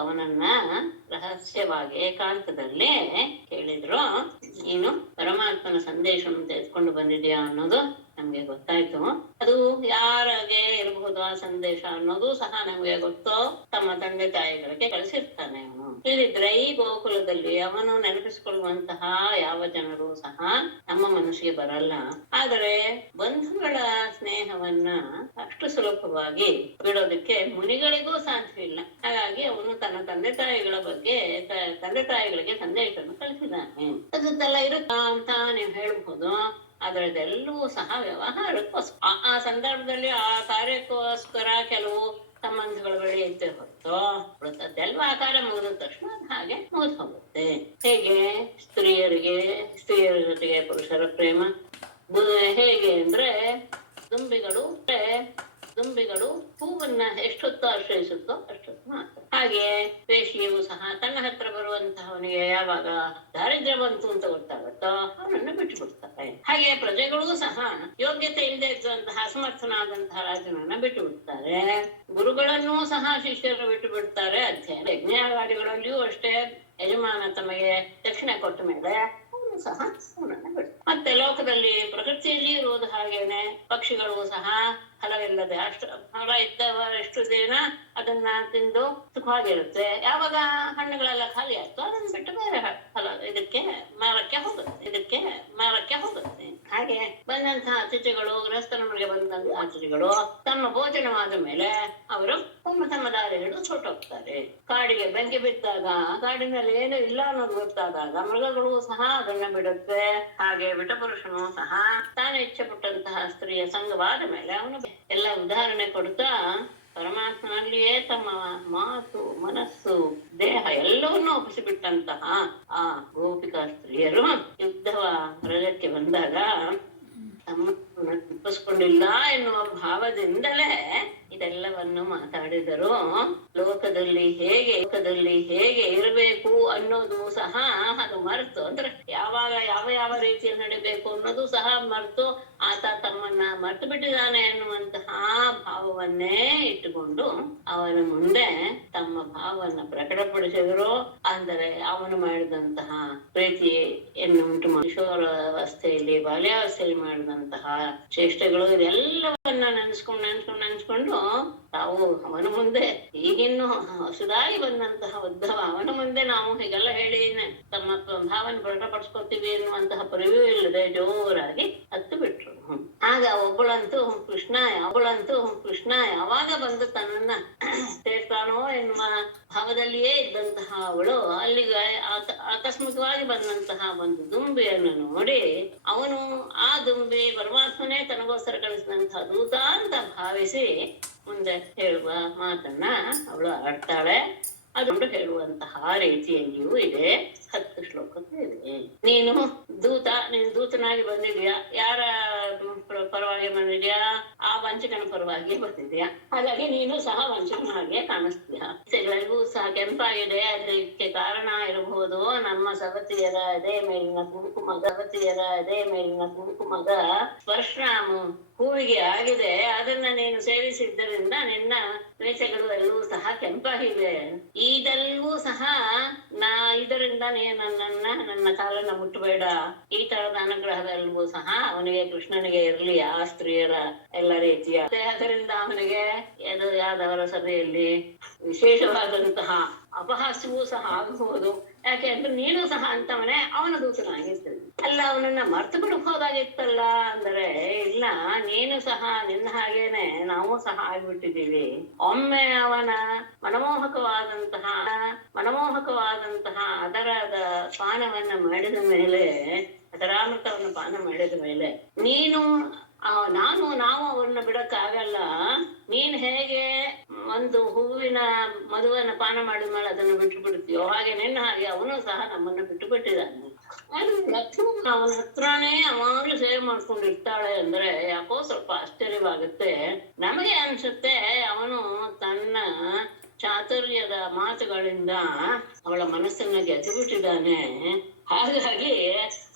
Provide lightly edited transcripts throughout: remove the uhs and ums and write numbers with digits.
ಅವನನ್ನ ರಹಸ್ಯವಾಗಿ ಏಕಾಂತದಲ್ಲೇ ಕೇಳಿದ್ರು, ನೀನು ಪರಮಾತ್ಮನ ಸಂದೇಶವನ್ನು ತೆಗೆದುಕೊಂಡು ಬಂದಿದ್ಯಾ ಅನ್ನೋದು ನಮ್ಗೆ ಗೊತ್ತಾಯ್ತು. ಅದು ಯಾರಿಗೆ ಇರಬಹುದು ಆ ಸಂದೇಶ ಅನ್ನೋದು ಸಹ ನಮ್ಗೆ ಗೊತ್ತೋ. ತಮ್ಮ ತಂದೆ ತಾಯಿಗಳಿಗೆ ಕಳಿಸಿರ್ತಾನೆ ಅವನು. ಇಲ್ಲಿದ್ರೆ ಈ ಗೋಕುಲದಲ್ಲಿ ಅವನು ನೆನಪಿಸಿಕೊಳ್ಳುವಂತಹ ಯಾವ ಜನರು ಸಹ ನಮ್ಮ ಮನಸ್ಸಿಗೆ ಬರಲ್ಲ. ಆದರೆ ಬಂಧುಗಳ ಸ್ನೇಹವನ್ನ ಅಷ್ಟು ಸುಲಭವಾಗಿ ಬಿಡೋದಕ್ಕೆ ಮುನಿಗಳಿಗೂ ಸಾಧ್ಯವಿಲ್ಲ. ಹಾಗಾಗಿ ಅವನು ತನ್ನ ತಂದೆ ತಾಯಿಗಳ ಬಗ್ಗೆ ತಂದೆ ತಾಯಿಗಳಿಗೆ ಸಂದೇಶವನ್ನು ಕಳಿಸಿದ್ದಾನೆ. ಅದೆಲ್ಲ ಇರುತ್ತಾ ಅಂತ ನೀವು ಹೇಳ್ಬಹುದು. ಆದ್ರೆ ಅದೆಲ್ಲವೂ ಸಹ ವ್ಯವಹಾರಕ್ಕೋಸ್ಕರ, ಆ ಸಂದರ್ಭದಲ್ಲಿ ಆ ಕಾರ್ಯಕ್ಕೋಸ್ಕರ ಕೆಲವು ಸಂಬಂಧಗಳು ಬೆಳೆಯುತ್ತೆ ಹೊರತು ಅದೆಲ್ಲ ಆ ಕಾರ್ಯ ಮುಗಿದ ತಕ್ಷಣ ಹಾಗೆ ಮುಗಿದು ಹೋಗುತ್ತೆ. ಹೇಗೆ ಸ್ತ್ರೀಯರ ಜೊತೆಗೆ ಪುರುಷರ ಪ್ರೇಮ ಹೇಗೆ ಅಂದ್ರೆ ದುಂಬಿಗಳು ಹೂವನ್ನ ಎಷ್ಟೊತ್ತು ಆಶ್ರಯಿಸುತ್ತೋ ಅಷ್ಟೊತ್ತು ಮಾತ್ರ. ಹಾಗೆ ವೇಷಿಯು ಸಹ ತನ್ನ ಹತ್ರ ಬರುವಂತಹವನಿಗೆ ಯಾವಾಗ ದಾರಿದ್ರ್ಯ ಬಂತು ಅಂತ ಗೊತ್ತಾಗುತ್ತೋ ಅವನನ್ನು ಬಿಟ್ಟು ಬಿಡ್ತಾರೆ. ಹಾಗೆ ಪ್ರಜೆಗಳೂ ಸಹ ಯೋಗ್ಯತೆ ಇಲ್ಲದೆ ಇದ್ದಂತಹ ಅಸಮರ್ಥನಾದಂತಹ ರಾಜನನ್ನ ಬಿಟ್ಟು ಬಿಡ್ತಾರೆ. ಗುರುಗಳನ್ನೂ ಸಹ ಶಿಷ್ಯರು ಬಿಟ್ಟು ಬಿಡ್ತಾರೆ. ಅಧ್ಯಯನ ಯಜ್ಞಾಗಾದಿಗಳಲ್ಲಿಯೂ ಅಷ್ಟೇ ಯಜಮಾನ ತಮಗೆ ದಕ್ಷಿಣೆ ಕೊಟ್ಟ ಮೇಲೆ ಸಹ ಮತ್ತೆ ಲೋಕದಲ್ಲಿ ಪ್ರಕೃತಿಯಲ್ಲಿ ಇರುವುದು ಹಾಗೇನೆ. ಪಕ್ಷಿಗಳು ಸಹ ಫಲವಿಲ್ಲದೆ ಫಲ ಇದ್ದವ ಎಷ್ಟು ದಿನ ಅದನ್ನ ತಿಂದು ಸುಖವಾಗಿರುತ್ತೆ. ಯಾವಾಗ ಹಣ್ಣುಗಳೆಲ್ಲ ಖಾಲಿ ಆಯ್ತು ಅದನ್ನ ಬಿಟ್ಟು ಬೇರೆ ಫಲ ಇದಕ್ಕೆ ಮಾರಕ್ಕೆ ಹೋಗುತ್ತೆ. ಹಾಗೆ ಬಂದಂತಹ ಅತಿಥಿಗಳು, ಗೃಹಸ್ಥನ ಮನೆಗೆ ಬಂದಂತಹ ಅತಿಥಿಗಳು ತಮ್ಮ ಭೋಜನವಾದ ಮೇಲೆ ಅವರು ತಮ್ಮ ದಾರಿಗಳು ಹೊರಟೋಗ್ತಾರೆ. ಕಾಡಿಗೆ ಬೆಂಕಿ ಬಿದ್ದಾಗ, ಕಾಡಿನಲ್ಲಿ ಏನು ಇಲ್ಲ ಅನ್ನೋದು ಗೊತ್ತಾದಾಗ ಮೃಗಗಳು ಸಹ ಅದನ್ನ ಬಿಡುತ್ತೆ. ಹಾಗೆ ವಿಟಪುರುಷನು ಸಹ ತಾನು ಇಚ್ಛೆ ಪಟ್ಟಂತಹ ಸ್ತ್ರೀಯ ಸಂಘವಾದ ಮೇಲೆ ಅವನು ಎಲ್ಲ ಉದಾಹರಣೆ ಕೊಡ್ತಾ ಪರಮಾತ್ಮನಲ್ಲಿಯೇ ತಮ್ಮ ಮಾತು, ಮನಸ್ಸು, ದೇಹ ಎಲ್ಲವನ್ನೂ ಒಪ್ಪಿಸಿಬಿಟ್ಟಂತಹ ಆ ಗೋಪಿಕಾ ಸ್ತ್ರೀಯರು ಯುದ್ಧವ ರಜಕ್ಕೆ ಬಂದಾಗ ತಮ್ಮನ್ನು ತಪ್ಪಿಸ್ಕೊಂಡಿಲ್ಲ ಎನ್ನುವ ಭಾವದಿಂದಲೇ ಇದೆಲ್ಲವನ್ನು ಮಾತಾಡಿದರು. ಲೋಕದಲ್ಲಿ ಹೇಗೆ ಇರಬೇಕು ಅನ್ನೋದು ಸಹ ಅದು ಮರೆತು, ಅಂದ್ರೆ ಯಾವ ರೀತಿಯಲ್ಲಿ ನಡಿಬೇಕು ಅನ್ನೋದು ಸಹ ಮರೆತು ಆತ ತಮ್ಮನ್ನ ಮರೆತು ಬಿಟ್ಟಿದ್ದಾನೆ ಎನ್ನುವಂತಹ ಭಾವವನ್ನೇ ಇಟ್ಟುಕೊಂಡು ಅವನ ಮುಂದೆ ತಮ್ಮ ಭಾವವನ್ನು ಪ್ರಕಟಪಡಿಸಿದರು. ಅಂದರೆ ಅವನು ಮಾಡಿದಂತಹ ಪ್ರೀತಿ ಎನ್ನುಂಟು ಕಿಶೋರಾವಸ್ಥೆಯಲ್ಲಿ, ಬಾಲ್ಯಾವಸ್ಥೆಯಲ್ಲಿ ಮಾಡಿದಂತಹ ಚೇಷ್ಟೆಗಳು, ಇದೆಲ್ಲವನ್ನ ನೆನೆಸ್ಕೊಂಡು ತಾವು ಅವನ ಮುಂದೆ ಈಗಿನ್ನು ಹೊಸದಾಗಿ ಬಂದಂತಹ ಉದ್ಧವ ಅವನ ಮುಂದೆ ನಾವು ಹೀಗೆಲ್ಲ ಹೇಳಿ ತಮ್ಮ ಭಾವನೆ ಪ್ರಕಟಪಡಿಸ್ಕೊತೀವಿ ಎನ್ನುವಂತಹ ಪರಿವೂ ಇಲ್ಲದೆ ಜೋರಾಗಿ ಹತ್ತು ಬಿಟ್ರು. ಆಗ ಒಬ್ಬಳಂತೂ ಕೃಷ್ಣ ಯಾವಾಗ ಬಂದು ತನ್ನನ್ನ ಸೇರ್ತಾನೋ ಎನ್ನುವ ಭಾವದಲ್ಲಿಯೇ ಇದ್ದಂತಹ ಅವಳು ಅಲ್ಲಿಗೆ ಆಕಸ್ಮಿಕವಾಗಿ ಬಂದಂತಹ ಒಂದು ದುಂಬಿಯನ್ನು ನೋಡಿ ಅವನು ಆ ದುಂಬಿ ಪರಮಾತ್ಮನೇ ತನಗೋಸ್ಕರ ಕಳಿಸಿದಂತಹ ದೂತ ಅಂತ ಭಾವಿಸಿ ಮುಂದೆ ಹೇಳುವ ಮಾತನ್ನ ಅವಳು ಆಡ್ತಾಳೆ. ಅದೊಂದು ಹೇಳುವಂತಹ ರೀತಿಯಲ್ಲಿಯೂ ಇದೆ. 10 ಶ್ಲೋಕಕ್ಕೂ ಇದೆ. ನೀನು ದೂತನಾಗಿ ಬಂದಿದ್ಯಾ, ಯಾರ ಪರವಾಗಿ ಬಂದಿದ್ಯಾ? ಆ ವಂಚಕನ ಪರವಾಗಿ ಬಂದಿದ್ಯಾ. ಹಾಗಾಗಿ ನೀನು ಸಹ ವಂಚಕನಾಗೆ ಕಾಣಿಸ್ತೀಯ. ಎಲ್ಲರಿಗೂ ಸಹ ಕೆಂಪಾಗಿದೆ. ಅದಕ್ಕೆ ಕಾರಣ ಇರಬಹುದು ನಮ್ಮ ಸವತಿಯರ ಎದೆ ಮೇಲಿನ ಕುಂಕುಮದ ಸ್ಪರ್ಶ ಹೂವಿಗೆ ಆಗಿದೆ. ಅದನ್ನ ನೀನು ಸೇವಿಸಿದ್ದರಿಂದ ನಿನ್ನ ರೇಚೆಗಳು ಎಲ್ಲವೂ ಸಹ ಕೆಂಪಾಗಿದೆ. ಇದೆಲ್ಲವೂ ಸಹ ಇದರಿಂದ ನನ್ನ ಕಾಲನ್ನ ಮುಟ್ಟಬೇಡ. ಈ ತರದ ಅನುಗ್ರಹದಲ್ಲೂ ಸಹ ಅವನಿಗೆ, ಕೃಷ್ಣನಿಗೆ ಇರ್ಲಿ ಆ ಸ್ತ್ರೀಯರ ಎಲ್ಲ ರೀತಿಯ. ಅದರಿಂದ ಅವನಿಗೆ ಯಾದವರ ಸಭೆಯಲ್ಲಿ ವಿಶೇಷವಾದಂತಹ ಅಪಹಾಸ್ಯವೂ ಸಹ ಆಗಬಹುದು. ಯಾಕೆ ಅಂದ್ರೆ ನೀನು ಸಹ ಅಂತವನೇ ಅವನ ದೂತನಾಗಿರ್ತೀನಿ. ಅಲ್ಲ, ಅವನನ್ನ ಮರ್ತು ಬಿಡಬಹುದಾಗಿತ್ತಲ್ಲ ಅಂದರೆ ಇಲ್ಲ, ನೀನು ಸಹ ನಿನ್ನ ಹಾಗೇನೆ ನಾವು ಸಹ ಆಗ್ಬಿಟ್ಟಿದ್ದೀವಿ. ಒಮ್ಮೆ ಅವನ ಮನಮೋಹಕವಾದಂತಹ ಅದರದ ಪಾನವನ್ನ ಮಾಡಿದ ಮೇಲೆ, ಅದರಾಮೃತವನ್ನು ಪಾನ ಮಾಡಿದ ಮೇಲೆ ನಾವು ಅವನ್ನ ಬಿಡಕ್ಕಾಗಲ್ಲ. ನೀನ್ ಹೇಗೆ ಒಂದು ಹೂವಿನ ಮಧುವನ್ನ ಪಾನ ಮಾಡಿದ ಮೇಲೆ ಅದನ್ನು ಬಿಟ್ಟು ಬಿಡ್ತೀಯೋ ಹಾಗೆ ನಿನ್ನ ಹಾಗೆ ಅವನು ಸಹ ನಮ್ಮನ್ನ ಬಿಟ್ಟು ಬಿಟ್ಟಿದ್ದಾನೆ. ಲಕ್ಷ್ಮಣ ಅವನ ಹತ್ರನೇ ಯಾವಾಗ್ಲೂ ಸೇವೆ ಮಾಡ್ಕೊಂಡಿರ್ತಾಳೆ ಅಂದ್ರೆ ಯಾಕೋ ಸ್ವಲ್ಪ ಆಶ್ಚರ್ಯವಾಗುತ್ತೆ. ನಮಗೆ ಅನ್ಸುತ್ತೆ ಅವನು ತನ್ನ ಚಾತುರ್ಯದ ಮಾತುಗಳಿಂದ ಅವಳ ಮನಸ್ಸನ್ನ ಗೆದ್ದು ಬಿಟ್ಟಿದ್ದಾನೆ. ಹಾಗಾಗಿ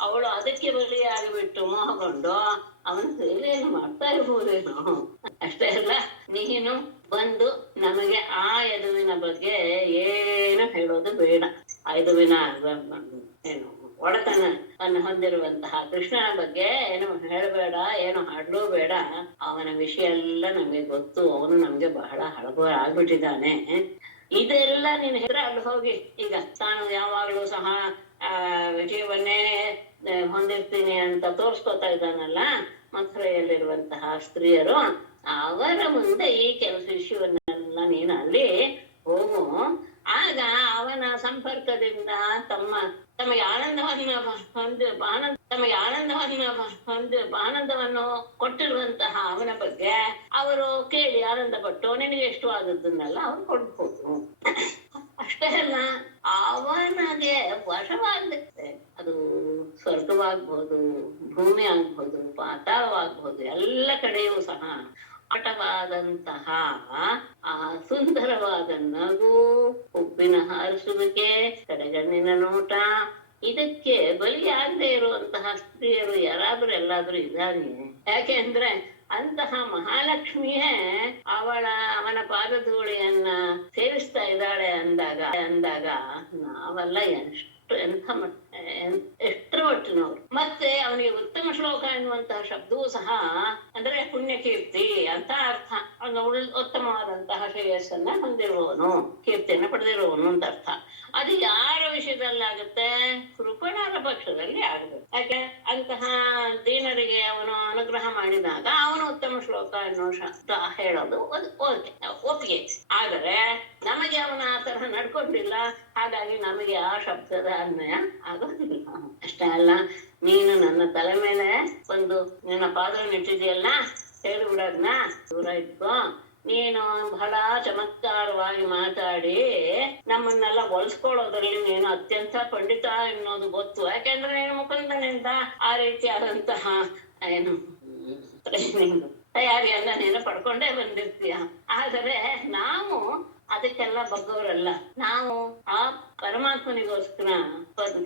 ಅವಳು ಅದಕ್ಕೆ ಬಲಿಯಾಗಿಬಿಟ್ಟು ಮೋಹಗೊಂಡು ಅವನ ಸೇವೆಯನ್ನು ಮಾಡ್ತಾ ಇರ್ಬೋದೇನೋ. ಅಷ್ಟೇ ಅಲ್ಲ, ನೀನು ಬಂದು ನಮಗೆ ಆ ಯದುವಿನ ಬಗ್ಗೆ ಏನು ಹೇಳೋದು ಬೇಡ. ಆ ಯದುವಿನ ಏನು ಒಡೆತನವನ್ನು ಹೊಂದಿರುವಂತಹ ಕೃಷ್ಣನ ಬಗ್ಗೆ ಏನು ಹೇಳಬೇಡ, ಏನು ಹಾಡ್ಲೂ ಬೇಡ. ಅವನ ವಿಷಯ ಎಲ್ಲ ನಮ್ಗೆ ಗೊತ್ತು. ಅವನು ನಮ್ಗೆ ಬಹಳ ಹಳಬ ಆಗ್ಬಿಟ್ಟಿದ್ದಾನೆ. ಇದೆಲ್ಲ ನೀನು ಹೇಳಿದ್ರೆ ಅಲ್ಲಿ ಹೋಗಿ ಈಗ ತಾನು ಯಾವಾಗಲೂ ಸಹ ವಿಷಯವನ್ನೇ ಹೊಂದಿರ್ತೀನಿ ಅಂತ ತೋರ್ಸ್ಕೊತಾ ಇದ್ದಾನಲ್ಲ ಮಥುರೆಯಲ್ಲಿರುವಂತಹ ಸ್ತ್ರೀಯರು, ಅವರ ಮುಂದೆ ಈ ಕೆಲಸ ವಿಷಯವನ್ನೆಲ್ಲ ನೀನು ಅಲ್ಲಿ ಹೋಗು. ಆಗ ಅವನ ಸಂಪರ್ಕದಿಂದ ತಮಗೆ ಆನಂದವನ್ನು ಕೊಟ್ಟಿರುವಂತಹ ಅವನ ಬಗ್ಗೆ ಅವರು ಕೇಳಿ ಆನಂದ ಪಟ್ಟು ನಿನಗೆ ಎಷ್ಟು ಆದದ್ದನ್ನೆಲ್ಲ ಅವ್ರು ಕೊಡ್ಬೋದು. ಅಷ್ಟೇ ಅಲ್ಲ, ಅವನಿಗೆ ವಶವಾಗ್ಲಿಕ್ಕೆ ಅದು ಸ್ವರ್ಗವಾಗ್ಬೋದು, ಭೂಮಿ ಆಗ್ಬೋದು, ಪಾತಾಳವಾಗ್ಬೋದು, ಎಲ್ಲ ಕಡೆಯೂ ಸಹ ಆಟವಾದಂತಹ ಆ ಸುಂದರವಾದ ನಗು, ಉಪ್ಪಿನ ಹಾರಿಸುವಿಕೆ, ಕಡೆಗಣ್ಣಿನ ನೋಟ, ಇದಕ್ಕೆ ಬಲಿಯಾಗದೆ ಇರುವಂತಹ ಸ್ತ್ರೀಯರು ಯಾರಾದ್ರೂ ಎಲ್ಲಾದ್ರೂ ಇದ್ದಾರೆ? ಯಾಕೆ ಅಂದ್ರೆ ಅಂತಹ ಮಹಾಲಕ್ಷ್ಮಿಯೇ ಅವನ ಪಾದಧೂಳಿಯನ್ನ ಸೇವಿಸ್ತಾ ಇದ್ದಾಳೆ ಅಂದಾಗ ನಾವೆಲ್ಲ ಎಷ್ಟರ ಮಟ್ಟಿನವ್ರು. ಮತ್ತೆ ಅವನಿಗೆ ಉತ್ತಮ ಶ್ಲೋಕ ಎನ್ನುವಂತಹ ಶಬ್ದವೂ ಸಹ ಅಂದ್ರೆ ಪುಣ್ಯಕೀರ್ತಿ ಅಂತ ಅರ್ಥ. ಅವನು ಉತ್ತಮವಾದಂತಹ ಶ್ರೇಯಸ್ಸನ್ನ ಹೊಂದಿರುವವನು, ಕೀರ್ತಿಯನ್ನ ಪಡೆದಿರುವವನು ಅಂತ ಅರ್ಥ. ಅದು ಯಾರ ವಿಷಯದಲ್ಲಾಗುತ್ತೆ? ಕೃಪಣರ ಪಕ್ಷದಲ್ಲಿ ಆಗಬೇಕು. ಯಾಕೆ? ಅಂತಹ ದೀನರಿಗೆ ಅವನು ಅನುಗ್ರಹ ಮಾಡಿದಾಗ ಅವನು ಉತ್ತಮ ಶ್ಲೋಕ ಅನ್ನೋ ಶಬ್ದ ಹೇಳೋದು ಒಪ್ಪಿಗೆ. ಆದರೆ ನಮಗೆ ಅವನ ಆ ತರಹ ನಡ್ಕೊಂಡಿಲ್ಲ, ಹಾಗಾಗಿ ನಮಗೆ ಆ ಶಬ್ದದ ಅನ್ವಯ ಆಗೋದಿಲ್ಲ. ಅಷ್ಟೇ ಅಲ್ಲ, ನೀನು ನನ್ನ ತಲೆ ಮೇಲೆ ಒಂದು ನಿನ್ನ ಪಾದವನ್ನು ಇಟ್ಟಿದೆಯಲ್ಲ, ಹೇಳಿಬಿಡೋದ್ನ ದೂರ ಇಟ್ಕೋ. ನೀನು ಬಹಳ ಚಮತ್ಕಾರವಾಗಿ ಮಾತಾಡಿ ನಮ್ಮನ್ನೆಲ್ಲ ಒಲಿಸ್ಕೊಳ್ಳೋದ್ರಲ್ಲಿ ನೀನು ಅತ್ಯಂತ ಪಂಡಿತ ಎನ್ನೋದು ಗೊತ್ತು. ಯಾಕೆಂದ್ರೆ ನೀನು ಮುಖಂಡನಿಂದ ಆ ರೀತಿಯಾದಂತಹ ಏನು ಟ್ರೈನಿಂಗ್ ತಯಾರಿಯೆಲ್ಲ ನೀನು ಪಡ್ಕೊಂಡೇ ಬಂದಿರ್ತೀಯ. ಆದರೆ ನಾವು ಅದಕ್ಕೆಲ್ಲ ಬಗ್ಗವರಲ್ಲ. ನಾವು ಆ ಪರಮಾತ್ಮನಿಗೋಸ್ಕರ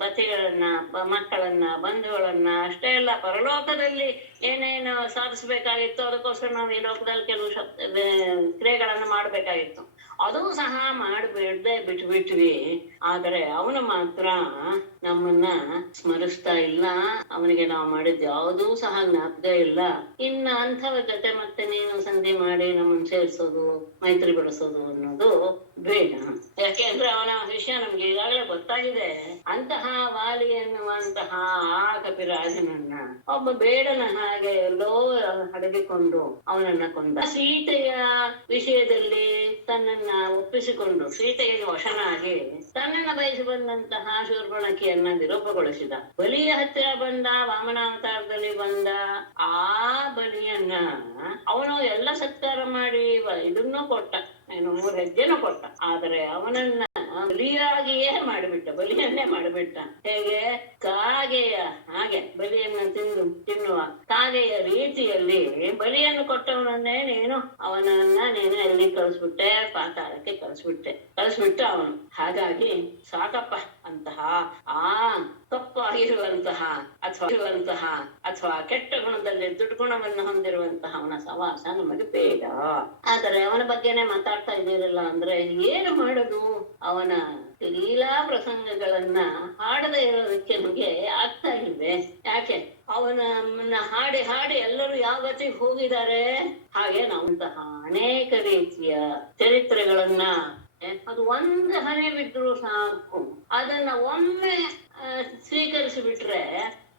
ಪತಿಗಳನ್ನ, ಮಕ್ಕಳನ್ನ, ಬಂಧುಗಳನ್ನ ಅಷ್ಟೇ ಅಲ್ಲ, ಪರಲೋಕದಲ್ಲಿ ಏನೇನು ಸಾಧಿಸ್ಬೇಕಾಗಿತ್ತು ಅದಕ್ಕೋಸ್ಕರ ನಾವು ಈ ಲೋಕದಲ್ಲಿ ಕೆಲವು ಕ್ರಿಯೆಗಳನ್ನ ಮಾಡ್ಬೇಕಾಗಿತ್ತು. ಅದೂ ಸಹ ಬಿಟ್ಬಿಟ್ವಿ. ಆದರೆ ಅವನು ಮಾತ್ರ ನಮ್ಮನ್ನ ಸ್ಮರಿಸ್ತಾ ಇಲ್ಲ. ಅವನಿಗೆ ನಾವು ಮಾಡಿದ್ ಯಾವುದೂ ಸಹ ಜ್ಞಾಪಕ ಇಲ್ಲ. ಇನ್ನ ಅಂಥವ ಜೊತೆ ಮತ್ತೆ ನೀನು ಸಂಧಿ ಮಾಡಿ ನಮ್ಮನ್ನು ಸೇರಿಸೋದು, ಮೈತ್ರಿ ಬೆಳೆಸೋದು ಅನ್ನೋದು ಬೇಡ. ಯಾಕೆ ಅಂದ್ರೆ ಅವನ ವಿಷಯ ನಮ್ಗೆ ಈಗಾಗಲೇ ಗೊತ್ತಾಗಿದೆ. ಅಂತಹ ವಾಲಿ ಎನ್ನುವಂತಹ ಆ ಕಪಿರಾಜನನ್ನ ಒಬ್ಬ ಬೇಡನ ಹಾಗೆ ಎಲ್ಲೋ ಹಡಗಿಕೊಂಡು ಅವನನ್ನ ಕೊಂದ. ಸೀತೆಯ ವಿಷಯದಲ್ಲಿ ತನ್ನನ್ನ ಒಪ್ಪಿಸಿಕೊಂಡು ಸೀತೆಗೆ ವಶನಾಗಿ ತನ್ನನ್ನ ಬಯಸಿ ಬಂದಂತಹ ಶೂರ್ಪಣಖಿಯನ್ನ ವಿರೂಪಗೊಳಿಸಿದ. ಬಲಿಯ ಹತ್ತಿರ ಬಂದ, ವಾಮನಾವತಾರದಲ್ಲಿ ಬಂದ ಆ ಬಲಿಯನ್ನ ಅವನು ಎಲ್ಲ ಸತ್ಕಾರ ಮಾಡಿ ಇದನ್ನೂ ಕೊಟ್ಟ, 3 ಹೆಜ್ಜೆನೂ ಕೊಟ್ಟ. ಆದರೆ ಅವನನ್ನ ಬಲಿಯಾಗಿಯೇ ಬಲಿಯನ್ನೇ ಮಾಡಿಬಿಟ್ಟ. ಹೇಗೆ? ಕಾಗೆಯ ಹಾಗೆ ಬಲಿಯನ್ನ ತಿನ್ನುವ ಕಾಗೆಯ ರೀತಿಯಲ್ಲಿ ಬಲಿಯನ್ನು ಕೊಟ್ಟವನನ್ನೇ ನೀನು ಎಲ್ಲಿ ಕಳಿಸ್ಬಿಟ್ಟೆ? ಪಾತಾಳಕ್ಕೆ ಕಳಿಸ್ಬಿಟ್ಟ ಅವನು. ಹಾಗಾಗಿ ಸಾಕಪ್ಪ, ಅಂತಹ ಆ ತಪ್ಪಾಗಿರುವಂತಹ ಅಥವಾ ಕೆಟ್ಟ ಗುಣದಲ್ಲಿ ದುಡ್ಗುಣವನ್ನು ಹೊಂದಿರುವಂತಹ ಅವನ ಸವಾಸ ನಮಗೆ ಬೇಡ. ಆದರೆ ಅವನ ಬಗ್ಗೆನೆ ಮಾತಾಡ್ತಾ ಇದ್ದೀರಲ್ಲ ಅಂದ್ರೆ ಏನು ಮಾಡೋದು? ಅವನ ಲೀಲಾ ಪ್ರಸಂಗಗಳನ್ನ ಹಾಡದೇ ಇರೋದಕ್ಕೆ ನಮಗೆ ಆಗ್ತಾ ಇಲ್ವೇ? ಯಾಕೆ? ಅವನನ್ನ ಹಾಡಿ ಎಲ್ಲರೂ ಯಾವ ಗತಿಗೆ ಹೋಗಿದ್ದಾರೆ. ಹಾಗೆ ನಾವಂತಹ ಅನೇಕ ರೀತಿಯ ಚರಿತ್ರೆಗಳನ್ನ ಅದು ಒಂದು ಹನಿ ಬಿದ್ರು ಸಾಕು, ಅದನ್ನ ಒಮ್ಮೆ ಸ್ವೀಕರಿಸಿಬಿಟ್ರೆ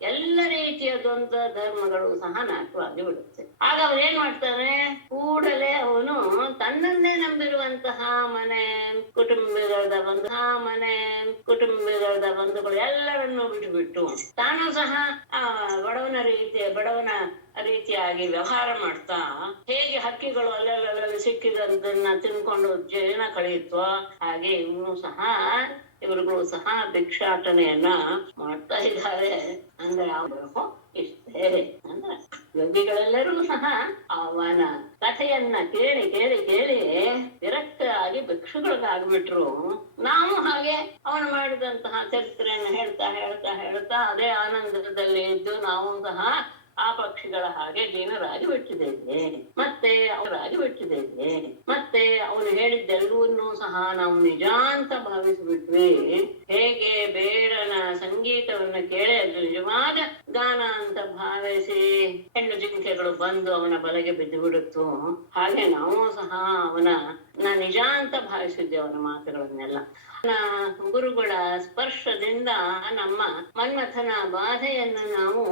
ಎಲ್ಲ ರೀತಿಯ ದ್ವಂದ್ವ ಧರ್ಮಗಳು ಸಹ ನಾಶವಾಗಿ ಬಿಡುತ್ತೆ. ಆಗ ಅವನು ಏನ್ ಮಾಡ್ತಾನೆ? ಕೂಡಲೇ ಅವನು ತನ್ನನ್ನೇ ನಂಬಿರುವಂತಹ ಕುಟುಂಬಿಗರದ ಬಂಧುಗಳು ಎಲ್ಲರನ್ನೂ ಬಿಟ್ಟು ತಾನು ಸಹ ಬಡವನ ರೀತಿಯಾಗಿ ವ್ಯವಹಾರ ಮಾಡ್ತಾ, ಹೇಗೆ ಹಕ್ಕಿಗಳು ಅಲ್ಲೆಲ್ಲ ಸಿಕ್ಕಿದಂತನ್ನ ತಿನ್ಕೊಂಡು ಜೀವನ ಕಳೆಯುತ್ತೋ ಹಾಗೆ ಇವರುಗಳು ಸಹ ಭಿಕ್ಷಾಟನೆಯನ್ನ ಮಾಡ್ತಾ ಇದ್ದಾರೆ. ಅಂದ್ರೆ ಅವ್ರಿಗೂ ಇಷ್ಟೇ. ಅಂದ್ರೆ ಯೋಗಿಗಳೆಲ್ಲರೂ ಸಹ ಅವನ ಕಥೆಯನ್ನ ಕೇಳಿ ವಿರಕ್ತರಾಗಿ ಭಿಕ್ಷುಗಳಿಗಾಗ್ಬಿಟ್ರು. ನಾವು ಹಾಗೆ ಅವನು ಮಾಡಿದಂತಹ ಚರಿತ್ರೆಯನ್ನು ಹೇಳ್ತಾ ಅದೇ ಆನಂದದಲ್ಲಿ ಇದ್ದು ನಾವು ಸಹ ಆ ಪಕ್ಷಿಗಳ ಹಾಗೆ ದೀನರಾಗಿ ಬಿಟ್ಟಿದ್ದೇವೆ, ಮತ್ತೆ ಅವರಾಗಿ ಬಿಟ್ಟಿದ್ದೇವೆ. ಮತ್ತೆ ಅವನು ಹೇಳಿದ್ದೆಲ್ಲವನ್ನೂ ಸಹ ನಾವು ನಿಜ ಅಂತ ಭಾವಿಸಿಬಿಟ್ವಿ. ಹೇಗೆ ಬೇಡನ ಸಂಗೀತವನ್ನು ಕೇಳಿ ಅದು ನಿಜವಾದ ಗಾನ ಅಂತ ಭಾವಿಸಿ ಹೆಣ್ಣು ಜಿಂಕೆಗಳು ಬಂದು ಅವನ ಬಲೆಗೆ ಬಿದ್ದು ಬಿಡುತ್ತು, ಹಾಗೆ ನಾವು ಸಹ ಅವನ ನಿಜ ಅಂತ ಭಾವಿಸಿದ್ದೆ ಅವನ ಮಾತುಗಳನ್ನೆಲ್ಲ. ಗುರುಗಳ ಸ್ಪರ್ಶದಿಂದ ನಮ್ಮ ಮನ್ಮಥನ ಬಾಧೆಯನ್ನು ನಾವು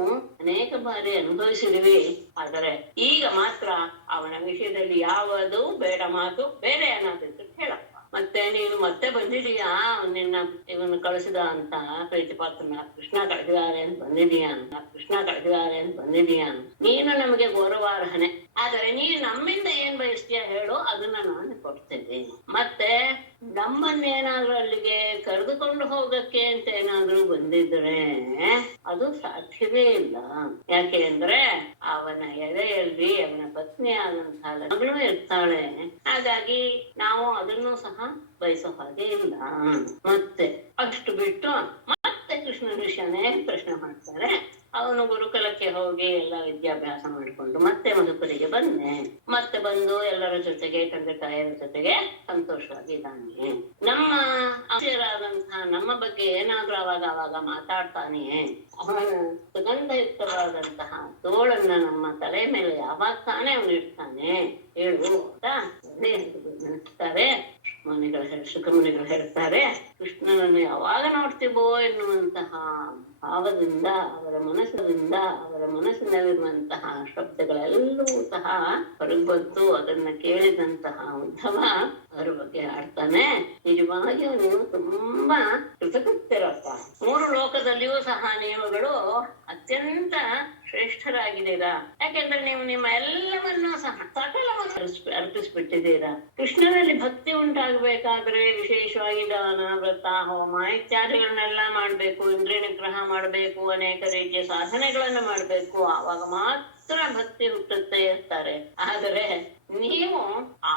ಅನೇಕ ಬಾರಿ ಅನುಭವಿಸಿದ್ವಿ. ಆದರೆ ಈಗ ಮಾತ್ರ ಅವನ ವಿಷಯದಲ್ಲಿ ಯಾವುದು ಬೇಡ ಮಾತು ಬೇರೆ ಏನಾದ್ರು ಹೇಳಪ್ಪ, ಮತ್ತೆ ನೀನು ಮತ್ತೆ ಬಂದಿದೀಯಾ, ಇವನು ಕಳಿಸಿದ ಅಂತ ಪ್ರೀತಿ ಪಾತ್ರನ ಕೃಷ್ಣ ಕಳೆದಿದ್ದಾರೆ ಅಂತ ಬಂದಿದೀಯಾ, ನೀನು ನಮಗೆ ಗೌರವಾರ್ಹನೆ. ಆದರೆ ನೀನು ನಮ್ಮಿಂದ ಏನ್ ಬಯಸ್ತೀಯ ಹೇಳು, ಅದನ್ನ ನಾನು ಕೊಡ್ತೇನೆ. ಮತ್ತೆ ನಮ್ಮನ್ನೇನಾದ್ರೂ ಅಲ್ಲಿಗೆ ಕರೆದುಕೊಂಡು ಹೋಗಕ್ಕೆ ಅಂತ ಏನಾದ್ರೂ ಬಂದಿದ್ರೆ ಅದು ಸಾಧ್ಯವೇ ಇಲ್ಲ. ಯಾಕೆ ಅಂದ್ರೆ ಅವನ ಎದೆಯಲ್ಲಿ ಅವನ ಪತ್ನಿ ಆದಂತಹ ಮಗಳು ಇರ್ತಾಳೆ. ಹಾಗಾಗಿ ನಾವು ಅದನ್ನು ಸಹ ಬಯಸೋ ಹಾಗೆ ಇಲ್ಲ. ಮತ್ತೆ ಅಷ್ಟು ಬಿಟ್ಟು ಮತ್ತೆ ಕೃಷ್ಣ ಋಷಿಯನ್ನೇ ಪ್ರಶ್ನೆ ಮಾಡ್ತಾರೆ. ಅವನು ಗುರುಕುಲಕ್ಕೆ ಹೋಗಿ ಎಲ್ಲ ವಿದ್ಯಾಭ್ಯಾಸ ಮಾಡಿಕೊಂಡು ಮತ್ತೆ ಮಧುಕುರಿಗೆ ಮತ್ತೆ ಬಂದು ಎಲ್ಲರ ಜೊತೆಗೆ ತಂದೆ ತಾಯಿಯರ ಜೊತೆಗೆ ಸಂತೋಷವಾಗಿದ್ದಾನೆ. ನಮ್ಮ ಆಶ್ಚರ್ಯರಾದಂತಹ ನಮ್ಮ ಬಗ್ಗೆ ಏನಾದ್ರೂ ಅವಾಗ ಮಾತಾಡ್ತಾನೆ. ಅವನ ಸುಗಂಧಯುಕ್ತವಾದಂತಹ ತೋಳನ್ನ ನಮ್ಮ ತಲೆ ಮೇಲೆ ಯಾವಾಗ ತಾನೇ ಅವನು ಇಡ್ತಾನೆ ಹೇಳು ಅಂತ ಹೇಳ್ತಾರೆ ಶುಕಮುನಿಗಳು ಹೇಳ್ತಾರೆ. ಕೃಷ್ಣನನ್ನು ಯಾವಾಗ ನೋಡ್ತೀವೋ ಎನ್ನುವಂತಹ ಭಾವದಿಂದ ಅವರ ಮನಸ್ಸಿನಲ್ಲಿರುವಂತಹ ಶಬ್ದಗಳೆಲ್ಲವೂ ಸಹ ಹೊರಬಂತು. ಅದನ್ನ ಕೇಳಿದಂತಹ ಉದ್ಧವ ಅವರ ಬಗ್ಗೆ ಆಡ್ತಾನೆ. ನಿಜವಾಗಿಯೂ ನೀವು ತುಂಬಾ ಕೃತಕೃತ್ಯರಪ್ಪ. 3 ಲೋಕದಲ್ಲಿಯೂ ಸಹ ನೀವುಗಳು ಅತ್ಯಂತ ಶ್ರೇಷ್ಠರಾಗಿದ್ದೀರಾ. ಯಾಕೆಂದ್ರೆ ನೀವು ನಿಮ್ಮ ಎಲ್ಲವನ್ನೂ ಸಹ ಸಕಲವನ್ನು ಅರ್ಪಿಸ್ಬಿಟ್ಟಿದ್ದೀರಾ. ಕೃಷ್ಣನಲ್ಲಿ ಭಕ್ತಿ ಉಂಟಾಗಬೇಕಾದ್ರೆ ವಿಶೇಷವಾಗಿ ದಾನ, ವ್ರತ, ಹೋಮ ಇತ್ಯಾದಿಗಳನ್ನೆಲ್ಲ ಮಾಡ್ಬೇಕು, ಇಂದ್ರಿಯ ನಿಗ್ರಹ ಮಾಡ್ಬೇಕು, ಅನೇಕ ರೀತಿಯ ಸಾಧನೆಗಳನ್ನ ಮಾಡ್ಬೇಕು. ಆವಾಗ ಮಾತ್ರ ಭಕ್ತಿ ಹುಟ್ಟುತ್ತೆ ಇರ್ತಾರೆ. ಆದರೆ ನೀವು ಆ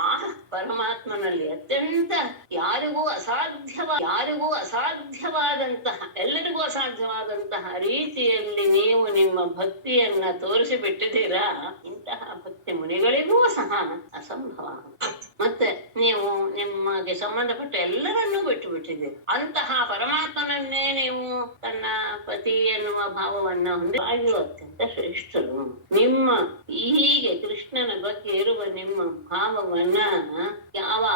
ಪರಮಾತ್ಮನಲ್ಲಿ ಅತ್ಯಂತ ಯಾರಿಗೂ ಅಸಾಧ್ಯವಾದಂತಹ ಎಲ್ಲರಿಗೂ ಅಸಾಧ್ಯವಾದಂತಹ ರೀತಿಯಲ್ಲಿ ನೀವು ನಿಮ್ಮ ಭಕ್ತಿಯನ್ನ ತೋರಿಸಿ ಬಿಟ್ಟಿದ್ದೀರಾ. ಇಂತಹ ಭಕ್ತಿ ಮುನಿಗಳಿಗೂ ಸಹ ಅಸಂಭವ. ಮತ್ತೆ ನೀವು ನಿಮಗೆ ಸಂಬಂಧಪಟ್ಟ ಎಲ್ಲರನ್ನೂ ಬಿಟ್ಟು ಬಿಟ್ಟಿದ್ದೀರಿ. ಅಂತಹ ಪರಮಾತ್ಮನನ್ನೇ ನೀವು ತನ್ನ ಪತಿ ಎನ್ನುವ ಭಾವವನ್ನ ಹೊಂದಿ ಅತ್ಯಂತ ಶ್ರೇಷ್ಠರು. ನಿಮ್ಮ ಹೀಗೆ ಕೃಷ್ಣನ ಬಗ್ಗೆ ಇರುವ ನಿಮ್ಮ ಭಾವವನ್ನ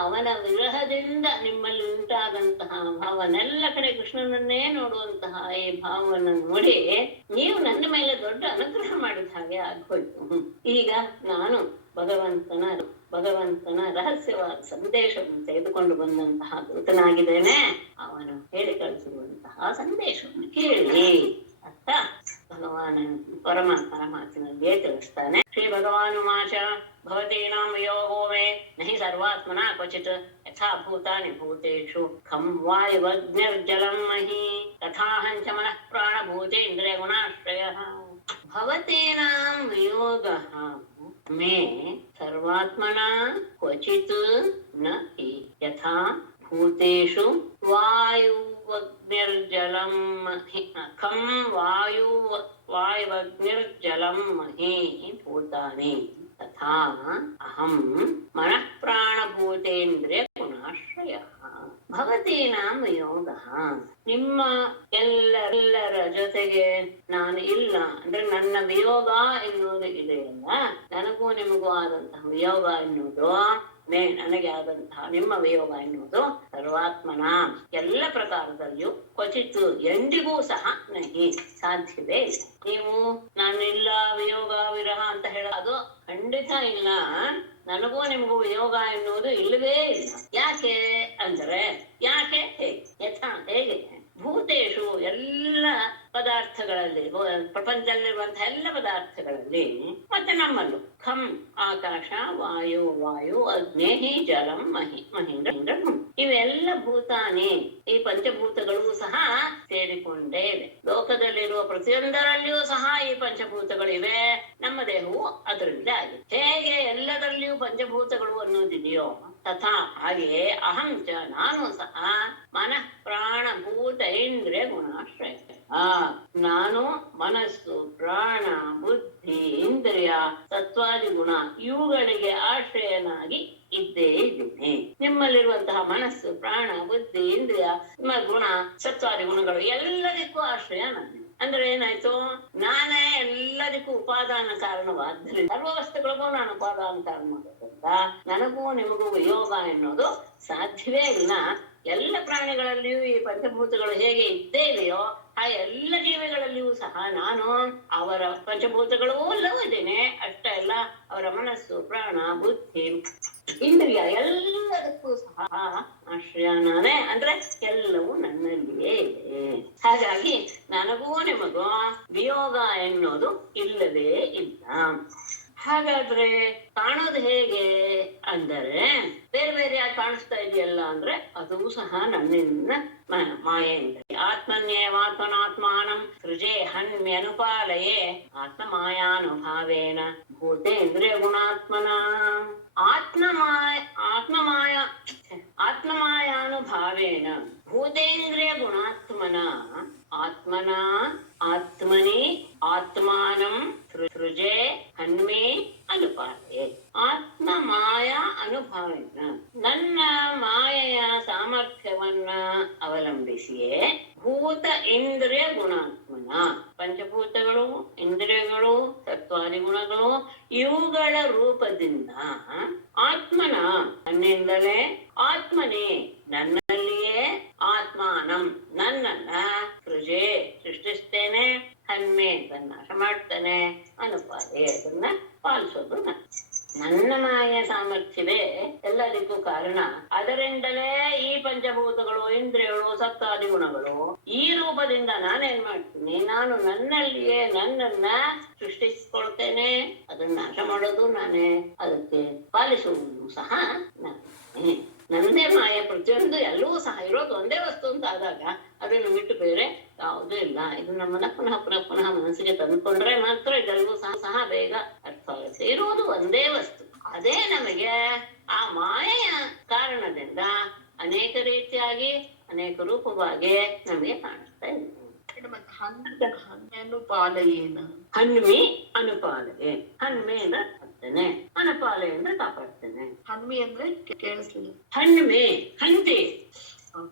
ಅವನ ವಿರಹದಿಂದ ನಿಮ್ಮಲ್ಲಿ ಉಂಟಾದಂತಹ ಭಾವನೆಲ್ಲ ಕಡೆ ಕೃಷ್ಣನನ್ನೇ ನೋಡುವಂತಹ ಈ ಭಾವವನ್ನು ನೋಡಿ ನೀವು ನನ್ನ ಮೇಲೆ ದೊಡ್ಡ ಅನುಗ್ರಹ ಮಾಡಿದ ಹಾಗೆ ಆಗೋಯ್ತು. ಈಗ ನಾನು ಭಗವಂತನ ರಹಸ್ಯವಾದ ಸಂದೇಶವನ್ನು ತೆಗೆದುಕೊಂಡು ಬಂದಂತಹ ದೂತನಾಗಿದ್ದೇನೆ. ಅವನು ಹೇಳಿ ಕಳಿಸಿರುವಂತಹ ಸಂದೇಶವನ್ನು ಕೇಳಿ ಅಂತ ಭಗವಾನ ಪರಮಾತ್ಮನ ಮಾತಿನಲ್ಲಿಯೇ ತಿಳಿಸ್ತಾನೆ. ಶ್ರೀ ಭಗವಾನುಮಾಚ ಭವತೀನಾಂ ಯೋಗೋ ಮೇ ನಹಿ ಸರ್ವಾತ್ಮನಾ ಕ್ವಚಿತ್ ಯಥಾ ಭೂತಾನಿ ಭೂತೇಷು ಖಂ ವಾಯುವಗ್ನಿರ್ಜಲಂ ಮಹಿ ತಥಾಹಂಚ ಮನಃ ಪ್ರಾಣಭೂತೇಂದ್ರಿಯ ಗುಣಾಶ್ರಯಃ ಭವತೀನಾಂ ಯೋಗಃ ಮೇ ಸರ್ವಾತ್ಮನಾ ಕ್ವಚಿತ್ ನ ಹಿ ಯಥಾ ಭೂತೇಷು ವಾಯುವಗ್ನಿರ್ಜಲಂ ಮಹಿ ಖಂ ವಾಯುವಗ್ನಿರ್ಜಲಂ ಮಹಿ ಭೂತಾನಿ ತಥಾ ಅಹಂ ಮನಃ ಪ್ರಾಣಭೂತೇಂದ್ರಿಯ ಗುಣಾಶ್ರಯಃ ಭವತೀನಾಂ ಯೋಗಃ. ನಿಮ್ಮ ಎಲ್ಲರ ಜೊತೆಗೆ ನಾನು ಇಲ್ಲ ಅಂದ್ರೆ ನನ್ನ ವಿಯೋಗ ಎನ್ನುವುದು ಇದೆಯಲ್ಲ, ನನಗೂ ನಿಮಗೂ ಆದಂತಹ ವಿಯೋಗ ಎನ್ನುವುದು ನನಗೆ ಆದಂತಹ ನಿಮ್ಮ ವಿಯೋಗ ಎನ್ನುವುದು ಸರ್ವಾತ್ಮನ ಎಲ್ಲ ಪ್ರಕಾರದಲ್ಲಿಯೂ ಕ್ವಚಿತ್ತು ಎಂದಿಗೂ ಸಹ ನನಗೆ ಸಾಧ್ಯವೇ ಇಲ್ಲ. ನೀವು ನಾನಿಲ್ಲ ವಿಯೋಗ ವಿರಹ ಅಂತ ಹೇಳೋದು ಖಂಡಿತ ಇಲ್ಲ. ನನಗೂ ನಿಮಗೂ ವಿಯೋಗ ಎನ್ನುವುದು ಇಲ್ಲವೇ ಇಲ್ಲ. ಯಾಕೆ ಅಂದ್ರೆ ಹೇಗೆ ಹೇಗೆ ಭೂತೇಶು ಎಲ್ಲ ಪದಾರ್ಥಗಳಲ್ಲಿ, ಪ್ರಪಂಚದಲ್ಲಿರುವಂತಹ ಎಲ್ಲ ಪದಾರ್ಥಗಳಲ್ಲಿ ಮತ್ತೆ ನಮ್ಮಲ್ಲೂ ಖಂ ಆಕಾಶ, ವಾಯು ಅಗ್ನೇಹಿ ಜಲಂ ಮಹೀಂದ್ರ ಇವೆಲ್ಲ ಭೂತಾನಿ, ಈ ಪಂಚಭೂತಗಳು ಸಹ ಸೇರಿಕೊಂಡೇ ಇವೆ. ಲೋಕದಲ್ಲಿರುವ ಪ್ರತಿಯೊಂದರಲ್ಲಿಯೂ ಸಹ ಈ ಪಂಚಭೂತಗಳಿವೆ. ನಮ್ಮ ದೇಹವು ಅದರಿಂದ ಆಗಿದೆ. ಹೇಗೆ ಎಲ್ಲದರಲ್ಲಿಯೂ ಪಂಚಭೂತಗಳು ಅನ್ನೋದಿದೆಯೋ ತಥಾ ಹಾಗೆಯೇ ಅಹಂ ಚ ನಾನು ಸಹ ಮನಃ ಪ್ರಾಣ ಭೂತ ಇಂದ್ರಿಯ ಗುಣಾಶ್ರಯ. ನಾನು ಮನಸ್ಸು, ಪ್ರಾಣ, ಬುದ್ಧಿ, ಬುದ್ಧಿ ಇಂದ್ರಿಯ ಸತ್ವಾದಿ ಗುಣ ಇವುಗಳಿಗೆ ಆಶ್ರಯನಾಗಿ ಇದ್ದೇ ಇದ್ದೇನೆ. ನಿಮ್ಮಲ್ಲಿರುವಂತಹ ಮನಸ್ಸು ಪ್ರಾಣ ಬುದ್ಧಿ ಇಂದ್ರಿಯ ಗುಣ ಸತ್ವಾದಿ ಗುಣಗಳು ಎಲ್ಲದಕ್ಕೂ ಆಶ್ರಯ ನಾನು. ಅಂದ್ರೆ ಏನಾಯ್ತು, ನಾನೇ ಎಲ್ಲದಕ್ಕೂ ಉಪಾದಾನ ಕಾರಣವಾದ್ದರಿಂದ ಸರ್ವ ವಸ್ತುಗಳಿಗೂ ನಾನು ಉಪಾದಾನ ಕಾರಣವಾಗೋದ್ರಿಂದ ನನಗೂ ನಿಮಗೂ ಯೋಗ ಎನ್ನುವುದು ಸಾಧ್ಯವೇ ಇಲ್ಲ. ಎಲ್ಲ ಪ್ರಾಣಿಗಳಲ್ಲಿಯೂ ಈ ಪಂಚಭೂತಗಳು ಹೇಗೆ ಇದ್ದೇ ಇದೆಯೋ ಆ ಎಲ್ಲ ಜೀವಿಗಳಲ್ಲಿಯೂ ಸಹ ನಾನು ಅವರ ಪಂಚಭೂತಗಳೂ ಎಲ್ಲವೂ ಇದ್ದೇನೆ. ಅಷ್ಟೇ ಅಲ್ಲ, ಅವರ ಮನಸ್ಸು ಪ್ರಾಣ ಬುದ್ಧಿ ಇಂದ್ರಿಯ ಎಲ್ಲದಕ್ಕೂ ಸಹ ಆಶ್ರಯ ನಾನೇ. ಅಂದ್ರೆ ಎಲ್ಲವೂ ನನ್ನಲ್ಲಿಯೇ ಇದೆ. ಹಾಗಾಗಿ ನನಗೂ ನಿಮಗೂ ವಿಯೋಗ ಎನ್ನುವುದು ಇಲ್ಲವೇ ಇಲ್ಲ. ಹಾಗಾದ್ರೆ ಕಾಣೋದು ಹೇಗೆ ಅಂದರೆ, ಬೇರೆ ಬೇರೆ ಯಾಕೆ ಕಾಣಿಸ್ತಾ ಇದೆಯಲ್ಲ ಅಂದ್ರೆ ಅದು ಸಹ ನನ್ನಿಂದ ಮಾಯೆಯಿಂದ. ಆತ್ಮನ್ಯೇವಾತ್ಮನಾತ್ಮಾನಂ ಸೃಜೆ ಹನ್ಮ್ಯನುಪಾಲಯೇ ಆತ್ಮಮಾಯಾನುಭಾವೇನ ಭೂತೇಂದ್ರಿಯ ಗುಣಾತ್ಮನ. ಆತ್ಮಮಾಯಾನುಭಾವೇನ ಭೂತೇಂದ್ರಿಯ ಗುಣಾತ್ಮನ ಆತ್ಮನ ಆತ್ಮನಿ ಆತ್ಮಾನಂ ಸೃಜೆ ಹನ್ಮೇ ಅನುಪಾಲಯೇ. ಆತ್ಮ ಮಾಯಾ ಅನುಭಾವೇನ ನನ್ನ ಮಾಯೆಯ ಸಾಮರ್ಥ್ಯವನ್ನ ಅವಲಂಬಿಸಿಯೇ ಭೂತ ಇಂದ್ರಿಯ ಗುಣಾತ್ಮನ ಪಂಚಭೂತಗಳು ಇಂದ್ರಿಯಗಳು ಸತ್ವಾದಿ ಗುಣಗಳು ಇವುಗಳ ರೂಪದಿಂದ ಆತ್ಮನ ನನ್ನಿಂದಲೇ ಆತ್ಮನೇ ನನ್ನಲ್ಲಿಯೇ ಆತ್ಮಾನಂ ನನ್ನನ್ನ ಸೃಜೆ ಸೃಷ್ಟಿಸ್ತೇನೆ ಹನ್ಮೆ ಅಂತ ನಾಶ ಮಾಡ್ತಾನೆ ಅನುಪಾದೆ ಅದನ್ನ ಪಾಲಿಸೋದು ನನ್ನ ಮಾಯ ಸಾಮರ್ಥ್ಯವೇ ಎಲ್ಲದಕ್ಕೂ ಕಾರಣ. ಅದರಿಂದಲೇ ಈ ಪಂಚಭೂತಗಳು ಇಂದ್ರಿಯಗಳು ಸತ್ವಾದಿ ಗುಣಗಳು ಈ ರೂಪದಿಂದ ನಾನೇನ್ ಮಾಡ್ತೀನಿ, ನಾನು ನನ್ನಲ್ಲಿಯೇ ನನ್ನನ್ನ ಸೃಷ್ಟಿಸಿಕೊಳ್ತೇನೆ, ಅದನ್ನ ನಾಶ ಮಾಡೋದು ನಾನೇ, ಅದಕ್ಕೆ ಪಾಲಿಸುವುದು ಸಹ ನಾನೇ. ನನ್ನದೇ ಮಾಯ ಪ್ರತಿಯೊಂದು ಎಲ್ಲವೂ ಸಹ ಇರೋದು ಒಂದೇ ವಸ್ತು ಅಂತ ಆದಾಗ ಅದನ್ನು ಬಿಟ್ಟು ಬೇರೆ ಯಾವುದೂ ಇಲ್ಲ. ಇದನ್ನ ಪುನಃ ಮನಸ್ಸಿಗೆ ತಂದುಕೊಂಡ್ರೆ ಮಾತ್ರ ಇದೆಲ್ಲವೂ ಸಹ ಬೇಗ ಅರ್ಥ ಆಗುತ್ತೆ. ಇರುವುದು ಒಂದೇ ವಸ್ತು, ಅದೇ ನಮಗೆ ಆ ಮಾಯೆಯ ಕಾರಣದಿಂದ ಅನೇಕ ರೀತಿಯಾಗಿ ಅನೇಕ ರೂಪವಾಗಿ ನಮಗೆ ಕಾಣಿಸ್ತಾ ಇದೆ. ಹನ್ಮಿ ಅನುಪಾಲನೆ, ಹನ್ಮೆಯಿಂದ ಕಾಪಾಡ್ತೇನೆ, ಅನುಪಾಲೆಯಿಂದ ಕಾಪಾಡ್ತೇನೆ. ಹನ್ಮಿ ಅಂದ್ರೆ ಕೇಳಿಸ್ಲಿಲ್ಲ. ಹಣ್ಮೆ ಹಂತಿ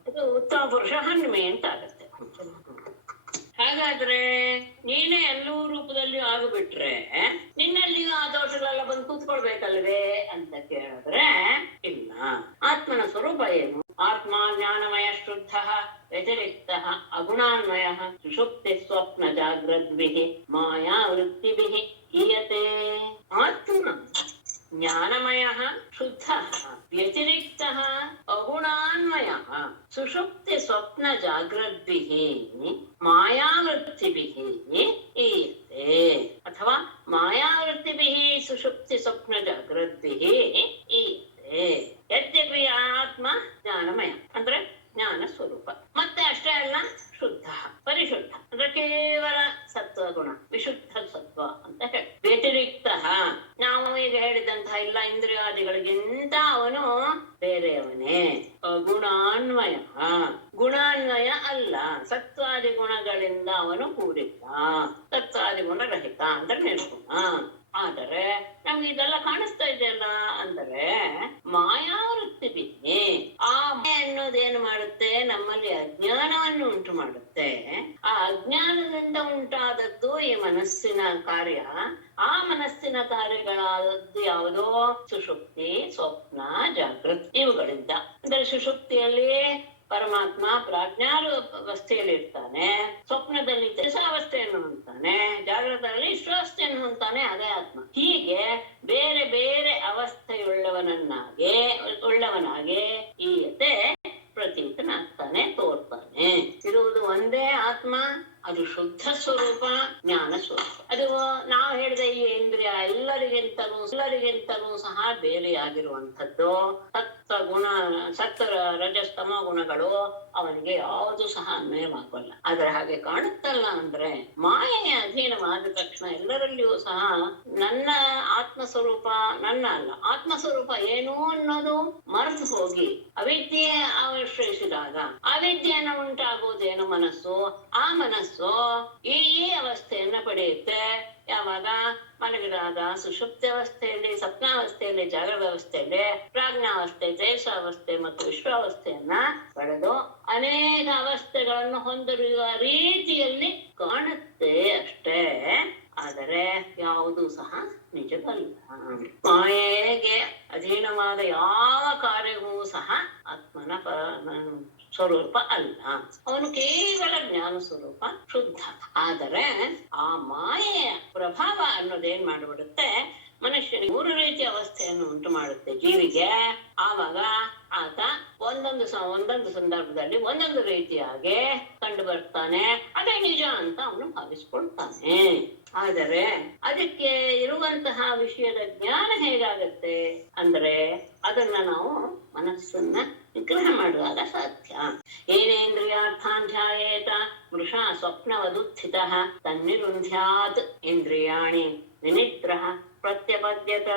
ಅದು ಉತ್ತಮ ಪುರುಷ ಹಣ್ಮೆ ಅಂತ ಆಗತ್ತೆ. ಹಾಗಾದ್ರೆ ನೀನೇ ಎಲ್ಲೂ ರೂಪದಲ್ಲಿ ಆಗಿಬಿಟ್ರೆ ನಿನ್ನಲ್ಲಿಯೂ ಆ ದೋಷಗಳೆಲ್ಲ ಬಂದು ಕೂತ್ಕೊಳ್ಬೇಕಲ್ವೇ ಅಂತ ಕೇಳಿದ್ರೆ ಇಲ್ಲ. ಆತ್ಮನ ಸ್ವರೂಪ ಏನು? ಆತ್ಮ ಜ್ಞಾನಮಯ ಶುದ್ಧ ವ್ಯತಿರಿಕ್ತ ಅಗುಣಾನ್ವಯ ಸುಷುಪ್ತಿ ಸ್ವಪ್ನ ಜಾಗ್ರದ್ಭಿಃ ಮಾಯಾ ವೃತ್ತಿಭಿಃ ಈಯತೆ. ಆತ್ಮ ಜ್ಞಾನಮಯ ಶುದ್ಧ ವ್ಯತಿರಿಕ್ತ ಅಗುಣಾನ್ವಯ ಸುಷುಪ್ತಿ ಸ್ವಪ್ನ ಜಾಗ್ರದ್ಭಿಃ ಮಾಯಾವೃತ್ತಿಭಿಃ ಈಯತೆ. ಅಥವಾ ಮಾಯಾವೃತ್ತಿಭಿಃ ಸುಷುಪ್ತಿ ಸ್ವಪ್ನ ಜಾಗ್ರದ್ಭಿಃ ಈಯತೆ. ಯದ್ಯಪಿ ಆತ್ಮ ಜ್ಞಾನಮಯ ಅಂದ್ರೆ ಜ್ಞಾನ ಸ್ವರೂಪ, ಮತ್ತೆ ಅಷ್ಟೇ ಅಲ್ಲ ಶುದ್ಧ ಪರಿಶುದ್ಧ ಅಂದ್ರೆ ಕೇವಲ ಸತ್ವ ಗುಣ ವಿಶುದ್ಧ ಸತ್ವ ಅಂತ ಹೇಳಿ. ವ್ಯತಿರಿಕ್ತ ನಾವು ಈಗ ಹೇಳಿದಂತಹ ಎಲ್ಲ ಇಂದ್ರಿಯಾದಿಗಳಿಗಿಂತ ಅವನು ಬೇರೆಯವನೇ. ಗುಣಾನ್ವಯ ಗುಣಾನ್ವಯ ಅಲ್ಲ, ಸತ್ವಾದಿ ಗುಣಗಳಿಂದ ಅವನು ಕೂಡಿಲ್ಲ, ಸತ್ವಾದಿ ಗುಣ ರಹಿತ ಅಂದ್ರೆ ನಿರ್ಗುಣ. ಆದರೆ ನಮ್ಗೆ ಇದೆಲ್ಲ ಕಾಣಿಸ್ತಾ ಇದೆಯಲ್ಲ ಅಂದರೆ ಮಾಯಾವೃತ್ತಿ ಬಿದ್ದೆ. ಆ ಮಾಯೆ ಅನ್ನೋದೇನು ಮಾಡುತ್ತೆ, ನಮ್ಮಲ್ಲಿ ಅಜ್ಞಾನವನ್ನು ಉಂಟು ಮಾಡುತ್ತೆ. ಆ ಅಜ್ಞಾನದಿಂದ ಉಂಟಾದದ್ದು ಈ ಮನಸ್ಸಿನ ಕಾರ್ಯ. ಆ ಮನಸ್ಸಿನ ಕಾರ್ಯಗಳಾದದ್ದು ಯಾವುದೋ ಸುಷುಪ್ತಿ ಸ್ವಪ್ನ ಜಾಗೃತಿ ಇವುಗಳಿಂದ. ಅಂದ್ರೆ ಸುಷುಪ್ತಿಯಲ್ಲಿ ಪರಮಾತ್ಮ ಪ್ರಾಜ್ಞಾವಸ್ಥೆಯಲ್ಲಿ ಇರ್ತಾನೆ, ಸ್ವಪ್ನದಲ್ಲಿ ದಶಾವಸ್ಥೆಯನ್ನು ಹೊಂದ್ತಾನೆ, ಜಾಗೃತದಲ್ಲಿ ವಿಶ್ವಾವಸ್ಥೆಯನ್ನು ಹೊಂದ್ತಾನೆ, ಅದೇ ಆತ್ಮ. ಹೀಗೆ ಬೇರೆ ಬೇರೆ ಅವಸ್ಥೆಯುಳ್ಳವನಾಗೆ ಈಯತೆ ಪ್ರತೀತನಾಗ್ತಾನೆ, ತೋರ್ತಾನೆ. ಇರುವುದು ಒಂದೇ ಆತ್ಮ, ಅದು ಶುದ್ಧ ಸ್ವರೂಪ ಜ್ಞಾನ ಸ್ವರೂಪ. ಅದು ನಾವು ಹೇಳಿದ ಈ ಇಂದ್ರಿಯ ಎಲ್ಲರಿಗಿಂತಲೂ ಸಹ ಬೇರೆಯಾಗಿರುವಂಥದ್ದು. ಸತ್ವ ರಜಸ್ತಮ ಗುಣಗಳು ಅವನಿಗೆ ಯಾವುದು ಸಹ ಅನ್ವಯವಾಗಲ್ಲ. ಆದ್ರೆ ಹಾಗೆ ಕಾಣುತ್ತಲ್ಲ ಅಂದ್ರೆ ಮಾಯೆಯ ಅಧೀನವಾದ ತಕ್ಷಣ ಎಲ್ಲರಲ್ಲಿಯೂ ಸಹ ನನ್ನ ಆತ್ಮಸ್ವರೂಪ ನನ್ನ ಅಲ್ಲ, ಆತ್ಮಸ್ವರೂಪ ಏನು ಅನ್ನೋದು ಮರೆತು ಹೋಗಿ ಅವಿದ್ಯೆ ಆಶ್ರಯಿಸಿದಾಗ ಅವಿದ್ಯೆಯನ್ನು ಉಂಟಾಗುವುದೇನು ಮನಸ್ಸು. ಆ ಮನಸ್ಸು ಈ ಅವಸ್ಥೆಯನ್ನ ಪಡೆಯುತ್ತೆ. ಯಾವಾಗ ಮಲಗಿದಾಗ ಸುಷುಪ್ತಾವಸ್ಥೆಯಲ್ಲಿ, ಸ್ವಪ್ನಾವಸ್ಥೆಯಲ್ಲಿ, ಜಾಗೃತ ಅವಸ್ಥೆಯಲ್ಲಿ, ಪ್ರಾಜ್ಞಾವಸ್ಥೆ, ತೇಜಸಾವಸ್ಥೆ ಮತ್ತು ವಿಶ್ವಾವಸ್ಥೆಯನ್ನ ಪಡೆದು ಅನೇಕ ಅವಸ್ಥೆಗಳನ್ನು ಹೊಂದಿರುವ ರೀತಿಯಲ್ಲಿ ಕಾಣುತ್ತೆ ಅಷ್ಟೇ. ಆದರೆ ಯಾವುದೂ ಸಹ ನಿಜವಲ್ಲ. ಮಾಯೆಗೆ ಅಧೀನವಾದ ಯಾವ ಕಾರ್ಯವೂ ಸಹ ಆತ್ಮನ ಸ್ವರೂಪ ಅಲ್ಲ. ಅವನು ಕೇವಲ ಜ್ಞಾನ ಸ್ವರೂಪ, ಶುದ್ಧ. ಆದರೆ ಆ ಮಾಯೆಯ ಪ್ರಭಾವ ಅನ್ನೋದೇನ್ ಮಾಡಿಬಿಡುತ್ತೆ, ಮನುಷ್ಯನಿಗೆ 3 ರೀತಿಯ ಅವಸ್ಥೆಯನ್ನು ಉಂಟು ಮಾಡುತ್ತೆ ಜೀವಿಗೆ. ಆವಾಗ ಆತ ಒಂದೊಂದು ಸಂದರ್ಭದಲ್ಲಿ ಒಂದೊಂದು ರೀತಿಯಾಗಿ ಕಂಡು ಬರ್ತಾನೆ. ಅದೇ ನಿಜ ಅಂತ ಅವನು ಭಾವಿಸ್ಕೊಳ್ತಾನೆ. ಆದರೆ ಅದಕ್ಕೆ ಇರುವಂತಹ ವಿಷಯದ ಜ್ಞಾನ ಹೇಗಾಗತ್ತೆ ಅಂದ್ರೆ ಅದನ್ನ ನಾವು ಮನಸ್ಸನ್ನ ನಿಗ್ರಹ ಮಾಡುವಾಗ ಸಾಧ್ಯ. ಏನೇಂದ್ರಿಯಾರ್ಥಾಧ್ಯಾಯೇತ ಮೃಷಾ ಸ್ವಪ್ನವದುತ್ಥಿತ ತನ್ನಿರುಂಧ್ಯಾತ್ ಇಂದ್ರಿಯಾಣಿ ವಿನಿಗ್ರಹ ಪ್ರತ್ಯಪದ್ಯತ.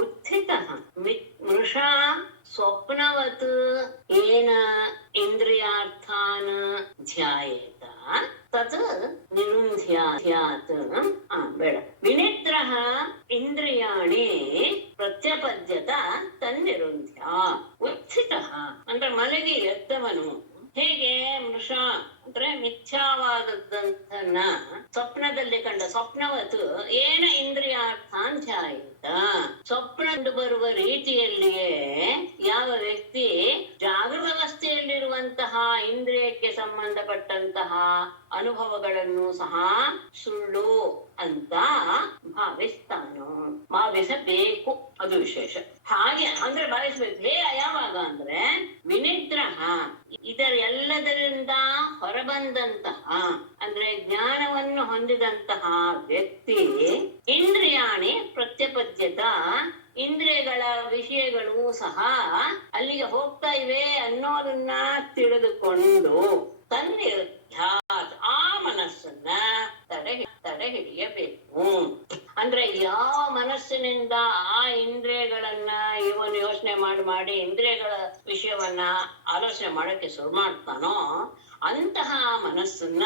ಉತ್ಥಿತ ಮೃಷಾ ಸ್ವಪ್ನವತ್ ಏನ ಇಂದ್ರಿಯಾರ್ಥಾನ್ ಧ್ಯಾಯೇತ ತತ್ ನಿರುಂಧ್ಯಾತ್. ಬೇಡ. ವಿನಿಗ್ರಹ ಇಂದ್ರಿಯಾಣಿ ಪ್ರತ್ಯಪದ್ಯತ ತನ್ನಿರುಂಧ್ಯ. ಉತ್ಥಿತ ಅಂದ್ರೆ ಮಲಗಿ ಎದ್ದವನು ಹೇಗೆ ಮೃಷ ಅಂದ್ರೆ ಮಿಥ್ಯಾವಾದದ್ದನ್ನ ಸ್ವಪ್ನದಲ್ಲಿ ಕಂಡ ಸ್ವಪ್ನವತ್ತು ಏನ ಇಂದ್ರಿಯಾರ್ಥಾನ್ ಧ್ಯಾಯೇತ. ಸ್ವಪ್ನ ಬರುವ ರೀತಿಯಲ್ಲಿಯೇ ಯಾವ ವ್ಯಕ್ತಿ ಜಾಗೃತ ಅವಸ್ಥೆಯಲ್ಲಿರುವಂತಹ ಇಂದ್ರಿಯಕ್ಕೆ ಸಂಬಂಧಪಟ್ಟಂತಹ ಅನುಭವಗಳನ್ನು ಸಹ ಸುಳ್ಳು ಅಂತ ಭಾವಿಸಬೇಕು. ಅದು ವಿಶೇಷ. ಹಾಗೆ ಅಂದ್ರೆ ಭಾವಿಸ್ಬೇಕು. ಯಾವಾಗ ಅಂದ್ರೆ ವಿನಿಗ್ರಹ ಇದರೆಲ್ಲದರಿಂದ ಹೊರಬಂದಂತಹ ಅಂದ್ರೆ ಜ್ಞಾನವನ್ನು ಹೊಂದಿದಂತಹ ವ್ಯಕ್ತಿ ಇಂದ್ರಿಯಾಣಿ ಪ್ರತ್ಯಪದ್ಯತ, ಇಂದ್ರಿಯಗಳ ವಿಷಯಗಳು ಸಹ ಅಲ್ಲಿಗೆ ಹೋಗ್ತಾ ಇವೆ ಅನ್ನೋದನ್ನ ತಿಳಿದುಕೊಂಡು ಆ ಮನಸ್ಸನ್ನ ತಡೆ ಹಿಡಿಯಬೇಕು. ಅಂದ್ರೆ ಯಾವ ಮನಸ್ಸಿನಿಂದ ಆ ಇಂದ್ರಿಯಗಳನ್ನ ಇವನು ಯೋಚನೆ ಮಾಡಿ ಇಂದ್ರಿಯಗಳ ವಿಷಯವನ್ನ ಆಲೋಚನೆ ಮಾಡಕ್ಕೆ ಶುರು ಮಾಡ್ತಾನೋ ಅಂತಹ ಮನಸ್ಸನ್ನ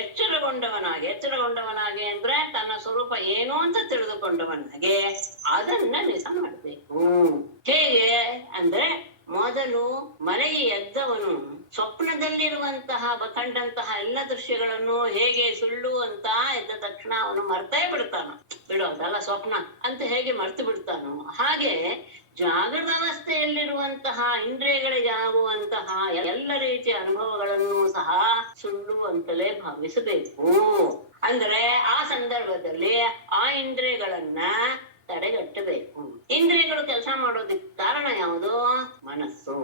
ಎಚ್ಚರಗೊಂಡವನಾಗಿ ಅಂದ್ರೆ ತನ್ನ ಸ್ವರೂಪ ಏನು ಅಂತ ತಿಳಿದುಕೊಂಡವನಾಗೆ ಅದನ್ನ ನಿಜ ಮಾಡ್ಬೇಕು. ಹೇಗೆ ಅಂದ್ರೆ ಮೊದಲು ಮನೆಗೆ ಎದ್ದವನು ಸ್ವಪ್ನದಲ್ಲಿರುವಂತಹ ಕಂಡಂತಹ ಎಲ್ಲ ದೃಶ್ಯಗಳನ್ನು ಹೇಗೆ ಸುಳ್ಳು ಅಂತ ಎದ್ದ ತಕ್ಷಣ ಅವನು ಮರ್ತೇ ಬಿಡ್ತಾನ. ಬಿಡೋದಲ್ಲ ಸ್ವಪ್ನ ಅಂತ ಹೇಗೆ ಮರ್ತು ಬಿಡ್ತಾನೋ ಹಾಗೆ ಜಾಗೃತ ಅವಸ್ಥೆಯಲ್ಲಿರುವಂತಹ ಇಂದ್ರಿಯಗಳಿಗೆ ಆಗುವಂತಹ ಎಲ್ಲ ರೀತಿಯ ಅನುಭವಗಳನ್ನು ಸಹ ಸುಳ್ಳು ಅಂತಲೇ ಭಾವಿಸಬೇಕು. ಅಂದ್ರೆ ಆ ಸಂದರ್ಭದಲ್ಲಿ ಆ ಇಂದ್ರಿಯಗಳನ್ನ ತಡೆಗಟ್ಟಬೇಕು. ಇಂದ್ರಿಯಗಳು ಕೆಲಸ ಮಾಡೋದಕ್ಕೆ ಕಾರಣ ಯಾವುದು? ಮನಸ್ಸು.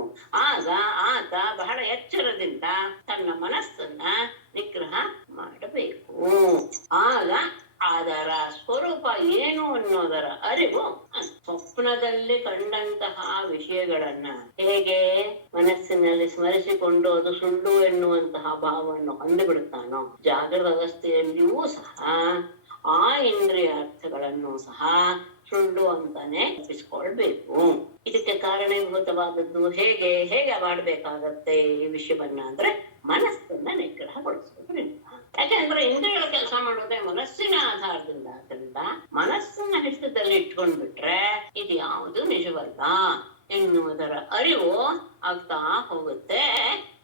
ಆಗ ಆತ ಬಹಳ ಎಚ್ಚರದಿಂದ ತನ್ನ ಮನಸ್ಸನ್ನ ನಿಗ್ರಹ ಮಾಡಬೇಕು. ಆಗ ಅದರ ಸ್ವರೂಪ ಏನು ಅನ್ನೋದರ ಅರಿವು. ಸ್ವಪ್ನದಲ್ಲಿ ಕಂಡಂತಹ ವಿಷಯಗಳನ್ನ ಹೇಗೆ ಮನಸ್ಸಿನಲ್ಲಿ ಸ್ಮರಿಸಿಕೊಂಡು ಅದು ಸುಳ್ಳು ಎನ್ನುವಂತಹ ಭಾವವನ್ನು ಹೊಂದಿಬಿಡುತ್ತಾನೋ, ಜಾಗೃತ ಅವಸ್ಥೆಯಲ್ಲಿಯೂ ಸಹ ಆ ಇಂದ್ರಿಯಾರ್ಥಗಳನ್ನು ಸಹ ಸುಳ್ಳು ಅಂತಾನೆ ಒಪ್ಪಿಸ್ಕೊಳ್ಬೇಕು. ಇದಕ್ಕೆ ಕಾರಣೀಭೂತವಾದದ್ದು ಹೇಗೆ ಮಾಡಬೇಕಾಗತ್ತೆ ಈ ವಿಷಯವನ್ನ ಅಂದ್ರೆ ಮನಸ್ಸನ್ನ ನಿಗ್ರಹಗೊಳಿಸೋದ್ರಿಂದ. ಯಾಕೆಂದ್ರೆ ಇಂದ್ರಿಯಗಳ ಕೆಲಸ ಮಾಡೋದೇ ಮನಸ್ಸಿನ ಆಧಾರದಿಂದ. ಆದ್ರಿಂದ ಮನಸ್ಸನ್ನ ಹಿಡಿತದಲ್ಲಿ ಇಟ್ಕೊಂಡ್ಬಿಟ್ರೆ ಇದು ಯಾವುದು ನಿಜವಲ್ಲ ಎನ್ನುವುದರ ಅರಿವು ಆಗ್ತಾ ಹೋಗುತ್ತೆ.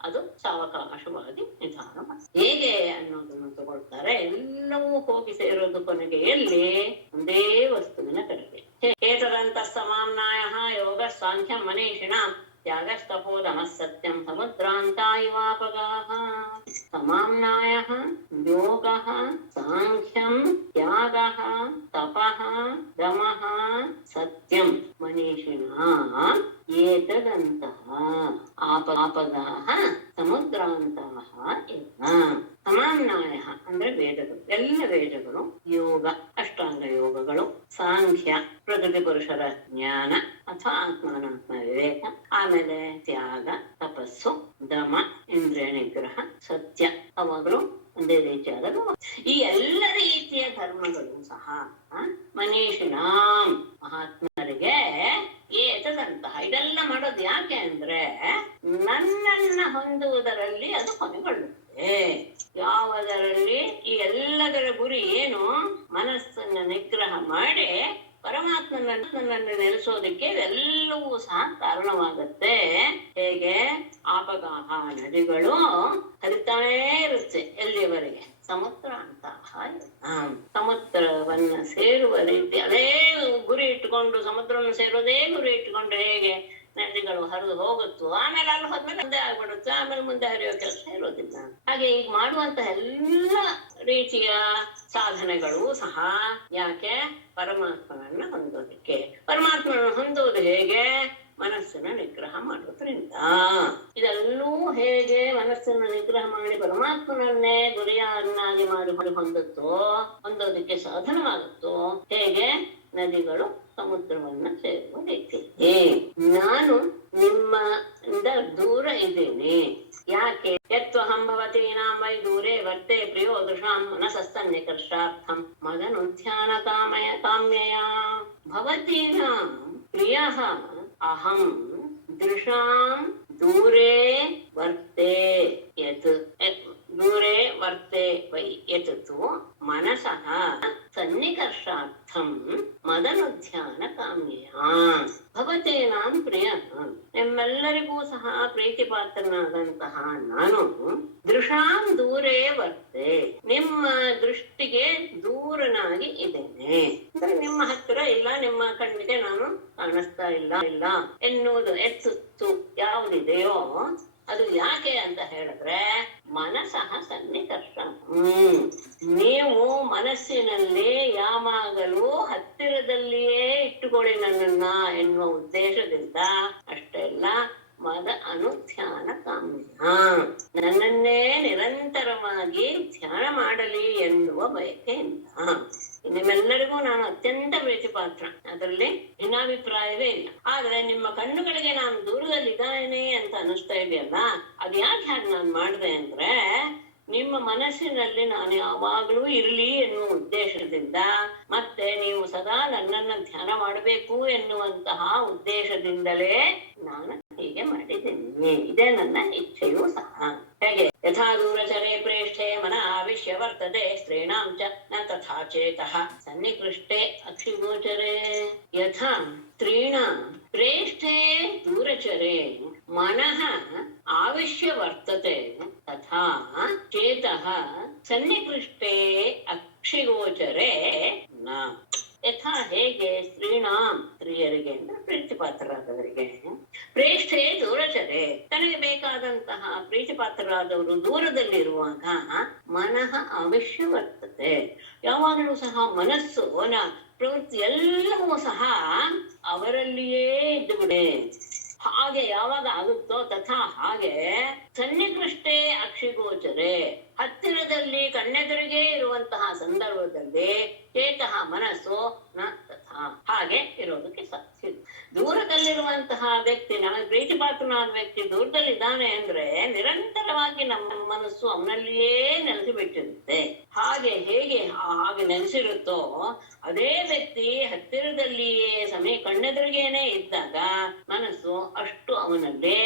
ಅದು ಸಾವಕಾಶವಾಗಿ ನಿಧಾನ ಹೇಗೆ ಅನ್ನೋದನ್ನು ತಗೊಳ್ತಾರೆ. ಎಲ್ಲವೂ ಹೋಗಿ ಸೇರೋದು ಕೊನೆಗೆ ಎಲ್ಲಿ? ಒಂದೇ ವಸ್ತುವಿನ ಕಡೆಗೆ. ಏತದಂತ ಸಮಾಮ್ನಾಯ ಯೋಗ ಸಾಂಖ್ಯ ಮನೀಷಿಣ ತ್ಯಾಗಸ್ತಪೋದಮ ಸತ್ಯಂ ಸಮುದ್ರಾಂತ ಇವಾಪಗಾಃ. ಸಮಾಮ್ನಾಯ ಯೋಗ ಸಾಂಖ್ಯಂ ತ್ಯಾಗಃ ತಪಃ ದಮಃ ಸತ್ಯಂ ಮನೀಷಿಣ ಏತದಂತಹ ಆಪಗಾಃ ಸಮುದ್ರಾಂತಾಃ ಇವ. ಸಮಾಮ್ನಾಯ ಅಂದ್ರೆ ವೇದಗಳು, ಎಲ್ಲ ವೇದಗಳು, ಯೋಗ ಅಷ್ಟಾಂಗ ಯೋಗಗಳು, ಸಾಂಖ್ಯ ಪ್ರಕೃತಿ ಪುರುಷರ ಜ್ಞಾನ ಅಥವಾ ಆತ್ಮಾನಾತ್ಮ ವಿವೇಕ, ಆಮೇಲೆ ತ್ಯಾಗ ತಪಸ್ಸು, ದಮ ಇಂದ್ರಿಯ ನಿಗ್ರಹ, ಸತ್ಯ ಅವಾಗಲೂ ಒಂದೇ ರೀತಿಯಾದ ಈ ಎಲ್ಲ ರೀತಿಯ ಧರ್ಮಗಳು ಸಹ ಮನೀಷಿಣಾಂ ಮಹಾತ್ಮರಿಗೆ ಏತದಂತಹ ಇದೆಲ್ಲ ಮಾಡೋದು ಯಾಕೆ ಅಂದ್ರೆ ನನ್ನನ್ನ ಹೊಂದುವುದರಲ್ಲಿ ಅದು ಕೊನೆಗೊಳ್ಳುತ್ತೆ. ಯಾವುದರಲ್ಲಿ ಈ ಎಲ್ಲ ಎಲ್ಲದರ ಗುರಿ ಏನು? ಮನಸ್ಸನ್ನ ನಿಗ್ರಹ ಮಾಡಿ ಪರಮಾತ್ಮನನ್ನು ನೆಲೆಸೋದಕ್ಕೆ ಇವೆಲ್ಲವೂ ಸಹ ಕಾರಣವಾಗತ್ತೆ. ಹೇಗೆ ಆಪಗಾಹ, ನದಿಗಳು ಹರಿತಾನೇ ಇರುತ್ತೆ ಎಲ್ಲಿಯವರೆಗೆ? ಸಮುದ್ರ ಅಂತ. ಸಮುದ್ರವನ್ನ ಸೇರುವ ರೀತಿ ಅದೇ ಗುರಿ ಇಟ್ಟುಕೊಂಡು, ಸಮುದ್ರವನ್ನು ಸೇರೋದೇ ಗುರಿ ಇಟ್ಟುಕೊಂಡು ಹೇಗೆ ನದಿಗಳು ಹರಿದು ಹೋಗುತ್ತೋ, ಆಮೇಲೆ ಅಲ್ಲಿ ಹೋದ್ಮೇಲೆ ಮುಂದೆ ಆಗ್ಬಿಡುತ್ತೆ, ಆಮೇಲೆ ಮುಂದೆ ಹರಿಯೋ ಕೆಲಸ ಇರೋದಿಲ್ಲ. ಹಾಗೆ ಈಗ ಮಾಡುವಂತಹ ಎಲ್ಲ ರೀತಿಯ ಸಾಧನೆಗಳು ಸಹ ಯಾಕೆ? ಪರಮಾತ್ಮನನ್ನ ಹೊಂದೋದಕ್ಕೆ. ಪರಮಾತ್ಮನನ್ನು ಹೊಂದೋದು ಹೇಗೆ? ಮನಸ್ಸನ್ನ ನಿಗ್ರಹ ಮಾಡೋದ್ರಿಂದ. ಇದೆಲ್ಲೂ ಹೇಗೆ ಮನಸ್ಸನ್ನ ನಿಗ್ರಹ ಮಾಡಿ ಪರಮಾತ್ಮನನ್ನೇ ಗುರಿಯನ್ನಾಗಿ ಮಾಡಿ ಹೊಂದೋದಕ್ಕೆ ಸಾಧನವಾಗುತ್ತೋ ಹೇಗೆ? ನದಿಗಳು ಸಮುದ್ರವನ್ನ ಸೇರುವ ರೀತಿ. ನಾನು ನಿಮ್ಮಿಂದ ದೂರ ಇದ್ದೇನೆ. ಯಾಕೆ? ಯತ್ವಹಂ ಭವತೀನಾಂ ವೈ ದೂರೇ ವರ್ತೆ ಪ್ರಿಯೋ ದೃಶಾಂ ಮನಸಸ್ತನ್ನಿಕರ್ಷಾರ್ಥಂ ಮದನುಧ್ಯಾನ ಕಾಮ್ಯಯ ಭವತೀನಾಂ ಪ್ರಿಯಃ ಅಹಂ ದೃಶಾಂ ದೂರೇ ವರ್ತೆ ಯತ್ ದೂರೇ ವರ್ತೆ ವೈ ಯತ್ ಮನಸಃ ಸನ್ನಿಕರ್ಷಾರ್ಥಂ ಮದನುಧ್ಯಾನ ಕಾಮ್ಯಯ ಭವತೇನಾಂ ಪ್ರಿಯ. ನಿಮ್ಮೆಲ್ಲರಿಗೂ ಸಹ ಪ್ರೀತಿ ಪಾತ್ರನಾದಂತಹ ನಾನು ದೃಶಾಂ ದೂರೇ ವರ್ತೆ, ನಿಮ್ಮ ದೃಷ್ಟಿಗೆ ದೂರನಾಗಿ ಇದ್ದೇನೆ. ಅಂದ್ರೆ ನಿಮ್ಮ ಹತ್ತಿರ ಇಲ್ಲ, ನಿಮ್ಮ ಕಣ್ಣಿಗೆ ನಾನು ಕಾಣಿಸ್ತಾ ಇಲ್ಲ ಎನ್ನುವುದು ಎತ್ತು ಯಾವುದಿದೆಯೋ ಅದು ಯಾಕೆ ಅಂತ ಹೇಳಿದ್ರೆ ಮನಸಃ ಸನ್ನಿಕರ್ಷ. ನೀವು ಮನಸ್ಸಿನಲ್ಲಿ ಯಾವಾಗಲೂ ಹತ್ತಿರದಲ್ಲಿಯೇ ಇಟ್ಟುಕೊಳ್ಳಿ ನನ್ನನ್ನ ಎನ್ನುವ ಉದ್ದೇಶದಿಂದ ಅಷ್ಟೇ ಅಲ್ಲ, ಮದ ಅನುಧ್ಯಾನ ಕಾಮ್ಯ, ನನ್ನನ್ನೇ ನಿರಂತರವಾಗಿ ಧ್ಯಾನ ಮಾಡಲಿ ಎನ್ನುವ ಬಯಕೆಯಿಂದ. ನಿಮ್ಮೆಲ್ಲರಿಗೂ ನಾನು ಅತ್ಯಂತ ಪ್ರೀತಿ ಪಾತ್ರ, ಅದರಲ್ಲಿ ಭಿನ್ನಾಭಿಪ್ರಾಯವೇ ಇಲ್ಲ. ಆದ್ರೆ ನಿಮ್ಮ ಕಣ್ಣುಗಳಿಗೆ ನಾನು ದೂರದಲ್ಲಿದ್ದಾನೆ ಅಂತ ಅನಿಸ್ತಾ ಇದೆಯಲ್ಲ, ಅದು ಯಾಕೆ ಹಾಗೆ ನಾನು ಮಾಡಿದೆ ಅಂದ್ರೆ ನಿಮ್ಮ ಮನಸ್ಸಿನಲ್ಲಿ ನಾನು ಯಾವಾಗಲೂ ಇರಲಿ ಎನ್ನುವ ಉದ್ದೇಶದಿಂದ, ಮತ್ತೆ ನೀವು ಸದಾ ನನ್ನನ್ನ ಧ್ಯಾನ ಮಾಡಬೇಕು ಎನ್ನುವಂತಹ ಉದ್ದೇಶದಿಂದಲೇ ನಾನು ಹೀಗೆ ಮಾಡಿದ್ದೇನೆ. ಇದೇ ನನ್ನ ಇಚ್ಛೆಯೂ ಸಹ. ಹೇಗೆ? ಯಥಾ ದೂರಚರೆ ಪ್ರೇಷ್ಠೆ ಮನ ಆವಿಶ್ಯ ವರ್ತತೆ ಸ್ತ್ರೀಣಾಂ ಚ ನ ತಥಾ ಚೇತಃ ಸನ್ನಿಕೃಷ್ಟೇ ಅಕ್ಷಿಗೋಚರೆ. ಯಥಾ ಸ್ತ್ರೀಣಾಂ ಪ್ರೇಷ್ಠೆ ದೂರಚರೆ ಮನಃ ಆವಿಶ್ಯ ವರ್ತತೆ ತಥಾ ಚೇತಃ ಸನ್ನಿಕೃಷ್ಟೇ ಅಕ್ಷಿಗೋಚರೆ ನ. ಯಥಾ ಹೇಗೆ? ಸ್ತ್ರೀಣಾಂ ಸ್ತ್ರೀಯರಿಗೆ ಅಂದ್ರೆ ಪ್ರೀತಿ ಪಾತ್ರರಾದವರಿಗೆ, ಪ್ರೇಷ್ಠೆ ದೂರಚರೆ ತನಗೆ ಬೇಕಾದಂತಹ ಪ್ರೀತಿ ಪಾತ್ರರಾದವರು ದೂರದಲ್ಲಿರುವಾಗ ಮನಃ ಅವಶ್ಯ ವರ್ತತೆ, ಯಾವಾಗಲೂ ಸಹ ಮನಸ್ಸು ಪ್ರವೃತ್ತಿ ಎಲ್ಲವೂ ಸಹ ಅವರಲ್ಲಿಯೇ ಇದ್ದುಬಿಡೆ. ಹಾಗೆ ಯಾವಾಗ ಆಗುತ್ತೋ ತಥಾ ಹಾಗೆ ಸನ್ನಿಕೃಷ್ಟೇ ಅಕ್ಷಿಗೋಚರೆ ಹತ್ತಿರದಲ್ಲಿ ಕಣ್ಣೆದುರಿಗೆ ಇರುವಂತಹ ಸಂದರ್ಭದಲ್ಲಿ ಚೇತಃ ಮನಸ್ಸು ನ ತಥಾ ಹಾಗೆ ಇರೋದಕ್ಕೆ ಸಾಧ್ಯ. ದೂರದಲ್ಲಿರುವಂತಹ ವ್ಯಕ್ತಿ, ನಮಗೆ ಪ್ರೀತಿ ಪಾತ್ರನಾದ ವ್ಯಕ್ತಿ ದೂರದಲ್ಲಿದ್ದಾನೆ ಅಂದ್ರೆ ನಿರಂತರವಾಗಿ ನಮ್ಮ ಮನಸ್ಸು ಅವನಲ್ಲಿಯೇ ನೆಲೆಸಿ ಬಿಟ್ಟಿರುತ್ತೆ. ಹೇಗೆ ನೆಲೆಸಿರುತ್ತೋ ಅದೇ ವ್ಯಕ್ತಿ ಹತ್ತಿರದಲ್ಲಿಯೇ ಕಣ್ಣೆದುರಿಗೇನೆ ಇದ್ದಾಗ ಮನಸ್ಸು ಅಷ್ಟು ಅವನಲ್ಲೇ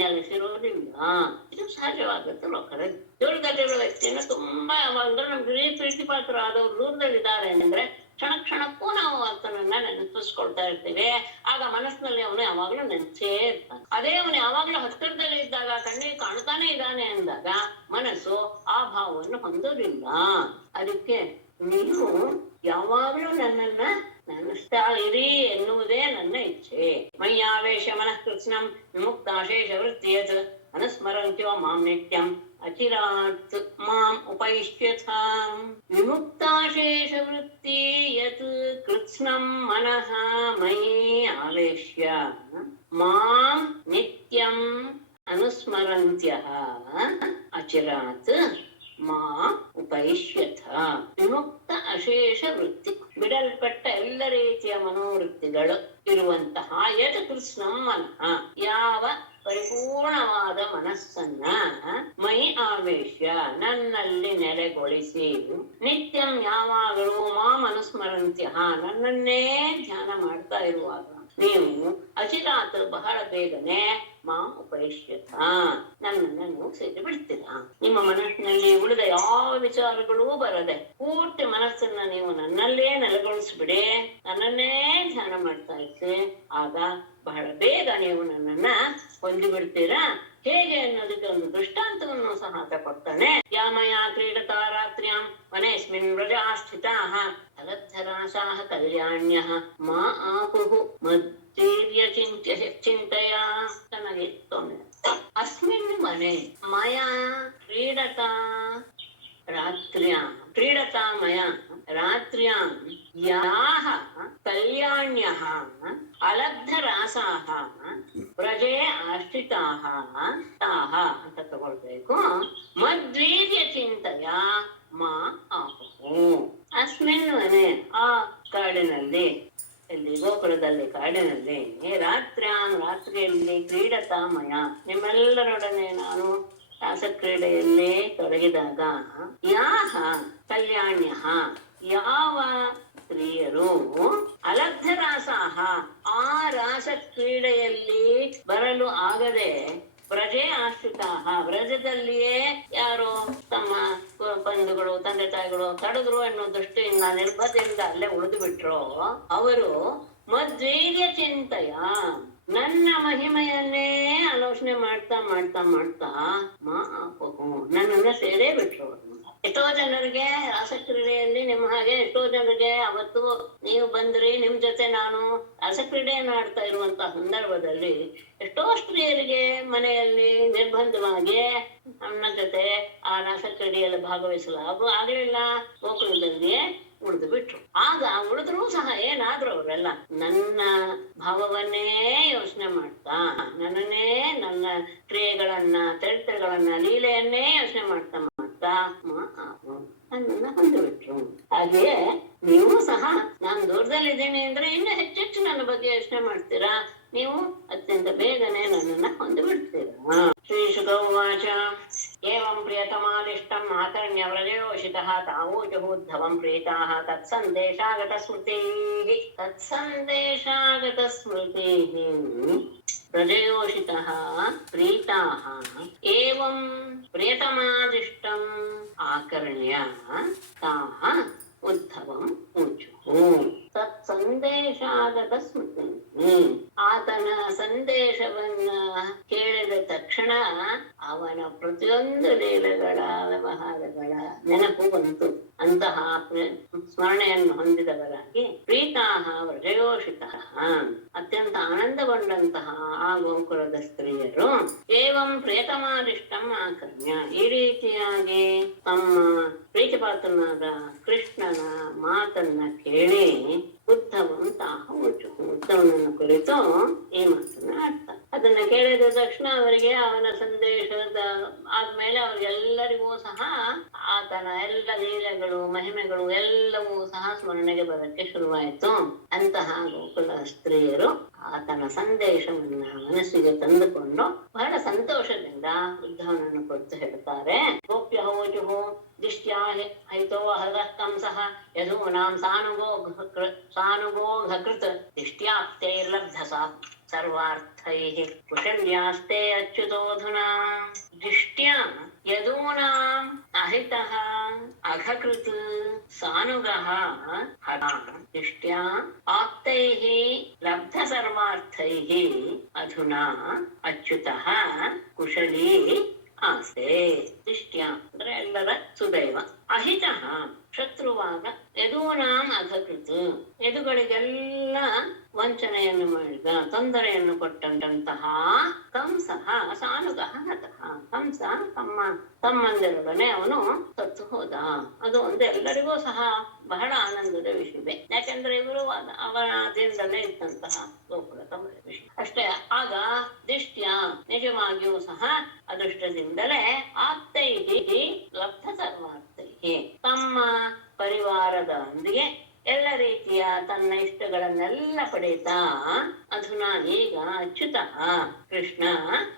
ನೆಲೆಸಿರೋದಿಲ್ಲ. ಇದು ಸಹಜವಾಗುತ್ತೆ ಲೋಕದಲ್ಲಿ. ದೂರದಲ್ಲಿರುವ ವ್ಯಕ್ತಿಯನ್ನು ತುಂಬಾ ಅಂದ್ರೆ ನಮ್ಗೆ ಪ್ರೀತಿ ಪಾತ್ರ ಆದವ್ರು ದೂರದಲ್ಲಿದ್ದಾರೆ ಅಂದ್ರೆ ಕ್ಷಣಕ್ಕೂ ನಾವು ಆತನನ್ನ ನೆನಪಿಸ್ಕೊಳ್ತಾ ಇರ್ತೀವಿ. ಆಗ ಮನಸ್ಸಿನಲ್ಲಿ ಅವನು ಯಾವಾಗ್ಲೂ ನೆನಪೇ ಇರ್ತಾನೆ. ಅದೇ ಅವನು ಯಾವಾಗ್ಲೂ ಹತ್ತಿರದಲ್ಲಿ ಇದ್ದಾಗ ಕಣ್ಣಿಗೆ ಕಾಣ್ತಾನೆ ಇದ್ದಾನೆ ಅಂದಾಗ ಮನಸ್ಸು ಆ ಭಾವವನ್ನು ಹೊಂದೋದಿಲ್ಲ. ಅದಕ್ಕೆ ನೀವು ಯಾವಾಗ್ಲೂ ನನ್ನನ್ನ ನೆನೆಸ್ತಾ ಇರಿ ಎನ್ನುವುದೇ ನನ್ನ ಇಚ್ಛೆ. ಮಯ್ಯಾವೇಶ ಮನಃ ಕೃಷ್ಣಂ ವಿಮುಕ್ತಾಶೇಷ ವೃತ್ತಿಯತ್ ಅನುಸ್ಮರಂತ್ಯೋ ಮಾಂ ನಿತ್ಯಂ ಅಚಿರಾತ್ ಮಾಂ ಉಪೈಷ್ಯಥಾಂ. ವಿಮುಕ್ತಾಶೇಷ ವೃತ್ತಿ ಯತ್ ಕೃತ್ಸ್ನಂ ಮನಃ ಮಯಿ ಆವೇಶ್ಯ ಮಾಂ ನಿತ್ಯಂ ಅನುಸ್ಮರಂತ್ಯಃ ಅಚಿರಾತ್ ಮಾಂ ಉಪೈಷ್ಯಥ. ವಿಮುಕ್ತ ಅಶೇಷ ವೃತ್ತಿ, ಬಿಡಲ್ಪಟ್ಟ ಎಲ್ಲ ರೀತಿಯ ಮನೋವೃತ್ತಿಗಳು ಇರುವಂತಹ ಯತ್ ಕೃಷ್ಣಂ ಮನಃ, ಯಾವ ಪರಿಪೂರ್ಣವಾದ ಮನಸ್ಸನ್ನ ಮೈ ಆವೇಶ ನನ್ನಲ್ಲಿ ನೆಲೆಗೊಳಿಸಿ ನಿತ್ಯಂ ಯಾವಾಗಲೂ ಮಾಂ ಅನುಸ್ಮರಂತ್ಯ ನನ್ನನ್ನೇ ಧ್ಯಾನ ಮಾಡ್ತಾ ಇರುವಾಗ ನೀವು ಅಚಿರಾತ್ ಬಹಳ ಬೇಗನೆ ಮಾ ಉಪೈಷ್ಯತ ನನ್ನನ್ನು ನೀವು ಸೇರಿ ಬಿಡ್ತೀರಾ. ನಿಮ್ಮ ಮನಸ್ಸಿನಲ್ಲಿ ಉಳಿದ ಯಾವ ವಿಚಾರಗಳೂ ಬರದೆ ಪೂರ್ತಿ ಮನಸ್ಸನ್ನ ನೀವು ನನ್ನಲ್ಲೇ ನೆಲೆಗೊಳಿಸ್ಬಿಡಿ, ನನ್ನನ್ನೇ ಧ್ಯಾನ ಮಾಡ್ತಾ ಇರ್ತೀರಿ. ಆಗ ಬಹಳ ಬೇಗ ನೀವು ನನ್ನನ್ನ ಹೊಂದಿಬಿಡ್ತೀರಾ. ಹೇಗೆ ಅನ್ನೋದಕ್ಕೆ ಒಂದು ದೃಷ್ಟಾಂತವನ್ನು ಸಹ ಕೊಡ್ತಾನೆ. ಯಾಮಯ ಕ್ರೀಡತಾ ರಾತ್ರ್ಯಾಂ ವನೇಸ್ಮಿನ್ ವ್ರಜಾ ಸ್ಥಿತಾಃ ಅಲಬ್ಧರಾಸಾಃ ಕಲ್ಯಾಣ್ಯಃ ಮಾ ಆಪುಃ ಮದ್ವೀರ್ಯ ಚಿಂತೆಯ. ಚೆನ್ನಾಗಿತ್ತು. ಅಸ್ಮಿನ್ ಮನೆ ಮಯಾ ಕ್ರೀಡತಾ ರಾತ್ರ್ಯಾಂ ಕ್ರೀಡತಾ ಮಯಾ ರಾತ್ರ್ಯಾಂ ಯಾಃ ಕಲ್ಯಾಣ್ಯಃ ಅಲಬ್ಧರಾಸಾಃ ವ್ರಜೇ ಆಶ್ರಿತಾಃ ತಾಃ ಅಂತ ತಗೊಳ್ಬೇಕು. ಮದ್ವೀರ್ಯ ಚಿಂತೆಯ ಮಾ ಆಪುಃ. ಅಸ್ಮಿನ್ ಮನೆ ಆ ಕಾಡಿನಲ್ಲಿ, ಇಲ್ಲಿ ಗೋಕುಲದಲ್ಲಿ ಕಾಡಿನಲ್ಲಿ, ರಾತ್ರಿಯಲ್ಲಿ ಕ್ರೀಡತಾಮಯ ನಿಮ್ಮೆಲ್ಲರೊಡನೆ ನಾನು ರಾಸಕ್ರೀಡೆಯಲ್ಲಿ ತೊಡಗಿದಾಗ, ಯಾಹ ಕಲ್ಯಾಣ್ಯ ಯಾವ ಸ್ತ್ರೀಯರು ಅಲಬ್ಧರಾಸಾಹ ಆ ರಾಸ ಕ್ರೀಡೆಯಲ್ಲಿ ಬರಲು ಆಗದೆ ವ್ರಜೇ ಆಶ್ರಿತಾಹ ವ್ರಜದಲ್ಲಿಯೇ ಯಾರೋ ತಮ್ಮ ಬಂಧುಗಳು ತಂದೆ ತಾಯಿಗಳು ತಡೆದ್ರು ಅನ್ನೋ ದೃಷ್ಟಿಯಿಂದ ನಿರ್ಬಂಧದಿಂದ ಅಲ್ಲೇ ಉಳಿದು ಬಿಟ್ರೋ ಅವರು ಮದ್ವೀರ್ಯ ಚಿಂತೆಯ ನನ್ನ ಮಹಿಮೆಯನ್ನೇ ಆಲೋಚನೆ ಮಾಡ್ತಾ ಮಾಡ್ತಾ ಮಾಡ್ತಾ ಮಾ ಆಪುಃ ನನ್ನನ್ನ ಸೇರೇ ಬಿಟ್ರು. ಎಷ್ಟೋ ಜನರಿಗೆ ರಾಸಕ್ರೀಡೆಯಲ್ಲಿ ನಿಮ್ಮ ಹಾಗೆ ಎಷ್ಟೋ ಜನರಿಗೆ ಅವತ್ತು ನೀವು ಬಂದ್ರಿ, ನಿಮ್ ಜೊತೆ ನಾನು ರಾಸಕ್ರೀಡೆಯನ್ನು ಆಡ್ತಾ ಇರುವಂತ ಸಂದರ್ಭದಲ್ಲಿ ಎಷ್ಟೋ ಸ್ತ್ರೀಯರಿಗೆ ಮನೆಯಲ್ಲಿ ನಿರ್ಬಂಧವಾಗಿ ನನ್ನ ಜೊತೆ ಆ ರಾಸಕ್ರೀಡೆಯಲ್ಲಿ ಭಾಗವಹಿಸಲಾಗು ಆಗಲಿಲ್ಲ, ಗೋಕುಲದಲ್ಲಿ ಉಳಿದು ಬಿಟ್ರು. ಆಗ ಉಳಿದ್ರೂ ಸಹ ಏನಾದ್ರು ಅವರೆಲ್ಲ ನನ್ನ ಭಾವವನ್ನೇ ಯೋಚನೆ ಮಾಡ್ತಾ ನನ್ನನ್ನೇ ನನ್ನ ಕ್ರಿಯೆಗಳನ್ನ ಚರಿತ್ರೆಗಳನ್ನ ಲೀಲೆಯನ್ನೇ ಯೋಚನೆ ಮಾಡ್ತಾ ಮಾಡ್ತಾ ನನ್ನನ್ನ ಹೊಂದಿಬಿಟ್ರು. ಹಾಗೆಯೇ ನೀವು ಸಹ ನಾನು ದೂರದಲ್ಲಿದ್ದೀನಿ ಅಂದ್ರೆ ಇನ್ನು ಹೆಚ್ಚೆಚ್ಚು ನನ್ನ ಬಗ್ಗೆ ಯೋಚನೆ ಮಾಡ್ತೀರಾ, ನೀವು ಅತ್ಯಂತ ಬೇಗನೆ ನನ್ನನ್ನ ಹೊಂದಿಬಿಡ್ತೀರಾ. ಶ್ರೀ ಶುಕೌವಾಚ ಏವಂ ಪ್ರಿಯತಮಾದಿಷ್ಟಂ ಆಕರ್ಣ್ಯ ವ್ರಜಯೋಷಿತಃ ತಾವೂಚೂದ್ಧವಂ ಪ್ರೀತಾಃ ತತ್ಸಂದೇಶಾಗತ ಸ್ಮೃತಿಃ ವ್ರಜಯೋಷಿತಃ ಪ್ರೀತಾಃ ಏವಂ ಪ್ರಿಯತಮಾದಿಷ್ಟಂ ಆಕರ್ಣ್ಯ ತಾಃ ಉದ್ಧವಂ ಊಚುಃ ತತ್ಸಂದೇಶಾಗತ ಸ್ಮೃತಿ. ಆತನ ಸಂದೇಶವನ್ನ ಕೇಳಿದ ತಕ್ಷಣ ಅವನ ಪ್ರತಿಯೊಂದು ಲೀಲೆಗಳ ವ್ಯವಹಾರಗಳ ನೆನಪು ಬಂತು. ಅಂತಹ ಸ್ಮರಣೆಯನ್ನು ಹೊಂದಿದವರಾಗಿ ಪ್ರೀತಾಃ ವ್ರಜಯೋಷಿತಃ ಅತ್ಯಂತ ಆನಂದಗೊಂಡಂತಹ ಆ ಗೋಕುಲದ ಸ್ತ್ರೀಯರು ಏವಂ ಪ್ರಿಯತಮಾದಿಷ್ಟಂ ಆಕರ್ಣ್ಯ ಈ ರೀತಿಯಾಗಿ ತಮ್ಮ ಪ್ರೀತಿಪಾತ್ರನಾದ ಕೃಷ್ಣನ ಮಾತನ್ನ ಕೇಳಿ ಉದ್ಧವಂ ತಾಹ ಊಚುಃ ಉದ್ಧವನನ್ನು ಕುರಿತು ಈ ಮಾತನ್ನ ಆಡ್ತಾರೆ. ಅದನ್ನ ಕೇಳಿದ ತಕ್ಷಣ ಅವರಿಗೆ ಅವನ ಸಂದೇಶದ ಆದ್ಮೇಲೆ ಅವ್ರಿಗೆಲ್ಲರಿಗೂ ಸಹ ಆತನ ಎಲ್ಲ ಲೀಲೆಗಳು ಮಹಿಮೆಗಳು ಎಲ್ಲವೂ ಸಹ ಸ್ಮರಣೆಗೆ ಬರಕ್ಕೆ ಶುರುವಾಯಿತು. ಅಂತಹ ಗೋಕುಲ ಸ್ತ್ರೀಯರು ಆತನ ಸಂದೇಶವನ್ನ ಮನಸ್ಸಿಗೆ ತಂದುಕೊಂಡು ಬಹಳ ಸಂತೋಷದಿಂದ ಉದ್ಧವನನ್ನು ಕುರಿತು ಹೇಳ್ತಾರೆ. ಗೋಪ್ಯ ಊಚುಃ ದಿಷ್ಟ್ಯಾ ಹೈತೋ ಹರಃ ಕಂಸಃ ಯಧೂನಾಂ ಸಾನುಗೋಘಕೃತ್ ದಿಷ್ಟ್ಯಾಪ್ತೈರ್ಲಬ್ಧಸಾ ಸರ್ವಾರ್ಥೈಃ ಕುಶಲ್ಯಾಸ್ತೆ ಅಚ್ಯುತೋಧುನಾ. ದಿಷ್ಟ್ಯಾ ಯದೂನಾಂ ಅಹಿತಃ ಅಘಕೃತ್ ಸಾನುಗಃ ಹತಾ ದಿಷ್ಟ್ಯಾ ಆಪ್ತೈಃ ಲಬ್ಧ ಸರ್ವಾರ್ಥೈಃ ಅಧುನಾ ಅಚ್ಯುತಃ ಕುಶಲೀ ಆಸ್ತೆ. ದಿಷ್ಟ್ಯಾ ಅಂದ್ರೆ ಎಲ್ಲರ ಸುದೈವ, ಅಹಿತಃ ಶತ್ರುವಾದ, ಯದೂನಾಂ ಅಘಕೃತ್ ಯದುಗಳಿಗೆಲ್ಲ ವಂಚನೆಯನ್ನು ಮಾಡಿದ ತೊಂದರೆಯನ್ನು ಕೊಟ್ಟಂತಹ ಕಂಸಃ ಸಾನುಗಃ ಹತಃ ಕಂಸ ತಮ್ಮಂದಿರೊಡನೆ ಅವನು ಸತ್ತು ಹೋದ. ಅದು ಒಂದು ಎಲ್ಲರಿಗೂ ಸಹ ಬಹಳ ಆನಂದದ ವಿಷಯವೇ, ಯಾಕೆಂದ್ರೆ ಇವರು ಅವನ ದಿನದಲ್ಲೇ ಇದ್ದಂತಹ ಗೋಕುಲದ ವಿಷಯ ಅಷ್ಟೇ. ಆಗ ದಿಷ್ಟ್ಯ ನಿಜವಾಗಿಯೂ ಸಹ ಅದೃಷ್ಟದಿಂದಲೇ ಆಪ್ತೈಹಿ ಲಬ್ಧ ಸರ್ವಾರ್ಥೈಹಿ ತಮ್ಮ ಪರಿವಾರದೊಂದಿಗೆ ಎಲ್ಲ ರೀತಿಯ ತನ್ನ ಇಷ್ಟಗಳನ್ನೆಲ್ಲ ಪಡೆಯುತ್ತಾ ಅಧುನಾ ಈಗ ಅಚ್ಯುತ ಕೃಷ್ಣ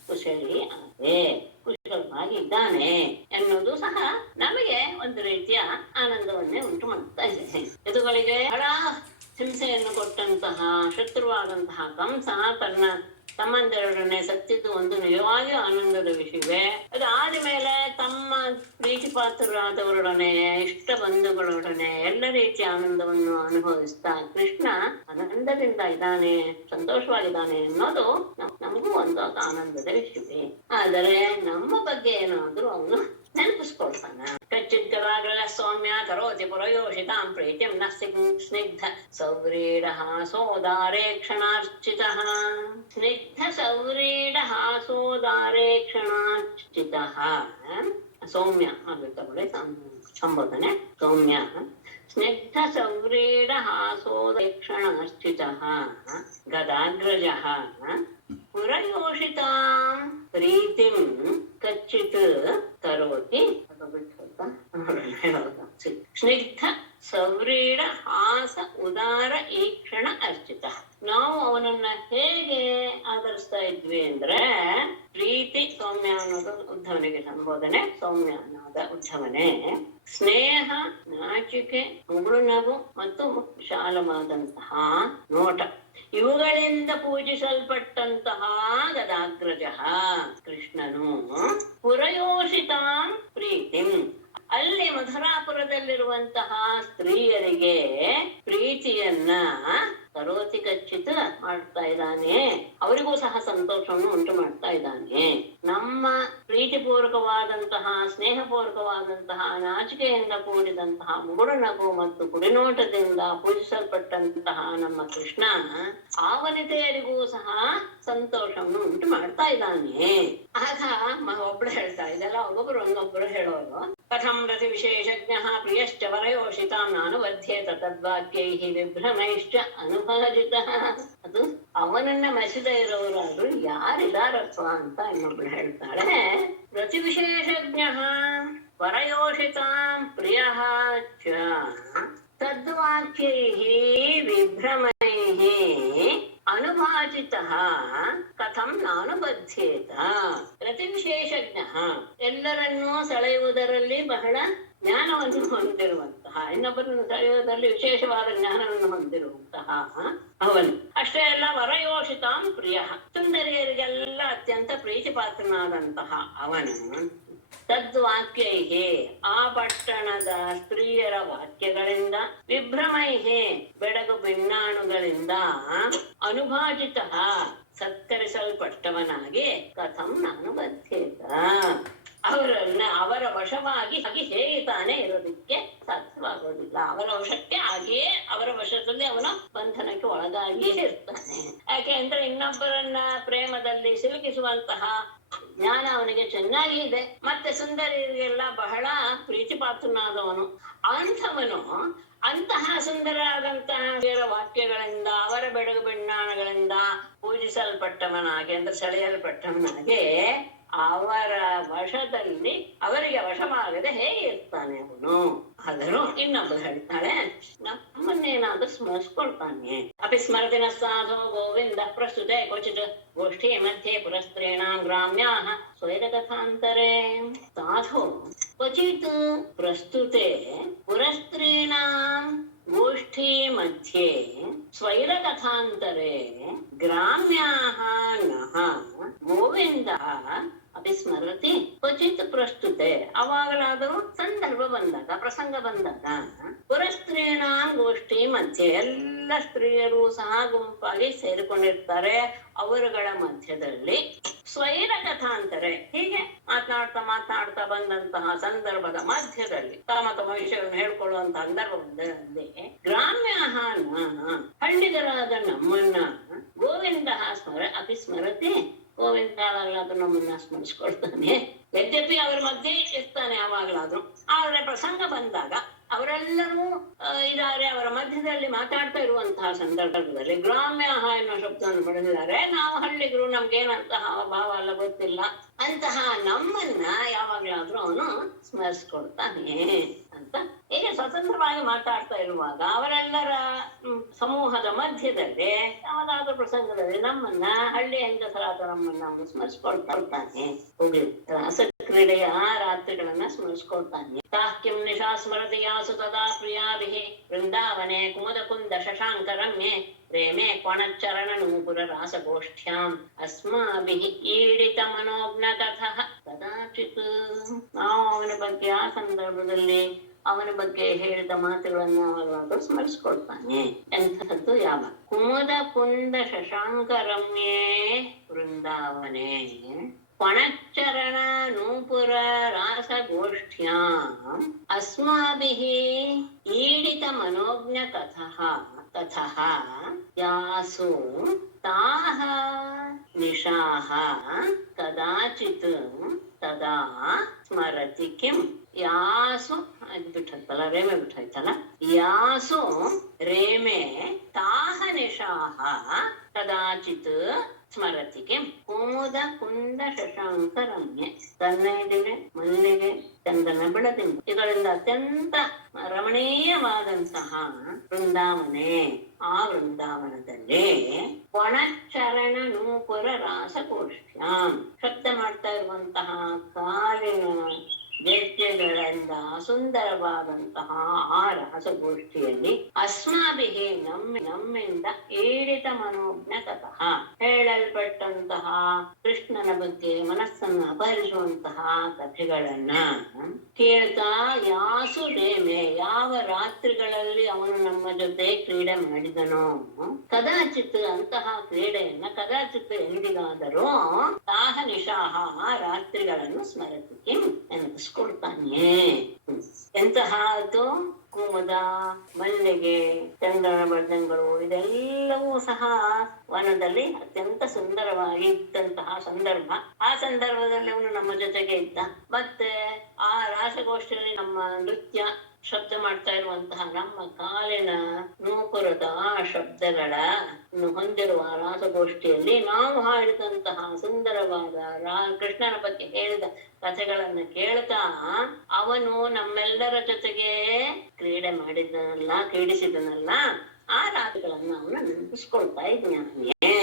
ಕುಶಲಿ ಆದೆ ಕುಶಲವಾಗಿ ಇದ್ದಾನೆ ಎನ್ನುವುದು ಸಹ ನಮಗೆ ಒಂದು ರೀತಿಯ ಆನಂದವನ್ನೇ ಉಂಟು ಮಾಡ್ತಾ ಇದೆ. ಎದುಗಳಿಗೆ ಬಹಳ ಹಿಂಸೆಯನ್ನು ಕೊಟ್ಟಂತಹ ಶತ್ರುವಾದಂತಹ ಕಂಸ ತನ್ನ ತಮ್ಮಂದಿರೊಡನೆ ಸತ್ತಿದ್ದು ಒಂದು ನಿಜವಾಗಿಯೂ ಆನಂದದ ವಿಷಯವೇ. ಅದಾದ ಮೇಲೆ ತಮ್ಮ ಪ್ರೀತಿ ಪಾತ್ರರಾದವರೊಡನೆ, ಇಷ್ಟ ಬಂಧುಗಳೊಡನೆ ಎಲ್ಲ ರೀತಿಯ ಆನಂದವನ್ನು ಅನುಭವಿಸ್ತಾ ಕೃಷ್ಣ ಆನಂದದಿಂದ ಇದ್ದಾನೆ, ಸಂತೋಷವಾಗಿದ್ದಾನೆ ಅನ್ನೋದು ನಮಗೂ ಒಂದು ಆನಂದದ ವಿಷಯವೇ. ಆದರೆ ನಮ್ಮ ಬಗ್ಗೆ ಏನಾದ್ರೂ ಅವನು ನೆನಪಿಸ್ಕೊಳ್ತಾನ. ಕಚ್ಚಿದ್ಗರಾಗ್ರಹ ಸೌಮ್ಯ ಕರೋತಿ ಪುರಯೋಷಿತಾಂ ಪ್ರೀತಿಂ ನ ಸ್ನಿಗ್ಧ ಸೌವ್ರೀಡ ಹಾಸೋದಾರೇ ಕ್ಷಣಾರ್ಚಿತಃ. ಸ್ನಿಗ್ಧ ಸೌವ್ರೀಡ ಹಾಸೋದಾರೇ ಕ್ಷಣಾರ್ಚಿತಃ. ಸೌಮ್ಯ ಆಗ್ಬೇಕಾದ್ರೆ ಸಂಬೋಧನೆ ಸೌಮ್ಯ. ಸ್ನಿಗ್ಧ ಸೌವ್ರೀಡ ಹಾಸೋದಾರೇ ಕ್ಷಣಾರ್ಚಿತಃ ಗದಾಗ್ರಜಃ ಪುರಯೋಷಿತಾಂ ಪ್ರೀತಿಂ ಕಚ್ಚಿತ್ ಕರೋತಿ. ಸ್ನಿಗ್ಧ ಸವ್ರೀಡ ಹಾಸ ಉದಾರ ಈಕ್ಷಣ ಅರ್ಚಿತ. ನಾವು ಅವನನ್ನ ಹೇಗೆ ಆಧರಿಸ್ತಾ ಇದ್ವಿ ಅಂದ್ರೆ ಪ್ರೀತಿ ಸೌಮ್ಯ ಅನ್ನೋದು ಉದ್ಧವನಿಗೆ ಸಂಬೋಧನೆ. ಸೌಮ್ಯ ಅನ್ನೋದ ಉದ್ಧವನೇ ಸ್ನೇಹ, ನಾಚಿಕೆ, ಮುಗುಳು ನಗು ಮತ್ತು ವಿಶಾಲವಾದಂತಹ ನೋಟ ಇವುಗಳಿಂದ ಪೂಜಿಸಲ್ಪಟ್ಟಂತಹ ಗದಾಗ್ರಜ ಕೃಷ್ಣನು ಪುರಯೋಷಿತಾಂ ಪ್ರೀತಿಂ. ಅಲ್ಲಿ ಮಧುರಾಪುರದಲ್ಲಿರುವಂತಹ ಸ್ತ್ರೀಯರಿಗೆ ಪ್ರೀತಿಯನ್ನ ಕರೋತಿ ಕಚ್ಚಿತ ಮಾಡ್ತಾ ಇದ್ದಾನೆ, ಅವರಿಗೂ ಸಹ ಸಂತೋಷವನ್ನು ಉಂಟು ಮಾಡ್ತಾ ಇದ್ದಾನೆ. ನಮ್ಮ ಪ್ರೀತಿಪೂರ್ವಕವಾದಂತಹ ಸ್ನೇಹಪೂರ್ವಕವಾದಂತಹ ನಾಚಿಕೆಯಿಂದ ಕೂಡಿದಂತಹ ಮುಗುಳು ನಗು ಮತ್ತು ಕುಡಿನೋಟದಿಂದ ಪೂಜಿಸಲ್ಪಟ್ಟಂತಹ ನಮ್ಮ ಕೃಷ್ಣ ಆವನಿತೆಯರಿಗೂ ಸಹ ಸಂತೋಷವನ್ನು ಉಂಟು ಮಾಡ್ತಾ ಇದ್ದಾನೆ. ಆಗ ಒಬ್ಳು ಹೇಳ್ತಾ, ಇದೆಲ್ಲ ಒಬ್ಬೊಬ್ರು ಒಂದೊಬ್ರು ಹೇಳೋರು. ಕಥಂ ರತಿ ವಿಶೇಷಜ್ಞ ಪ್ರಿಯಶ್ಚ ವರಯೋಷಿತಾಂ ನಾನುಬಧ್ಯೇತ ತದ್ವಾಕ್ಯೈಹಿ ವಿಭ್ರಮೈಶ್ಚ ಅನುಭಾಜಿತಃ. ಅದು ಅವನನ್ನ ಮೆಸಿದ ಇರೋರಾದ್ರು ಯಾರಿದಾರಪ್ಪ ಅಂತ ಇನ್ನೊಬ್ಳು ಹೇಳ್ತಾಳೆ. ರತಿ ವಿಶೇಷಜ್ಞ ವರಯೋಷಿತಾಂ ಪ್ರಿಯಃ ಚ ತದ್ವಾಕ್ಯೈಹಿ ವಿಭ್ರಮೈಹಿ ಅನುಭಾಜಿತಃ ಕಥಂ ನಾನುಬಧ್ಯೇತ. ರತಿ ವಿಶೇಷಜ್ಞ ಎಲ್ಲರನ್ನೂ ಸೆಳೆಯುವುದರಲ್ಲಿ ಬಹಳ ಜ್ಞಾನವನ್ನು ಹೊಂದಿರುವಂತಹ, ಇನ್ನೊಬ್ಬರನ್ನು ಸೆಳೆಯುವುದರಲ್ಲಿ ವಿಶೇಷವಾದ ಜ್ಞಾನವನ್ನು ಹೊಂದಿರುವಂತಹ ಅವನು. ಅಷ್ಟೇ ಅಲ್ಲ, ವರಯೋಷಿತಾಂ ಪ್ರಿಯ, ಸುಂದರಿಯರಿಗೆಲ್ಲ ಅತ್ಯಂತ ಪ್ರೀತಿ ಪಾತ್ರನಾದಂತಹ ಅವನು ತದ್ವಾಕ್ಯೈಹೇ ಆ ಪಟ್ಟಣದ ಸ್ತ್ರೀಯರ ವಾಕ್ಯಗಳಿಂದ, ವಿಭ್ರಮೈಹೇ ಬೆಳಗು ಬಿಣ್ಣಾಣುಗಳಿಂದ, ಅನುಭಾಜಿತ ಸತ್ಕರಿಸಲ್ಪಟ್ಟವನಾಗಿ ಕಥಂ ನಾನು ಬಧ್ಯೇತ ಅವರ ವಶವಾಗಿ ಹೇಗೆ ತಾನೇ ಇರೋದಕ್ಕೆ ಸಾಧ್ಯವಾಗೋದಿಲ್ಲ. ಅವರ ವಶಕ್ಕೆ ಹಾಗೆಯೇ ಅವರ ವಶದಲ್ಲಿ ಅವನ ಬಂಧನಕ್ಕೆ ಒಳಗಾಗಿಯೇ ಇರ್ತಾನೆ. ಯಾಕೆ ಅಂದ್ರೆ ಇನ್ನೊಬ್ಬರನ್ನ ಪ್ರೇಮದಲ್ಲಿ ಸಿಲುಕಿಸುವಂತಹ ಜ್ಞಾನ ಅವನಿಗೆ ಚೆನ್ನಾಗಿ ಇದೆ. ಮತ್ತೆ ಸುಂದರಿಯರಿಗೆಲ್ಲ ಬಹಳ ಪ್ರೀತಿ ಪಾತ್ರನಾದವನು. ಅಂಥವನು ಅಂತಹ ಸುಂದರವಾದಂತಹ ವಾಕ್ಯಗಳಿಂದ, ಅವರ ಬೆಳಗು ಬಿಣ್ಣಾಣಗಳಿಂದ ಪೂಜಿಸಲ್ಪಟ್ಟವನಾಗಿ ಅಂದ್ರೆ ಸೆಳೆಯಲ್ಪಟ್ಟವನಾಗಿ ಅವರ ವಶದಲ್ಲಿ ಅವರಿಗೆ ವಶವಾಗದೆ ಹೇಗೆ ಇರ್ತಾನೆ ಅವನು. ಆದರೂ ಇನ್ನೊಬ್ಬರು ಹೇಳ್ತಾಳೆ, ನಮ್ಮನ್ನೇನಾದ್ರೂ ಸ್ಮರಿಸ್ಕೊಳ್ತಾನೆ. ಅಪಿ ಸ್ಮರತಿನ ಸಾಧೋ ಗೋವಿಂದ ಪ್ರಸ್ತುತೆ ಕ್ವಚಿತ್ ಗೋಷ್ಠಿ ಮಧ್ಯೆ ಪುರಸ್ತ್ರೀಣಾಂ ಗ್ರಾಮ್ಯಾಃ ಸ್ವೈರಕಥಾಂತರೆ. ಸಾಧೋ ಕ್ವಚಿತ್ ಪ್ರಸ್ತುತೆ ಪುರಸ್ತ್ರೀಣಾಂ ಗೋಷ್ಠಿ ಮಧ್ಯೆ ಸ್ವೈರಕಥಾಂತರೆ ಗ್ರಾಮ್ಯಾಃ ನಃ ಗೋವಿಂದಃ ಅಪಿ ಸ್ಮರತಿ ಕ್ವಚಿತ್ ಪ್ರಸ್ತುತೆ. ಅವಾಗಲಾದರೂ ಸಂದರ್ಭ ಬಂದಾಗ, ಪ್ರಸಂಗ ಬಂದಾಗ, ಪುರಸ್ತ್ರೀಣಾಂ ಗೋಷ್ಠಿ ಮಧ್ಯೆ ಎಲ್ಲ ಸ್ತ್ರೀಯರು ಸಹ ಗುಂಪಾಗಿ ಸೇರಿಕೊಂಡಿರ್ತಾರೆ. ಅವರುಗಳ ಮಧ್ಯದಲ್ಲಿ ಸ್ವೈರ ಕಥಾಂತರೆ, ಹೀಗೆ ಮಾತನಾಡ್ತಾ ಬಂದಂತಹ ಸಂದರ್ಭದ ಮಧ್ಯದಲ್ಲಿ ತಮ್ಮ ವಿಷಯವನ್ನು ಹೇಳ್ಕೊಳ್ಳುವಂತಹ ಸಂದರ್ಭದಲ್ಲಿ ಗ್ರಾಮ್ಯ ಹಳ್ಳಿಗರಾದ ನಮ್ಮನ್ನ ಗೋವಿಂದ ಅಪಿ ಸ್ಮರತಿ, ಗೋವಿಂದ ಯಾವಾಗಲಾದ್ರೂ ನಮ್ಮನ್ನ ಸ್ಮರಿಸ್ಕೊಳ್ತಾನೆ. ಯದ್ಯಪಿ ಅವರ ಮಧ್ಯೆ ಇರ್ತಾನೆ ಯಾವಾಗಲಾದ್ರೂ, ಆದ್ರೆ ಪ್ರಸಂಗ ಬಂದಾಗ ಅವರೆಲ್ಲರೂ ಇದ್ದಾರೆ, ಅವರ ಮಧ್ಯದಲ್ಲಿ ಮಾತಾಡ್ತಾ ಇರುವಂತಹ ಸಂದರ್ಭದಲ್ಲಿ ಗ್ರಾಮ್ಯ ಎನ್ನುವ ಶಬ್ದವನ್ನು ಬಳಸಿದ್ದಾರೆ. ನಾವು ಹಳ್ಳಿಗರು, ನಮ್ಗೇನಂತಹ ಭಾವ ಎಲ್ಲ ಗೊತ್ತಿಲ್ಲ, ಅಂತಹ ನಮ್ಮನ್ನ ಯಾವಾಗ್ಲಾದ್ರೂ ಅವನು ಸ್ಮರಿಸ್ಕೊಳ್ತಾನೆ ಅಂತ ಹೀಗೆ ಸ್ವತಂತ್ರವಾಗಿ ಮಾತಾಡ್ತಾ ಇರುವಾಗ ಅವರೆಲ್ಲರ ಸಮೂಹದ ಮಧ್ಯದಲ್ಲಿ ಯಾವುದಾದ್ರೂ ಪ್ರಸಂಗದಲ್ಲಿ ನಮ್ಮನ್ನ, ಹಳ್ಳಿ ಹೆಂಗಸರಾದ ನಮ್ಮನ್ನ ಅವನು ಸ್ಮರಿಸ್ಕೊಳ್ತಾ ಇರ್ತಾನೆ. ಹೋಗ್ಲಿ, ಆಸಕ್ತಿ ಕ್ರೀಡೆಯ ರಾತ್ರಿಗಳನ್ನ ಸ್ಮರಿಸ್ಕೊಳ್ತಾನೆ. ತಾಹ್ಯಂ ನಿಶಾ ಸ್ಮರತಿ ಯಾಸು ತದಾ ಪ್ರಿಯಾಭಿಃ ವೃಂದಾವನೆ ಕುಮುದ ಕುಂದ ಶಶಾಂಕ ರಮ್ಯೆ ಪ್ರೇಮೆ ಕೊಣಚ್ಚರಣ ನೂಪುರ ರಾಸಗೋಷ್ಠ್ಯಾಂ ಅಸ್ಮಾಭಿಃ ಈಡಿತ ಮನೋಜ್ಞ ಕಥಃ ಕದಾಚಿತ್. ನಾವು ಅವನ ಬಗ್ಗೆ ಆ ಸಂದರ್ಭದಲ್ಲಿ ಅವನ ಬಗ್ಗೆ ಹೇಳಿದ ಮಾತುಗಳನ್ನ ಅವಾಗ ಸ್ಮರಿಸ್ಕೊಳ್ತಾನೆ. ಎಂಥದ್ದು ಯಾವ ಕುಮುದ ಕುಂದ ಶಶಾಂಕ ರಮ್ಯೇ ವೃಂದಾವನೆ ಕೊಣಚ್ಚರಣ ನೂಪುರ ರಾಸಗೋಷ್ಠ್ಯಾಂ ಅಸ್ಮಾಭಿಃ ಈಡಿತ ಮನೋಜ್ಞ ಕಥಃ ತಥಃ ಯಾಸು ತಾಹ ನಿಶಾಃ ಕದಾಚಿತ್ ತದಾ ಸ್ಮರತಿ ಕಿಂ. ಯಾಸು ಅದು ಬಿಟ್ಟೈತಲ್ಲ, ರೇಮೆ ಬಿಟ್ಟೈತಲ್ಲ. ಯಾಸು ರೇಮೆ ತಾಹ ನಿಶಾಃ ಕದಾಚಿತ್ ಸ್ಮರತಿ ಕಿಂ. ಕುಮುದ ಕುಂದ ಶಶಾಂಕ ರಮ್ಯೆ ತನ್ನೈದಿಗೆ ಮಲ್ಲಿಗೆ ಚಂದನ ಬೆಳದಿಂಗು ಇವುಗಳಿಂದ ಅತ್ಯಂತ ರಮಣೀಯವಾದಂತಹ ವೃಂದಾವನೆ. ಆ ವೃಂದಾವನದಲ್ಲಿ ಕೊಣಚ್ಚರಣ ನೂಪುರ ರಾಸಗೋಷ್ಠ್ಯಾಂ ಶಬ್ದ ಮಾಡ್ತಾ ಇರುವಂತಹ ಕಾಲಿನ ಗೆಜ್ಜೆಗಳಿಂದ ಸುಂದರವಾದಂತಹ ಆ ರಾಸಗೋಷ್ಠಿಯಲ್ಲಿ ಅಸ್ಮಾಭಿಃ ನಮ್ಮಿಂದ ಈಡಿತ ಮನೋಜ್ಞ ಕಥಃ ಹೇಳಲ್ಪಟ್ಟಂತಹ ಕೃಷ್ಣನ ಬಗ್ಗೆ ಮನಸ್ಸನ್ನು ಅಪಹರಿಸುವಂತಹ ಕಥೆಗಳನ್ನ ಕೇಳ್ತಾ ಯಾಸು ರೇಮೆ ಯಾವ ರಾತ್ರಿಗಳಲ್ಲಿ ಅವನು ನಮ್ಮ ಜೊತೆ ಕ್ರೀಡೆ ಮಾಡಿದನೋ ಕದಾಚಿತ್ ಅಂತಹ ಕ್ರೀಡೆಯನ್ನ ಕದಾಚಿತ್ ಎಂದಿಗಾದರೂ ತಾಹ ನಿಶಾಹ ಆ ರಾತ್ರಿಗಳನ್ನು ಸ್ಮರತಿ ನೆನಪಿಸ್ಕೊಳ್ತಾನೆ. ಎಂತಹದ್ದು ಕುಮುದ ಮಲ್ಲಿಗೆ ಚಂದನ ಬರ್ದಂಗಳು ಇದೆಲ್ಲವೂ ಸಹ ವನದಲ್ಲಿ ಅತ್ಯಂತ ಸುಂದರವಾಗಿ ಇದ್ದಂತಹ ಸಂದರ್ಭ. ಆ ಸಂದರ್ಭದಲ್ಲಿ ಅವನು ನಮ್ಮ ಜೊತೆಗೆ ಇದ್ದ. ಮತ್ತೆ ಆ ರಾಸಗೋಷ್ಠಿಯಲ್ಲಿ ನಮ್ಮ ನೃತ್ಯ ಶಬ್ದ ಮಾಡ್ತಾ ಇರುವಂತಹ ನಮ್ಮ ಕಾಲಿನ ನೂಪುರದ ಆ ಶಬ್ದಗಳ ಹೊಂದಿರುವ ರಾಸಗೋಷ್ಠಿಯಲ್ಲಿ ನಾವು ಹಾಡಿದಂತಹ ಸುಂದರವಾದ ಕೃಷ್ಣನ ಬಗ್ಗೆ ಹೇಳಿದ ಕಥೆಗಳನ್ನ ಕೇಳ್ತಾ ಅವನು ನಮ್ಮೆಲ್ಲರ ಜೊತೆಗೆ ಕ್ರೀಡೆ ಕ್ರೀಡಿಸಿದನಲ್ಲ ಆ ರಾತ್ರಿಗಳನ್ನ ಅವನು ನೆನಪಿಸ್ಕೊಳ್ತಾ ಇದ್ದಾನೆ.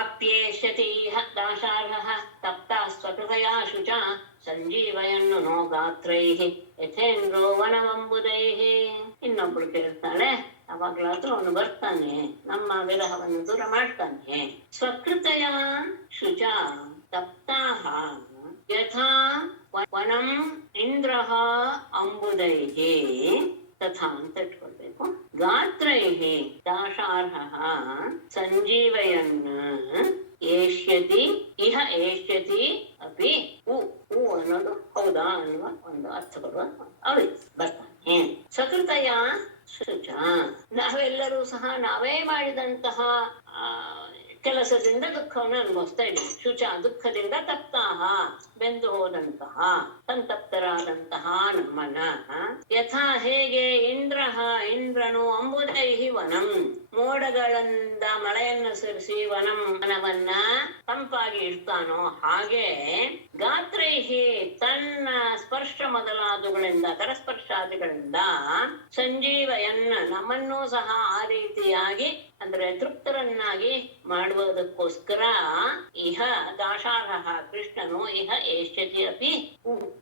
ಅಪ್ಯೇಷ್ಯತೀಹ ದಾಶಾರ್ಹ ತಪ್ತ ಸ್ವಕೃತಯಾ ಶುಚ ಸಂಜೀವಯನ್ನು ನೋ ಗಾತ್ರೈಃ ಯಥೇಂದ್ರೋ ವನವಂಬುದೈಃ. ಇನ್ನೊಬ್ಳು ಕೇಳ್ತಾಳೆ, ಅವಾಗ್ಲಾದ್ರೂ ಅವನು ಬರ್ತಾನೆ, ನಮ್ಮ ವಿರಹವನ್ನು ದೂರ ಮಾಡ್ತಾನೆ. ಸ್ವಕೃತಯ ಶುಚ ತಪ್ತಾಹ ಯಥಾ ವನಂ ಇಂದ್ರಃ ಅಂಬುದೈಃ ತಥಾ ಅಂತ ಇಟ್ಕೊಳ್ಬೇಕು. ಗಾತ್ರೈಃ ದಾಶಾರ್ಹ ಸಂಜೀವಯನ್ ಏಷ್ಯತಿ ಇಹ ಏಷ್ಯತಿ ಅಪಿ. ಹೂ ಅನ್ನೋದು ಹೌದಾ ಅನ್ನುವ ಒಂದು ಅರ್ಥ ಬರುವ ಅವಳಿ ಬರ್ತಾನೆ. ಸ್ವಕೃತಯ ಶುಚ ನಾವೆಲ್ಲರೂ ಸಹ ನಾವೇ ಮಾಡಿದಂತಹ ಕೆಲಸದಿಂದ ದುಃಖವನ್ನು ಅನುಭವಿಸ್ತಾ ಇದ್ದೀವಿ. ಶುಚ ದುಃಖದಿಂದ ತಪ್ತಾಹ ಬೆಂದು ಹೋದಂತಹ ಸಂತಪ್ತರಾದಂತಹ ನಮ್ಮನ ಯಥಾ ಹೇಗೆ ಇಂದ್ರನು ಅಂಬುದೈಹಿ ವನಂ ಮೋಡಗಳಿಂದ ಮಳೆಯನ್ನು ಸುರಿಸಿ ವನವನ್ನ ತಂಪಾಗಿ ಇಡ್ತಾನೋ ಹಾಗೆ ಗಾತ್ರೈಹಿ ತನ್ನ ಸ್ಪರ್ಶ ಮೊದಲಾದವುಗಳಿಂದ ಕರಸ್ಪರ್ಶಾದಿಗಳಿಂದ ಸಂಜೀವಯನ್ ನಮ್ಮನ್ನೂ ಸಹ ಆ ರೀತಿಯಾಗಿ ಅಂದ್ರೆ ತೃಪ್ತರನ್ನಾಗಿ ಮಾಡುವುದಕ್ಕೋಸ್ಕರ ಇಹ ದಾಶಾರ್ಹ ಕೃಷ್ಣನು ಇಹ ಏಷ್ಯತಿ ಅಪಿ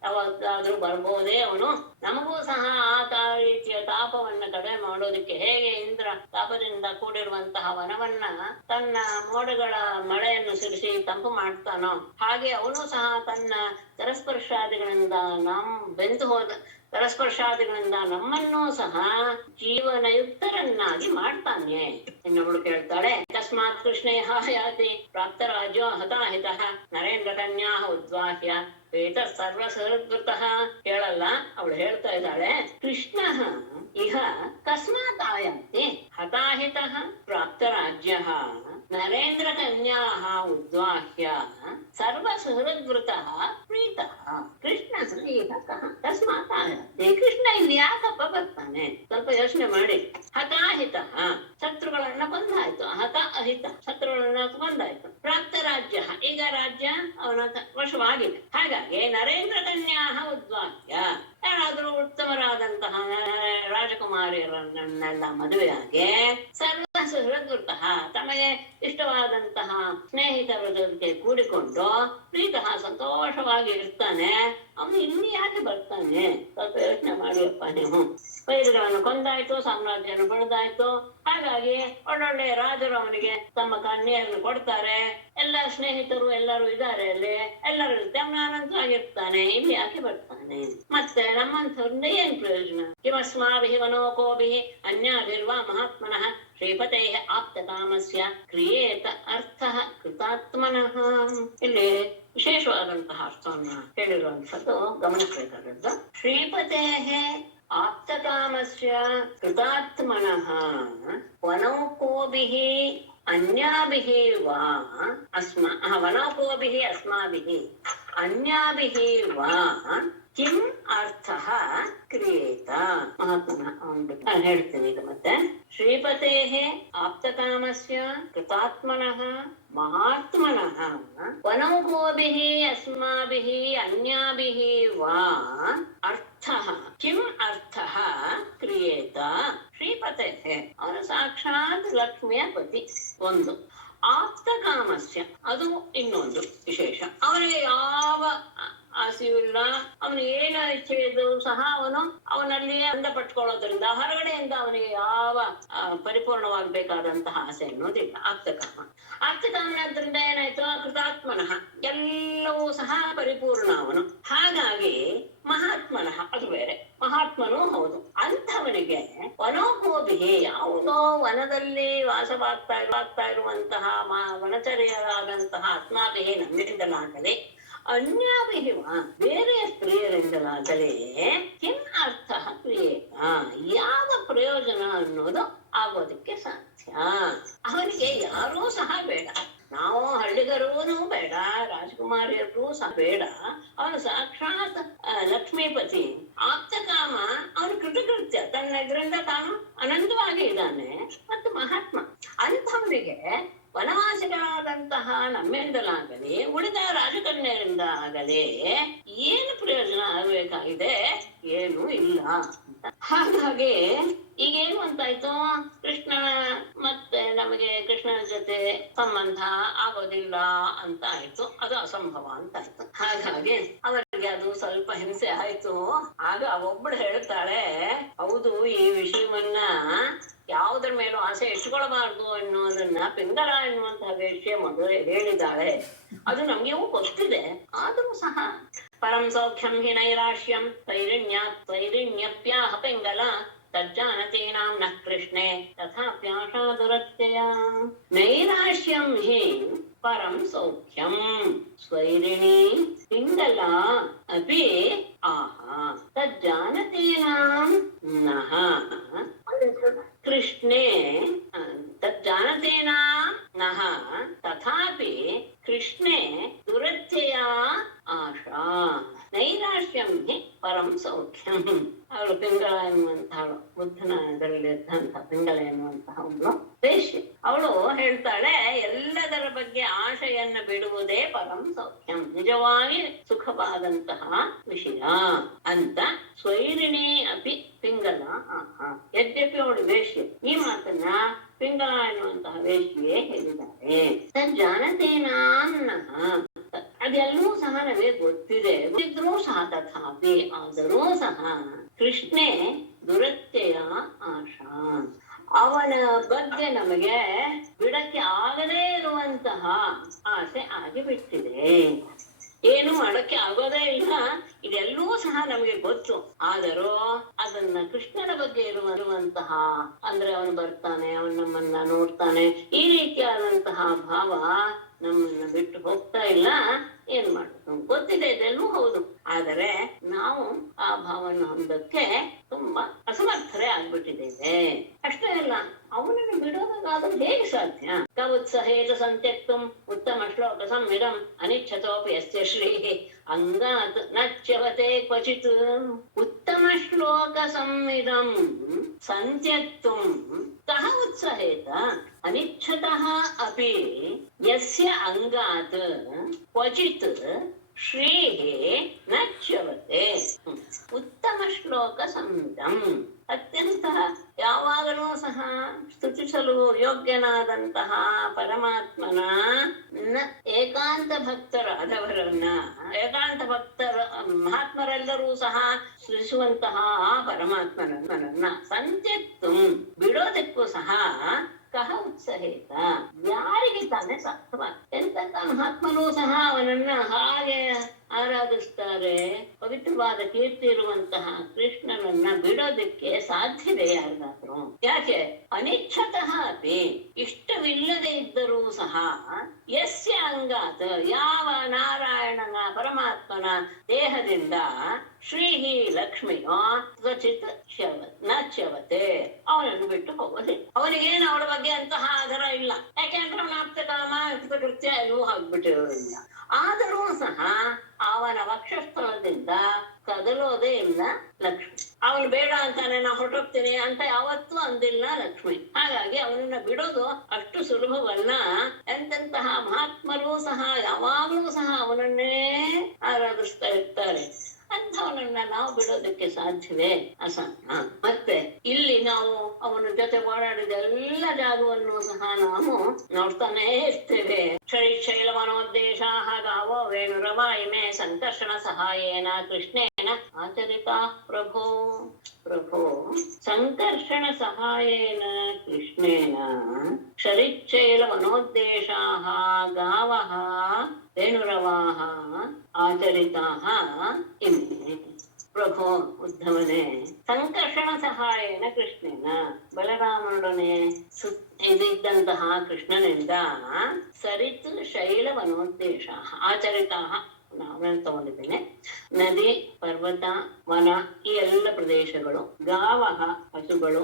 ಯಾವಾಗಾದ್ರೂ ಬರ್ಬೋದೇ ಅವನು ನಮಗೂ ಸಹ ಆ ರೀತಿಯ ತಾಪವನ್ನ ಕಡಿಮೆ ಮಾಡೋದಕ್ಕೆ ಹೇಗೆ ಇಂದ್ರ ತಾಪದಿಂದ ಕೂಡಿರುವಂತಹ ವನವನ್ನ ತನ್ನ ಮೋಡಗಳ ಮಳೆಯನ್ನು ಸುರಿಸಿ ತಂಪು ಮಾಡ್ತಾನೋ ಹಾಗೆ ಅವನು ಸಹ ತನ್ನ ಕರಸ್ಪರ್ಶಾದಿಗಳಿಂದ ಬೆಂದು ಹೋದ ಪರಸ್ಪರ್ಶಾದಿಗಳಿಂದ ನಮ್ಮನ್ನೂ ಸಹ ಜೀವನಯುಕ್ತರನ್ನಾಗಿ ಮಾಡ್ತಾನೆ. ಇನ್ನೊಬ್ಳು ಕೇಳ್ತಾಳೆ, ತಸ್ಮಾತ್ ಕೃಷ್ಣೇ ಯಾತಿ ಪ್ರಾಪ್ತರಾಜ್ಯೋ ಹತಾಹಿತಃ ನರೇಂದ್ರ ಕನ್ಯಾ ಉದ್ವಾಹ್ಯ ವೇತ ಸರ್ವಸಹೃದ್ವೃತಃ. ಹೇಳಲ್ಲ, ಅವಳು ಹೇಳ್ತಾ ಇದ್ದಾಳೆ, ಕೃಷ್ಣ ಇಹ ಕಸ್ಮಾತ್ ಆಯಾತಿ ಹತಾಹಿತಃ ಪ್ರಾಪ್ತರಾಜ್ಯ ನರೇಂದ್ರ ಕನ್ಯಾ ಉದ್ವಾಹ್ಯ ಸರ್ವಸಹೃದ್ವೃತಃ ಪ್ರೀತಃ. ಕೃಷ್ಣ ಈಗ ಕಸ್ಮಾತ್ ಆಯಾತಿ, ಕೃಷ್ಣ ಇಲ್ಲಿ ಯಾಕಪ್ಪ ಬರ್ತಾನೆ? ಸ್ವಲ್ಪ ಯೋಚನೆ ಮಾಡಿ. ಹತಾಹಿತ ಶತ್ರುಗಳನ್ನ ಕೊಂದಾಯ್ತು, ಹತ ಅಹಿತ ಶತ್ರುಗಳನ್ನ ಕೊಂದಾಯ್ತು. ಪ್ರಾಪ್ತ ರಾಜ್ಯ ಈಗ ರಾಜ್ಯ ಅವನ ವಶವಾಗಿದೆ. ಹಾಗಾಗಿ ನರೇಂದ್ರ ಕನ್ಯಾ ಉದ್ವಾಹ್ಯ ಯಾರಾದ್ರೂ ಉತ್ತಮರಾದಂತಹ ರಾಜಕುಮಾರಿಯರನ್ನೆಲ್ಲ ಮದುವೆಯಾಗಿ ಸರ್ವ ಸುಹೃದ್ವೃತಃ ತಮಗೆ ಇಷ್ಟವಾದಂತಹ ಸ್ನೇಹಿತರ ಜೊತೆ ಕೂಡಿಕೊಂಡು ಪ್ರೀತಃ ಸಂತೋಷವಾಗಿ ಇರ್ತಾನೆ. ಅವನು ಇಲ್ಲಿ ಯಾಕೆ ಬರ್ತಾನೆ? ಸ್ವಲ್ಪ ಯೋಚನೆ ಮಾಡಿಯಪ್ಪ ನೀವು. ವೈರಿಗಳನ್ನು ಕೊಂದಾಯ್ತು, ಸಾಮ್ರಾಜ್ಯವನ್ನು ಪಡೆದಾಯ್ತು. ಹಾಗಾಗಿ ಒಳ್ಳೊಳ್ಳೆ ರಾಜರು ಅವನಿಗೆ ತಮ್ಮ ಕನ್ಯೆಯನ್ನು ಕೊಡ್ತಾರೆ. ಎಲ್ಲ ಸ್ನೇಹಿತರು ಎಲ್ಲರೂ ಇದ್ದಾರೆ ಅಲ್ಲಿ, ಎಲ್ಲರ ಜೊತೆ ಅವನು ಆನಂದವಾಗಿರ್ತಾನೆ. ಇಲ್ಲಿ ಯಾಕೆ ಬರ್ತಾನೆ? ಮತ್ತೆ ನಮ್ಮಂಥವ್ರಿಂದ ಏನ್ ಪ್ರಯೋಜನ? ಕಿಮಸ್ಮಾಭಿಃ ವನೋಕೋಭಿಃ ಅನ್ಯಾಭಿರ್ವಾ ಮಹಾತ್ಮನಃ ಶ್ರೀಪತೇ ಆಪ್ತಕಾಮಸ್ಯ ಕ್ರಿಯೇತ ಅರ್ಥಃ ಕೃತಾತ್ಮನಃ. ಇಲ್ಲಿ ವಿಶೇಷವಾದಂತಹ ಅರ್ಥವನ್ನ ಹೇಳಿರುವಂಥದ್ದು ಗಮನಿಸಬೇಕಾದದ್ದು. ಶ್ರೀಪತೇ ಆಪ್ತಕಾಮಸ್ಯ ಕೃತಾತ್ಮನಃ ವನೌಕೋಭಿಃ ಅನ್ಯಾಭಿಃ ವಾ ವನೌಕೋಭಿಃ ಅಸ್ಮಾಭಿಃ ಅನ್ಯಾಭಿಃ ವಾ ಕಿಂ ಅರ್ಥಃ ಕ್ರಿಯೇತ. ಮಹಾತ್ಮನ ಹೇಳ್ತೀನಿ ಈಗ ಮತ್ತೆ. ಶ್ರೀಪತೇ ಆಪ್ತಕಾಮಸ್ಯ ಕೃತಾತ್ಮನಃ ಮಹಾತ್ಮನಃ ವನೌಕೋಭಿಃ ಅಸ್ಮಾಭಿಃ ಅನ್ಯಾಭಿಃ ವಾ ಅರ್ಥಃ ಕಿಂ ಅರ್ಥಃ ಕ್ರಿಯೇತ. ಶ್ರೀಪತೇ ಅವನು ಸಾಕ್ಷಾತ್ ಲಕ್ಷ್ಮಿಯ ಪತಿ ಒಂದು. ಆಪ್ತಕಾಮಸ್ಯ ಅದು ಇನ್ನೊಂದು ವಿಶೇಷ. ಅವನಿಗೆ ಯಾವ ಆಸೆಯೂ ಇಲ್ಲ. ಅವನು ಏನು ಇಚ್ಛೆ ಇದ್ದರೂ ಸಹ ಅವನಲ್ಲಿ ಅಂದ ಪಟ್ಕೊಳ್ಳೋದ್ರಿಂದ ಹೊರಗಡೆಯಿಂದ ಅವನಿಗೆ ಯಾವ ಪರಿಪೂರ್ಣವಾಗಬೇಕಾದಂತಹ ಆಸೆ ಅನ್ನೋದಿಲ್ಲ. ಆಪ್ತಕಾಮನಾದ್ರಿಂದ ಏನಾಯ್ತು? ಕೃತಾತ್ಮನಃ ಎಲ್ಲವೂ ಸಹ ಪರಿಪೂರ್ಣ ಅವನು. ಹಾಗಾಗಿ ಮಹಾತ್ಮನಃ ಅದು ಬೇರೆ, ಮಹಾತ್ಮನೂ ಹೌದು. ಅಂಥವನಿಗೆ ವನೋಕೋಭಿಃ ಯಾವುದೋ ವನದಲ್ಲಿ ವಾಸವಾಗ್ತಾ ಇರುವಂತಹ ವನಚರ್ಯರಾದಂತಹ ಅಸ್ಮಾಭಿಃ ನಮ್ಮಿಂದಲಾಗಲಿ ಅನ್ಯಾಭಿಃ ಬೇರೆ ಸ್ತ್ರೀಯರಿಂದಲಾಗಲಿ ಕಿಂ ಅರ್ಥಃ ಕ್ರಿಯೇತ ಯಾವ ಪ್ರಯೋಜನ ಅನ್ನೋದು ಆಗೋದಕ್ಕೆ ಸಾಧ್ಯ. ಅವನಿಗೆ ಯಾರೂ ಸಹ ಬೇಡ, ನಾವು ಹಳ್ಳಿಗರೂ ಬೇಡ, ರಾಜಕುಮಾರಿಯರೂ ಸಹ ಬೇಡ. ಅವನು ಸಾಕ್ಷಾತ್ ಲಕ್ಷ್ಮೀಪತಿ ಆಪ್ತಕಾಮ. ಅವನು ಕೃತಕೃತ್ಯ, ತನ್ನ ಇದರಿಂದ ತಾನು ಅನಂತವಾಗಿ ಇದ್ದಾನೆ ಮತ್ತು ಮಹಾತ್ಮ. ಅಂಥವನಿಗೆ ವನವಾಸಿಗಳಾದಂತಹ ನಮ್ಮಿಂದಲಾಗಲಿ ಉಳಿದ ರಾಜಕನ್ಯರಿಂದ ಆಗಲಿ ಏನು ಪ್ರಯೋಜನ ಆಗಬೇಕಾಗಿದೆ? ಏನೂ ಇಲ್ಲ. ಹಾಗಾಗಿ ಈಗೇನು ಅಂತಾಯ್ತು? ಕೃಷ್ಣ ಮತ್ತೆ ನಮಗೆ ಕೃಷ್ಣನ ಜೊತೆ ಸಂಬಂಧ ಆಗೋದಿಲ್ಲ ಅಂತ ಆಯ್ತು. ಅದು ಅಸಂಭವ ಅಂತ ಆಯ್ತು. ಹಾಗಾಗಿ ಅವರಿಗೆ ಅದು ಸ್ವಲ್ಪ ಹಿಂಸೆ ಆಯ್ತು. ಆಗ ಒಬ್ಬಳು ಹೇಳ್ತಾಳೆ, ಹೌದು, ಈ ವಿಷಯವನ್ನ ಯಾವುದ್ರ ಮೇಲೂ ಆಸೆ ಇಟ್ಕೊಳ್ಬಾರ್ದು ಅನ್ನೋದನ್ನ ಪಿಂಗಲ ಎನ್ನುವಂತಹ ವಿಷಯ ಮೊದಲೇ ಹೇಳಿದ್ದಾಳೆ. ಅದು ನಮ್ಗೆವು ಗೊತ್ತಿದೆ. ಆದ್ರೂ ಸಹ ಪರಂ ಸೌಖ್ಯಂ ಹಿ ನೈರಾಶ್ಯಂ ತ್ರೈರಿಣ್ಯಪ್ಯಾಹ ಪಿಂಗಲ ತಜ್ಜಾನತೀನಾಂ ನ ಕೃಷ್ಣೆ ತಥಾಪ್ಯಾಶಾ ದುರತ್ಯಯ. ನೈರಾಶ್ಯಂ ಹಿ ಪರಂ ಸೌಖ್ಯಂ ಸ್ವೈರಿಣಿ ಪಿಂಗಲ ಅಪಿ ಆಹ ತಜ್ಜಾನತೀನಾಂ ನಃ ಕೃಷ್ಣೆ ತಜ್ಜಾನತೀನಾಂ ನಃ ತಥಾಪಿ ಕೃಷ್ಣೆ ದುರತ್ಯಯ ಆಶಾ. ನೈರಾಶ್ಯಂ ಹಿ ಪರಂ ಸೌಖ್ಯಂ. ಅವಳು ಪಿಂಗಳ ಎನ್ನುವಂತಹ ಬುದ್ಧನದಲ್ಲಿದ್ದಂತಹ ಪಿಂಗಳ ಎನ್ನುವಂತಹ ಒಂದು ವೇಶ್ಯೆ. ಅವಳು ಹೇಳ್ತಾಳೆ, ಎಲ್ಲದರ ಬಗ್ಗೆ ಆಶೆಯನ್ನು ಬಿಡುವುದೇ ಪರಂ ಸೌಖ್ಯಂ, ನಿಜವಾಗಿ ಸುಖವಾದಂತಹ ವಿಷಯ ಅಂತ. ಸ್ವೈರಿಣಿ ಅಪಿ ಪಿಂಗಲ ಆಹ. ಯದ್ಯಪಿ ಅವಳು ವೇಶ್ಯೆ, ಈ ಮಾತನ್ನ ಪಿಂಗಲ ಎನ್ನುವಂತಹ ವೇಶ್ಯೆ ಹೇಳಿದ್ದಾರೆ. ತಜ್ಜಾನತೀನಾನ್ನಃ ಅದೆಲ್ಲವೂ ಸಹ ನಮಗೆ ಗೊತ್ತಿದ್ರೂ ಸಹ ತಥಾಪಿ ಆದರೂ ಸಹ ಕೃಷ್ಣೆ ದುರತ್ಯಯ ಆಶಾ. ಅವನ ಬಗ್ಗೆ ನಮಗೆ ಬಿಡಕ್ಕೆ ಆಗದೇ ಇರುವಂತಹ ಆಸೆ ಆಗಿಬಿಟ್ಟಿದೆ. ಏನು ಮಾಡಕ್ಕೆ ಆಗೋದೇ ಇಲ್ಲ. ಇದೆಲ್ಲವೂ ಸಹ ನಮಗೆ ಗೊತ್ತು. ಆದರೂ ಅದನ್ನ ಕೃಷ್ಣನ ಬಗ್ಗೆ ಇರುವಂತಹ, ಅಂದ್ರೆ ಅವನು ಬರ್ತಾನೆ, ಅವನು ನಮ್ಮನ್ನ ನೋಡ್ತಾನೆ, ಈ ರೀತಿಯಾದಂತಹ ಭಾವ ನಮ್ಮನ್ನ ಬಿಟ್ಟು ಹೋಗ್ತಾ ಇಲ್ಲ. ಏನ್ ಮಾಡೋದು? ಗೊತ್ತಿದೆ, ಇದೆಲ್ಲೂ ಹೌದು. ಆದರೆ ನಾವು ಆ ಭಾವವನ್ನು ಹೊಂದಕ್ಕೆ ತುಂಬಾ ಅಸಮರ್ಥರೇ ಆಗ್ಬಿಟ್ಟಿದ್ದೇವೆ. ಅಷ್ಟೇ ಅಲ್ಲ, ಅವನನ್ನು ಬಿಡೋದಾದ್ರೂ ಹೇಗೆ ಸಾಧ್ಯ? ಉತ್ಸಹೇತ ಸಂತ್ಯಕ್ತುಂ ಉತ್ತಮ ಶ್ಲೋಕ ಸಂಹಿತಂ ಅನಿಚ್ಛತೋಪಿ ಯಸ್ಯ ಶ್ರೀಃ ಅಂಗಾತ್ ನಚ್ಯವತೆ ಕ್ವಚಿತ್. ಉತ್ತಮ ಶ್ಲೋಕ ಸಂಹಿತಂ ಸಂತ್ಯಕ್ತುಂ ಕಃ ಉತ್ಸಹೇತ ಅನಿಚ್ಛತಃ ಅಪಿ ಯಸ್ಯ ಅಂಗಾತ್ ಕ್ವಚಿತ್ ಶ್ರೀಃ ನಚ್ಯವತೆ. ಉತ್ತಮ ಶ್ಲೋಕ ಸಂಹಿತಂ, ಅತ್ಯಂತ ಯಾವಾಗಲೂ ಸಹ ಸ್ತುತಿಸಲು ಯೋಗ್ಯನಾದಂತಹ ಪರಮಾತ್ಮನ ಏಕಾಂತ ಭಕ್ತರಾದವರನ್ನ, ಏಕಾಂತ ಭಕ್ತರ ಮಹಾತ್ಮರೆಲ್ಲರೂ ಸಹ ಸ್ತುತಿಸುವಂತಹ ಆ ಪರಮಾತ್ಮನನ್ನ ಸಂತ್ಯಕ್ತು ಬಿಡೋದಕ್ಕೂ ಸಹ ಕಹ ಉತ್ಸಹೇತ, ಯಾರಿಗೆ ತಾನೇ ಸಾಧ್ಯವ? ಎಂತೆಂತ ಮಹಾತ್ಮನೂ ಸಹ ಅವನನ್ನ ಹಾಗೆ ಆರಾಧಿಸ್ತಾರೆ. ಪವಿತ್ರವಾದ ಕೀರ್ತಿ ಇರುವಂತಹ ಕೃಷ್ಣನನ್ನ ಬಿಡೋದಕ್ಕೆ ಸಾಧ್ಯವೇ ಯಾರಿಗಾದ್ರು? ಯಾಕೆ? ಅನಿಚ್ಛತಃ ಅಪಿ, ಇಷ್ಟವಿಲ್ಲದೆ ಇದ್ದರೂ ಸಹ ಯಸ್ಯ ಅಂಗಾತ್, ಯಾವ ನಾರಾಯಣನ ಪರಮಾತ್ಮನ ದೇಹದಿಂದ ಶ್ರೀಹಿ ಲಕ್ಷ್ಮಿಯೋ ಕ್ವಚಿತ್ ಚ್ಯವತೆ, ಅವನನ್ನು ಬಿಟ್ಟು ಹೋಗೋದಿಲ್ಲ. ಅವನಿಗೇನು ಅವಳ ಬಗ್ಗೆ ಅಂತಹ ಆಧಾರ ಇಲ್ಲ. ಯಾಕೆಂದ್ರೆ ಅವನ ಆಪ್ತಕಾಮ ಕೃತ್ಯ ಎಲ್ಲವೂ ಆಗ್ಬಿಟ್ಟಿರೋದ್ರಿಂದ. ಆದರೂ ಸಹ ಅವನ ವಕ್ಷಸ್ಥಳದಿಂದ ಕದಲೋದೇ ಇಲ್ಲ ಲಕ್ಷ್ಮಿ. ಅವನು ಬೇಡ ಅಂತಾನೆ ನಾ ಹೊರಟೋಗ್ತೀನಿ ಅಂತ ಯಾವತ್ತೂ ಅಂದಿಲ್ಲ ಲಕ್ಷ್ಮಿ. ಹಾಗಾಗಿ ಅವನನ್ನ ಬಿಡೋದು ಅಷ್ಟು ಸುಲಭವಲ್ಲ. ಎಂತೆಂತಹ ಮಹಾತ್ಮರೂ ಸಹ ಯಾವಾಗಲೂ ಸಹ ಅವನನ್ನೇ ಆರಾಧಿಸ್ತಾ ಇರ್ತಾರೆ. ಅಂಥವನನ್ನ ನಾವು ಬಿಡೋದಕ್ಕೆ ಸಾಧ್ಯವೇ? ಅಸಾಧ್ಯ. ಮತ್ತೆ ಇಲ್ಲಿ ನಾವು ಅವನ ಜೊತೆ ಓಡಾಡಿದ ಎಲ್ಲ ಜಾಗವನ್ನು ಸಹ ನಾವು ನೋಡ್ತಾನೇ ಇರ್ತೇವೆ. ಶೈಲವನೋದ್ದೇಶ ಗಾವೋ ವೇಣುರವ ಇಮೆ ಸಂಕರ್ಷಣ ಸಹಾಯೇನ ಕೃಷ್ಣೇನ ಆಚರಿತಾ ಪ್ರಭೋ. ಪ್ರಭೋ ಸಂಕರ್ಷಣ ಸಹಾಯೇನ ಕೃಷ್ಣೇನ ಶರಿಚ್ಚೈಲವನೋದ್ದೇಶಾಃ ಗಾವಃ ವೇಣುರವಾಃ ಆಚರಿತಾಃ ಇಮೆ. ಪ್ರಭೋ ಉದ್ಧವನೇ, ಸಂಕರ್ಷಣ ಸಹಾಯೇನ ಕೃಷ್ಣೇನ, ಬಲರಾಮನೊಡನೆ ಇದ್ದಂತಹ ಕೃಷ್ಣನಿಂದ ಸರಿತ್ ಶೈಲವನೋದ್ದೇಶ ಆಚರಿತಾ, ನಾವೇನು ತಗೊಂಡಿದ್ದೇನೆ, ನದಿ, ಪರ್ವತ, ವನ, ಈ ಎಲ್ಲ ಪ್ರದೇಶಗಳು, ಗಾವಹ ಹಸುಗಳು,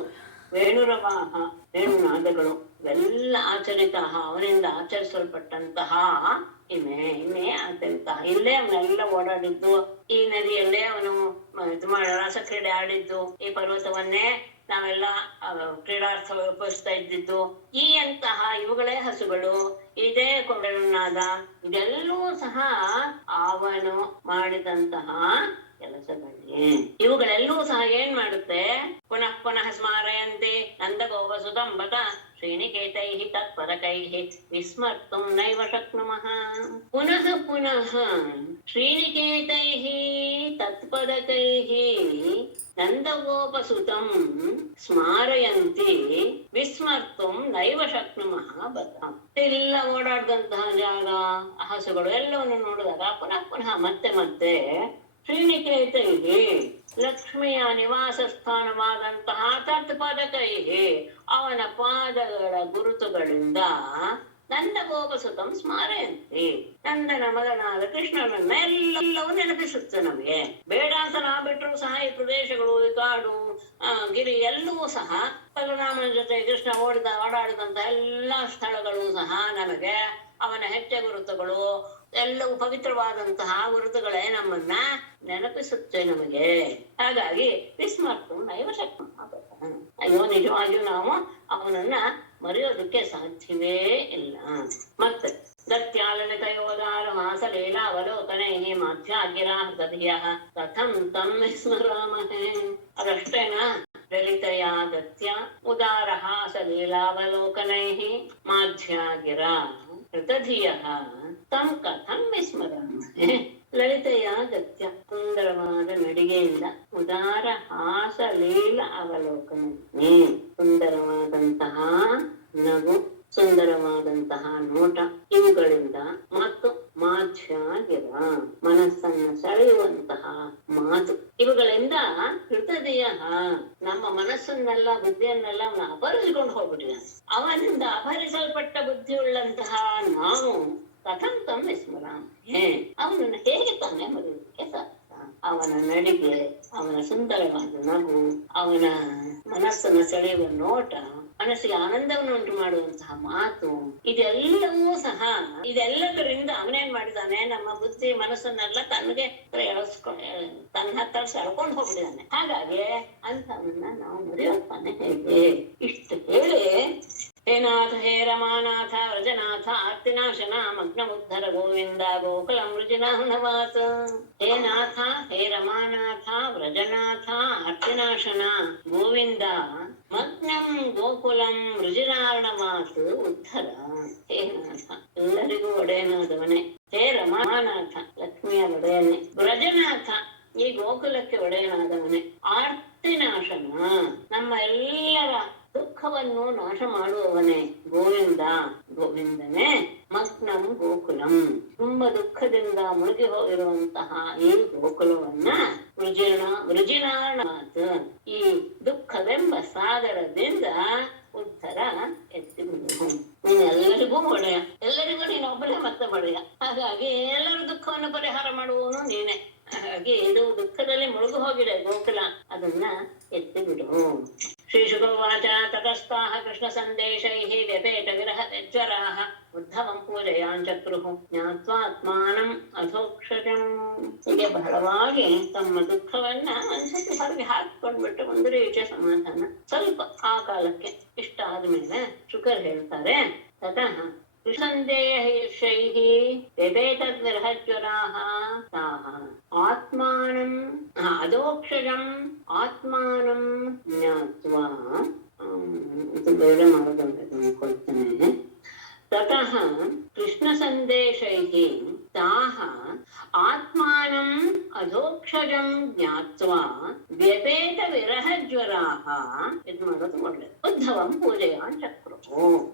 ವೇಣುರವಾಹ ವೇಣುನಾದಗಳು ಇವೆಲ್ಲ ಆಚರಿತ, ಅವನಿಂದ ಆಚರಿಸಲ್ಪಟ್ಟಂತಹ ಇಮೆ ಆಚರಿತ. ಇಲ್ಲೇ ಅವನೆಲ್ಲ ಓಡಾಡಿದ್ದು, ಈ ನದಿಯಲ್ಲೇ ಅವನು ಇದು ರಸಕ್ರೀಡೆ ಆಡಿದ್ದು, ಈ ಪರ್ವತವನ್ನೇ ನಾವೆಲ್ಲ ಕ್ರೀಡಾರ್ಥ ಉಪಯೋಗಿಸ್ತಾ ಇದ್ದಿದ್ದು, ಈ ಅಂತಹ ಇವುಗಳೇ ಹಸುಗಳು, ಇದೇ ಕೊಂಡನಾದ, ಇದೆಲ್ಲವೂ ಸಹ ಅವನು ಮಾಡಿದಂತಹ ಕೆಲಸಗಳೇ. ಇವುಗಳೆಲ್ಲವೂ ಸಹ ಏನ್ ಮಾಡುತ್ತೆ? ಪುನಃ ಪುನಃ ಸ್ಮಾರಯಂತೆ ನಂದಗೋಪಸುತಂಬತ ಶ್ರೀನಿಕೇತೈ ತತ್ಪದಕೈ ವಿಸ್ಮರ್ತುಂ ನೈವ ಶಕ್ನುಮಃ. ಪುನಃ ಪುನಃ ಶ್ರೀನಿಕೇತೈ ತತ್ಪದಕೈ ನಂದಗೋಪಸುತಂ ಸ್ಮಾರಯಂತಿ ವಿಸ್ಮರ್ತುಂ ನೈವ ಶಕ್ನುಮಃ ಬತ. ಎಲ್ಲ ಓಡಾಡ್ದಂತಹ ಜಾಗ, ಹಸುಗಳು ಎಲ್ಲವನ್ನು ನೋಡಿದಾಗ ಪುನಃ ಪುನಃ ಮತ್ತೆ ಮತ್ತೆ ಶ್ರೀನಿಕೇತೈಹಿ ಲಕ್ಷ್ಮಿಯ ನಿವಾಸ ಸ್ಥಾನವಾದಂತಹ ತತ್ಪದಕೈಹಿ ಅವನ ಪಾದಗಳ ಗುರುತುಗಳಿಂದ ನಂದಗೋಪಸುತಂ ಸ್ಮಾರಯಂತಿ ನಂದನ ಮಗನಾದ ಕೃಷ್ಣನನ್ನ ಎಲ್ಲವೂ ನೆನಪಿಸುತ್ತೆ ನಮಗೆ. ಬೇಡ ಅಂತ ನಾವು ಬಿಟ್ಟರು ಸಹ ಈ ಪ್ರದೇಶಗಳು, ಈ ಕಾಡು, ಗಿರಿ ಎಲ್ಲವೂ ಸಹ ಬಲರಾಮನ ಜೊತೆ ಕೃಷ್ಣ ಓಡಾಡಿದಂತ ಎಲ್ಲಾ ಸ್ಥಳಗಳು ಸಹ ನಮಗೆ ಅವನ ಹೆಜ್ಜೆ ಗುರುತುಗಳು ಎಲ್ಲವೂ ಪವಿತ್ರವಾದಂತಹ ಗುರುತುಗಳೇ ನಮ್ಮನ್ನ ನೆನಪಿಸುತ್ತೆ ನಮಗೆ. ಹಾಗಾಗಿ ವಿಸ್ಮರ್ತು ನೈವ ಶಕ್ತಿ. ಅಯ್ಯೋ, ನಿಜವಾಗಿಯೂ ನಾವು ಅವನನ್ನ ಮರೆಯೋದಕ್ಕೆ ಸಾಧ್ಯವೇ ಇಲ್ಲ. ಮತ್ತೆ ದತ್ಯಾಲಲಿತಯೋದಾರ ಮಾಸ ಲೀಲಾವಲೋಕನೈ ಮಾಧ್ಯಾಗಿರಾ ದಧಿಯ ಕಥಂ ತಂ ಸ್ಮರಾಮಹೇ. ಅದಷ್ಟೇನಾ? ಲಲಿತಯ ದತ್ಯ ಉದಾರಃ ಸ ಲೀಲಾವಲೋಕನೈ ಮಾಧ್ಯಾಗಿರಾ ಹೃತಧಿಯಃ ತಂ ಕಥಂ ವಿಸ್ಮರಾಮಹೇ. ಲಲಿತೆಯ ಗತ್ಯ, ಸುಂದರವಾದ ನಡಿಗೆಯಿಂದ, ಉದಾರ ಹಾಸ ಲೀಲ ಅವಲೋಕನ, ಸುಂದರವಾದಂತಹ ನಗು, ಸುಂದರವಾದಂತಹ ನೋಟ, ಇವುಗಳಿಂದ ಮತ್ತು ಮಾಧ್ಯಾಗಿರ ಮನಸ್ಸನ್ನ ಸೆಳೆಯುವಂತಹ ಮಾತು, ಇವುಗಳಿಂದ ಹೃದಯ ನಮ್ಮ ಮನಸ್ಸನ್ನೆಲ್ಲ ಬುದ್ಧಿಯನ್ನೆಲ್ಲ ಅವನು ಅಪಹರಿಸಿಕೊಂಡು ಹೋಗ್ಬಿಟ್ಟಿದ್ದಾನೆ. ಅವನಿಂದ ಅಪಹರಿಸಲ್ಪಟ್ಟ ಬುದ್ಧಿಯುಳ್ಳಂತಹ ನಾವು ಕಥಂ ತಂ ವಿಸ್ಮರಾಮಹೇ, ಅವನನ್ನು ಹೇಗೆ ತಾನೇ ಮರೆಯುವುದಕ್ಕೆ ಸಾಧ್ಯ? ಅವನ ನಡಿಗೆ, ಅವನ ಸುಂದರವಾದ ನಗು, ಅವನ ಮನಸ್ಸನ್ನು ಸೆಳೆಯುವ ನೋಟ, ಮನಸ್ಸಿಗೆ ಆನಂದವನ್ನು ಉಂಟು ಮಾಡುವಂತಹ ಮಾತು, ಇದೆಲ್ಲವೂ ಸಹ ಇದೆಲ್ಲದರಿಂದ ಅವನೇನ್ ಮಾಡಿದಾನೆ? ನಮ್ಮ ಬುದ್ಧಿ ಮನಸ್ಸನ್ನೆಲ್ಲ ತನಗೆ ತನ್ನ ಹತ್ರ ಸೆಳ್ಕೊಂಡು ಹೋಗ್ಬಿಟ್ಟಿದ್ದಾನೆ. ಹಾಗಾಗಿ ಅಂತವನ್ನ ನಾವು ಮರೆಯೋತಾನೆ ಹೇಗೆ? ಇಷ್ಟು ಹೇಳಿ, ಹೇ ನಾಥ ಹೇ ರಮಾನಾಥ ವ್ರಜನಾಥ ಆರ್ತಿನಾಶನ ಮಗ್ನ ಉದ್ಧರ ಗೋವಿಂದ ಗೋಕುಲ ಮೃಜಿನಾಥವಾತ. ಹೇ ನಾಥ ಹೇ ರಮಾನಾಥ ವ್ರಜನಾಥ ಆರ್ತಿನಾಶನ ಗೋವಿಂದ ಮಗ್ನಂ ಗೋಕುಲಂ ರುಜಿರಾರ್ಣ ಮಾತು ಉದ್ಧರ. ಹೇ ನಾಥ, ಎಲ್ಲರಿಗೂ ಒಡೆಯನಾದವನೇ, ಹೇ ರಮಾನಾಥ, ಲಕ್ಷ್ಮಿಯ ಒಡೆಯನೇ, ಬ್ರಜನಾಥ, ಈ ಗೋಕುಲಕ್ಕೆ ಒಡೆಯನಾದವನೇ, ಆರ್ತಿನಾಶನ, ನಮ್ಮ ಎಲ್ಲರ ದುಃಖವನ್ನು ನಾಶ ಮಾಡುವವನೇ, ಗೋವಿಂದ, ಗೋವಿಂದನೇ, ಮಗ್ನಂ ಗೋಕುಲಂ, ತುಂಬಾ ದುಃಖದಿಂದ ಮುಳುಗಿ ಹೋಗಿರುವಂತಹ ಈ ಗೋಕುಲವನ್ನ ವೃಜಿನಾರ್ಣಾತ್, ಈ ದುಃಖವೆಂಬ ಸಾಗರದಿಂದ ಉದ್ಧರ ಎತ್ತಿ ಬಿಡು. ನೀನು ಎಲ್ಲರಿಗೂ ಒಡೆಯ, ಎಲ್ಲರಿಗೂ ನೀನು ಒಬ್ಬನೇ ಮತ್ತೆ ಒಡೆಯ. ಹಾಗಾಗಿ ಎಲ್ಲರ ದುಃಖವನ್ನು ಪರಿಹಾರ ಮಾಡುವವನು ನೀನೆ. ಹಾಗಾಗಿ ಇದು ದುಃಖದಲ್ಲಿ ಮುಳುಗು ಹೋಗಿದೆ ಗೋಕುಲ, ಅದನ್ನ ಎತ್ತಿ ಬಿಡು. ಶ್ರೀ ಶುಭವಾಚ ತತಸ್ಥಾಃ ಕೃಷ್ಣ ಸಂದೇಶೈಃ ವ್ಯಪೇತ ವಿರಹ ಜ್ವರಾಃ ಉದ್ಧವಂ ಪೂಜಯಾञ್ಚಕ್ರುಃ ಜ್ಞಾತ್ವಾ ಆತ್ಮಾನಂ ಅಧೋಕ್ಷಜಂ. ಹೀಗೆ ಬಹಳವಾಗಿ ತಮ್ಮ ದುಃಖವನ್ನ ಒಂದ್ಸತಿ ಹೊರಗೆ ಹಾಕಿಕೊಂಡ್ಬಿಟ್ಟು ಒಂದು ರೀತಿಯ ಸಮಾಧಾನ ಸ್ವಲ್ಪ ಆ ಕಾಲಕ್ಕೆ ಇಷ್ಟ ಆದ್ಮೇಲೆ ಶುಕರ್ ಹೇಳ್ತಾರೆ, ತತಃ ಕೃಷ್ಣಂದೇಶೈಃ ವ್ಯಪೇತದ್ವಿರಹಜ್ವರಾಃ ತಾಃ ಆತ್ಮಾನಂ ಅಧೋಕ್ಷಜಂ ಆತ್ಮಾನಂ ಜ್ಞಾತ್ವಾ. ಇದು ಬೇಡ ಮಾಡೋದು ಕೊಡ್ತೇನೆ. ತತಃ ಕೃಷ್ಣ ಸಂದೇಶೈಃ ತಾಃ ಆತ್ಮಾನಂ ಅಧೋಕ್ಷಜಂ ಜ್ಞಾತ್ವಾ ವ್ಯಪೇತ ವಿರಹಜ್ವರಾಃ. ಇದು ಮಾಡೋದು ಒಳ್ಳೆಯದು. ಉದ್ಧವಂ ಪೂಜಯಾञ್ಚಕ್ರುಃ.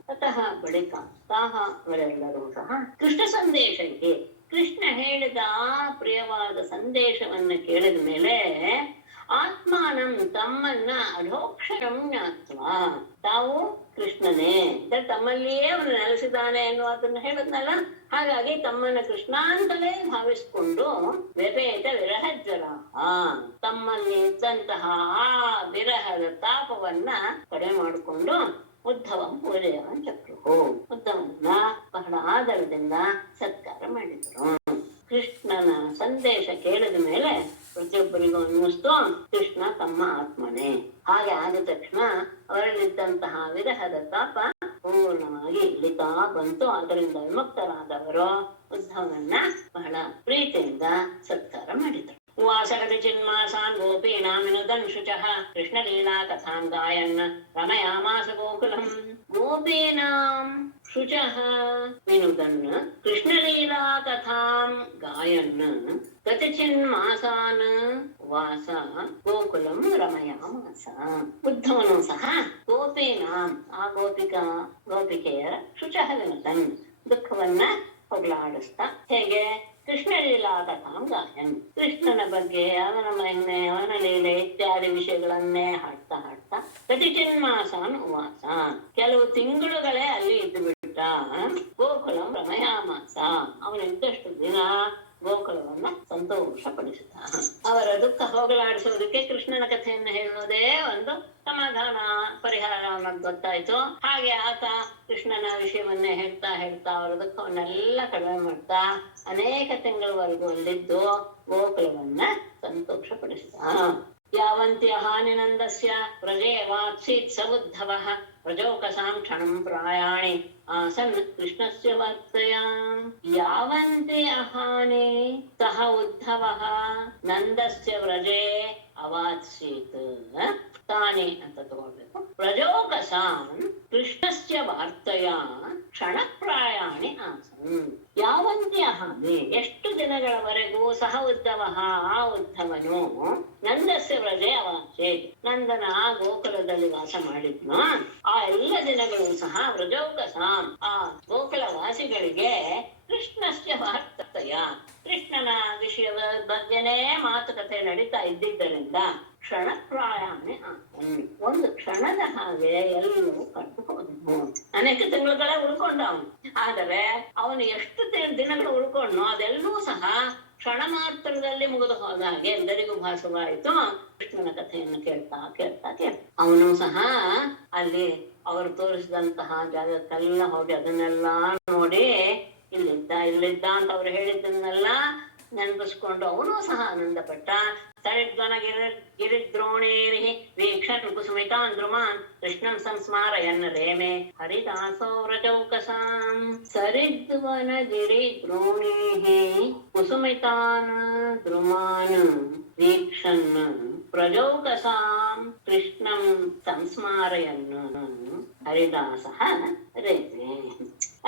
ತತಃ ಬಳಿಕ ತಾಹ ಅವರೆಲ್ಲರೂ ಸಹ ಕೃಷ್ಣ ಸಂದೇಶಕ್ಕೆ, ಕೃಷ್ಣ ಹೇಳಿದ ಆ ಪ್ರಿಯವಾದ ಸಂದೇಶವನ್ನ ಕೇಳಿದ ಮೇಲೆ ಆತ್ಮಾನಂ ತಮ್ಮನ್ನ ಅಧೋಕ್ಷರಂ ಜ್ಞಾತ್ವಾ, ತಾವು ಕೃಷ್ಣನೇ, ತಮ್ಮಲ್ಲಿಯೇ ಅವನು ನೆಲೆಸಿದ್ದಾನೆ ಎನ್ನುವುದನ್ನ ಹೇಳಿದ್ನಲ್ಲ, ಹಾಗಾಗಿ ತಮ್ಮನ್ನ ಕೃಷ್ಣ ಅಂತಲೇ ಭಾವಿಸಿಕೊಂಡು ವ್ಯಪೇತ ವಿರಹಜ್ವರ, ತಮ್ಮಲ್ಲಿ ಇದ್ದಂತಹ ಆ ವಿರಹದ ತಾಪವನ್ನ ಕಡಿಮೆ ಮಾಡಿಕೊಂಡು ಉದ್ಧವಂ ಪೂಜಯಾञ್ಚಕ್ರುಃ, ಉದ್ಧವನ್ನ ಬಹಳ ಆದರದಿಂದ ಸತ್ಕಾರ ಮಾಡಿದರು. ಕೃಷ್ಣನ ಸಂದೇಶ ಕೇಳಿದ ಮೇಲೆ ಪ್ರತಿಯೊಬ್ಬರಿಗೂ ಅನ್ನಿಸ್ತು ಕೃಷ್ಣ ತಮ್ಮ ಆತ್ಮನೇ. ಹಾಗೆ ಆದ ತಕ್ಷಣ ಅವರಲ್ಲಿದ್ದಂತಹ ವಿರಹದ ತಾಪ ಪೂರ್ಣವಾಗಿ ಇಳಿತಾ ಬಂತು. ಅದರಿಂದ ವಿಮುಕ್ತರಾದವರು ಉದ್ಧವನನ್ನ ಬಹಳ ಪ್ರೀತಿಯಿಂದ ಸತ್ಕಾರ ಮಾಡಿದರು. ಉವಾಸಗತಿ ಚಿನ್ಮಾಸಾನ್ ಗೋಪೀನಾಂ ವಿನುದನ್ ಶುಚಃ ಕೃಷ್ಣಲೀಲಾ ಕಥಾಂ ಗಾಯನ್ ರಮಯಾಮಾಸ ಗೋಕುಲಂ. ಗೋಪೀನಾಂ ಶುಚಃ ವಿನುದನ್ ಕೃಷ್ಣಲೀಲಾ ಕಥಾಂ ಗಾಯನ್ ಕತಿಚಿನ್ಮಾಸಾನ್ ವಾಸ ಗೋಕುಲಂ ರಮಯಾಮಾಸ. ಉದ್ಧವನು ಸಹ ಗೋಪೀನಾಂ, ಆ ಗೋಪಿಕೆಯರ ಶುಚಃ ವಿನುದನ್, ದುಃಖವನ್ನ ಹೊಗಲಾಡಿಸ್ತಾ, ಹೇಗೆ ಕೃಷ್ಣ ಲೀಲಾ ಕಥಾಂ ಗಾಯನ್, ಕೃಷ್ಣನ ಬಗ್ಗೆ, ಅವನ ಮಹಿಮೆ, ಅವನ ಲೀಲೆ ಇತ್ಯಾದಿ ವಿಷಯಗಳನ್ನೇ ಹಾಡ್ತಾ ಹಾಡ್ತಾ ಕತಿಚಿನ್ಮಾಸಾನ್ ಉವಾಸ, ಕೆಲವು ತಿಂಗಳುಗಳೇ ಅಲ್ಲಿ ಇದ್ದು ಬಿಟ್ಟ. ಗೋಕುಲಂ ರಮಯಾಮಾಸ, ಅವನಿದ್ದಷ್ಟು ದಿನ ಗೋಕುಲವನ್ನ ಸಂತೋಷಪಡಿಸಿದ. ಅವರ ದುಃಖ ಹೋಗಲಾಡಿಸುವುದಕ್ಕೆ ಕೃಷ್ಣನ ಕಥೆಯನ್ನು ಹೇಳುವುದೇ ಒಂದು ಸಮಾಧಾನ, ಪರಿಹಾರ ಅನ್ನೋದು ಗೊತ್ತಾಯ್ತು. ಹಾಗೆ ಆತ ಕೃಷ್ಣನ ವಿಷಯವನ್ನೇ ಹೇಳ್ತಾ ಹೇಳ್ತಾ ಅವರ ದುಃಖವನ್ನೆಲ್ಲ ಕಡಿಮೆ ಮಾಡ್ತಾ ಅನೇಕ ತಿಂಗಳವರೆಗೂ ಅಲ್ಲಿದ್ದು ಗೋಕುಲವನ್ನ ಸಂತೋಷಪಡಿಸಿದ. ಯಾವಂತಿ ಅಹಾನಿನಂದಸ್ಯ ಪ್ರಜೆ ವಾತ್ಸೀತ್ ಸ ಉದ್ಧವಃ ಪ್ರಜೋಕಸಾಂ ಕ್ಷಣಂ ಪ್ರಾಯಾಣಿ ಆಸನ್ ಕೃಷ್ಣಸ್ಯ ವರ್ತಯ. ಯಾವಂತಿ ಅಹಾನಿ ಸಹ ಉದ್ಧವಃ ನಂದಸ್ಯ ವ್ರಜೆ ಅವಾತ್ಸೀತ್, ತಾನೇ ಅಂತ ತಗೊಳ್ಬೇಕು. ಪ್ರಜೋಕಸಾಂ ಕೃಷ್ಣಸ್ಯ ವಾರ್ತಯ ಕ್ಷಣಪ್ರಾಯಾಣಿ ಆಸನ್. ಯಾವಂತಿ ಅಹಾನಿ, ಎಷ್ಟು ದಿನಗಳವರೆಗೂ ಸಹ ಉದ್ಧವಃ, ಆ ಉದ್ಧವನು ನಂದಸ್ಯ ವ್ರಜೆ ಅವಾತ್ಸೀತ್, ನಂದನ ಆ ಗೋಕುಲದಲ್ಲಿ ವಾಸ ಮಾಡಿದ್ನು. ಆ ಎಲ್ಲ ದಿನಗಳು ಸಹ ವ್ರಜೋಕಸಾಂ, ಆ ಗೋಕುಲ ವಾಸಿಗಳಿಗೆ ಕೃಷ್ಣಸ್ಯ ವಾರ್ತಯ, ಕೃಷ್ಣನ ವಿಷಯದ ಬಗ್ಗೆನೇ ಮಾತುಕತೆ ನಡೀತಾ ಇದ್ದಿದ್ದರಿಂದ ಕ್ಷಣಪ್ರಾಯಾಣಿ ಆಸನ್, ಒಂದು ಕ್ಷಣದ ಹಾಗೆ ಎಲ್ಲವೂ ಕಂಡು ಹೋದನು. ಅನೇಕ ತಿಂಗಳುಗಳ ಉಳ್ಕೊಂಡ ಅವನು, ಆದರೆ ಅವನು ಎಷ್ಟು ದಿನಗಳು ಉಳ್ಕೊಂಡ್ನೋ ಅದೆಲ್ಲವೂ ಸಹ ಕ್ಷಣ ಮಾತ್ರದಲ್ಲಿ ಮುಗಿದು ಹೋದ ಹಾಗೆ ಎಲ್ಲರಿಗೂ ಭಾಸವಾಯಿತು. ಕೃಷ್ಣನ ಕಥೆಯನ್ನು ಕೇಳ್ತಾ ಕೇಳ್ತಾ ಕೇಳ್ತಾ ಅವನು ಸಹ ಅಲ್ಲಿ ಅವರು ತೋರಿಸಿದಂತಹ ಜಾಗಕ್ಕೆಲ್ಲ ಹೋಗಿ ಅದನ್ನೆಲ್ಲ ನೋಡಿ ಇಲ್ಲಿದ್ದ ಅಂತ ಅವ್ರು ಹೇಳಿದ್ದನ್ನೆಲ್ಲ ನೆನಪಿಸ್ಕೊಂಡು ಅವನು ಸಹ ಆನಂದ ಪಟ್ಟ. ಸರಿದ್ವನ ಗಿರಿದ್ರೋಣೇರಿಃ ವೀಕ್ಷನ್ ಕುಸುಮಿತಾನ್ ದ್ರುಮಾನ್ ಕೃಷ್ಣಂ ಸಂಸ್ಮಾರಯನ್ ರೇಮೆ ಹರಿದಾಸೋ ವ್ರಜೌಕಸಾಂ. ಸರಿದ್ವನ ಗಿರಿದ್ರೋಣೇಃ ಕುಸುಮಿತಾನ್ ದ್ರುಮಾನ್ ವೀಕ್ಷನ್ ಪ್ರಜೌಕಸಾಂ ಕೃಷ್ಣಂ ಸಂಸ್ಮಾರಯನ್ ಹರಿದಾಸಃ ರೇಮೆ.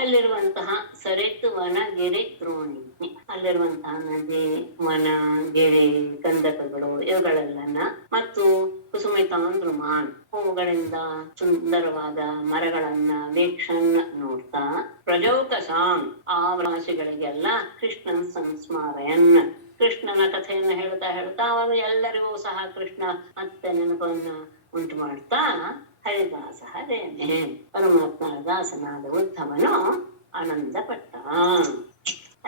ಅಲ್ಲಿರುವಂತಹ ಸರಿತ್ ವನ ಗಿರಿ ದ್ರೋಣಿ, ಅಲ್ಲಿರುವಂತಹ ನದಿ, ವನ, ಗಿರಿ, ಕಂದಕಗಳು ಇವುಗಳೆಲ್ಲನ ಮತ್ತು ಕುಸುಮಿತಾನ್ ದ್ರುಮಾನ್ ಹೂವುಗಳಿಂದ ಸುಂದರವಾದ ಮರಗಳನ್ನ ವೀಕ್ಷಣ್ ನೋಡ್ತಾ ಪ್ರಜೌಕಸಾಂ ಆ ರಾಶಿಗಳಿಗೆಲ್ಲ ಕೃಷ್ಣನ್ ಸಂಸ್ಮಾರಯನ್ ಕೃಷ್ಣನ ಕಥೆಯನ್ನು ಹೇಳ್ತಾ ಹೇಳ್ತಾ ಅವನು ಎಲ್ಲರಿಗೂ ಸಹ ಕೃಷ್ಣ ಮತ್ತೆ ನೆನಪನ್ನ ಉಂಟು ಮಾಡ್ತಾ ಹರಿದಾಸ ರೇಮೆ ಪರಮಾತ್ಮನ ದಾಸನಾದ ಉದ್ಧವನು ಆನಂದ ಪಟ್ಟ.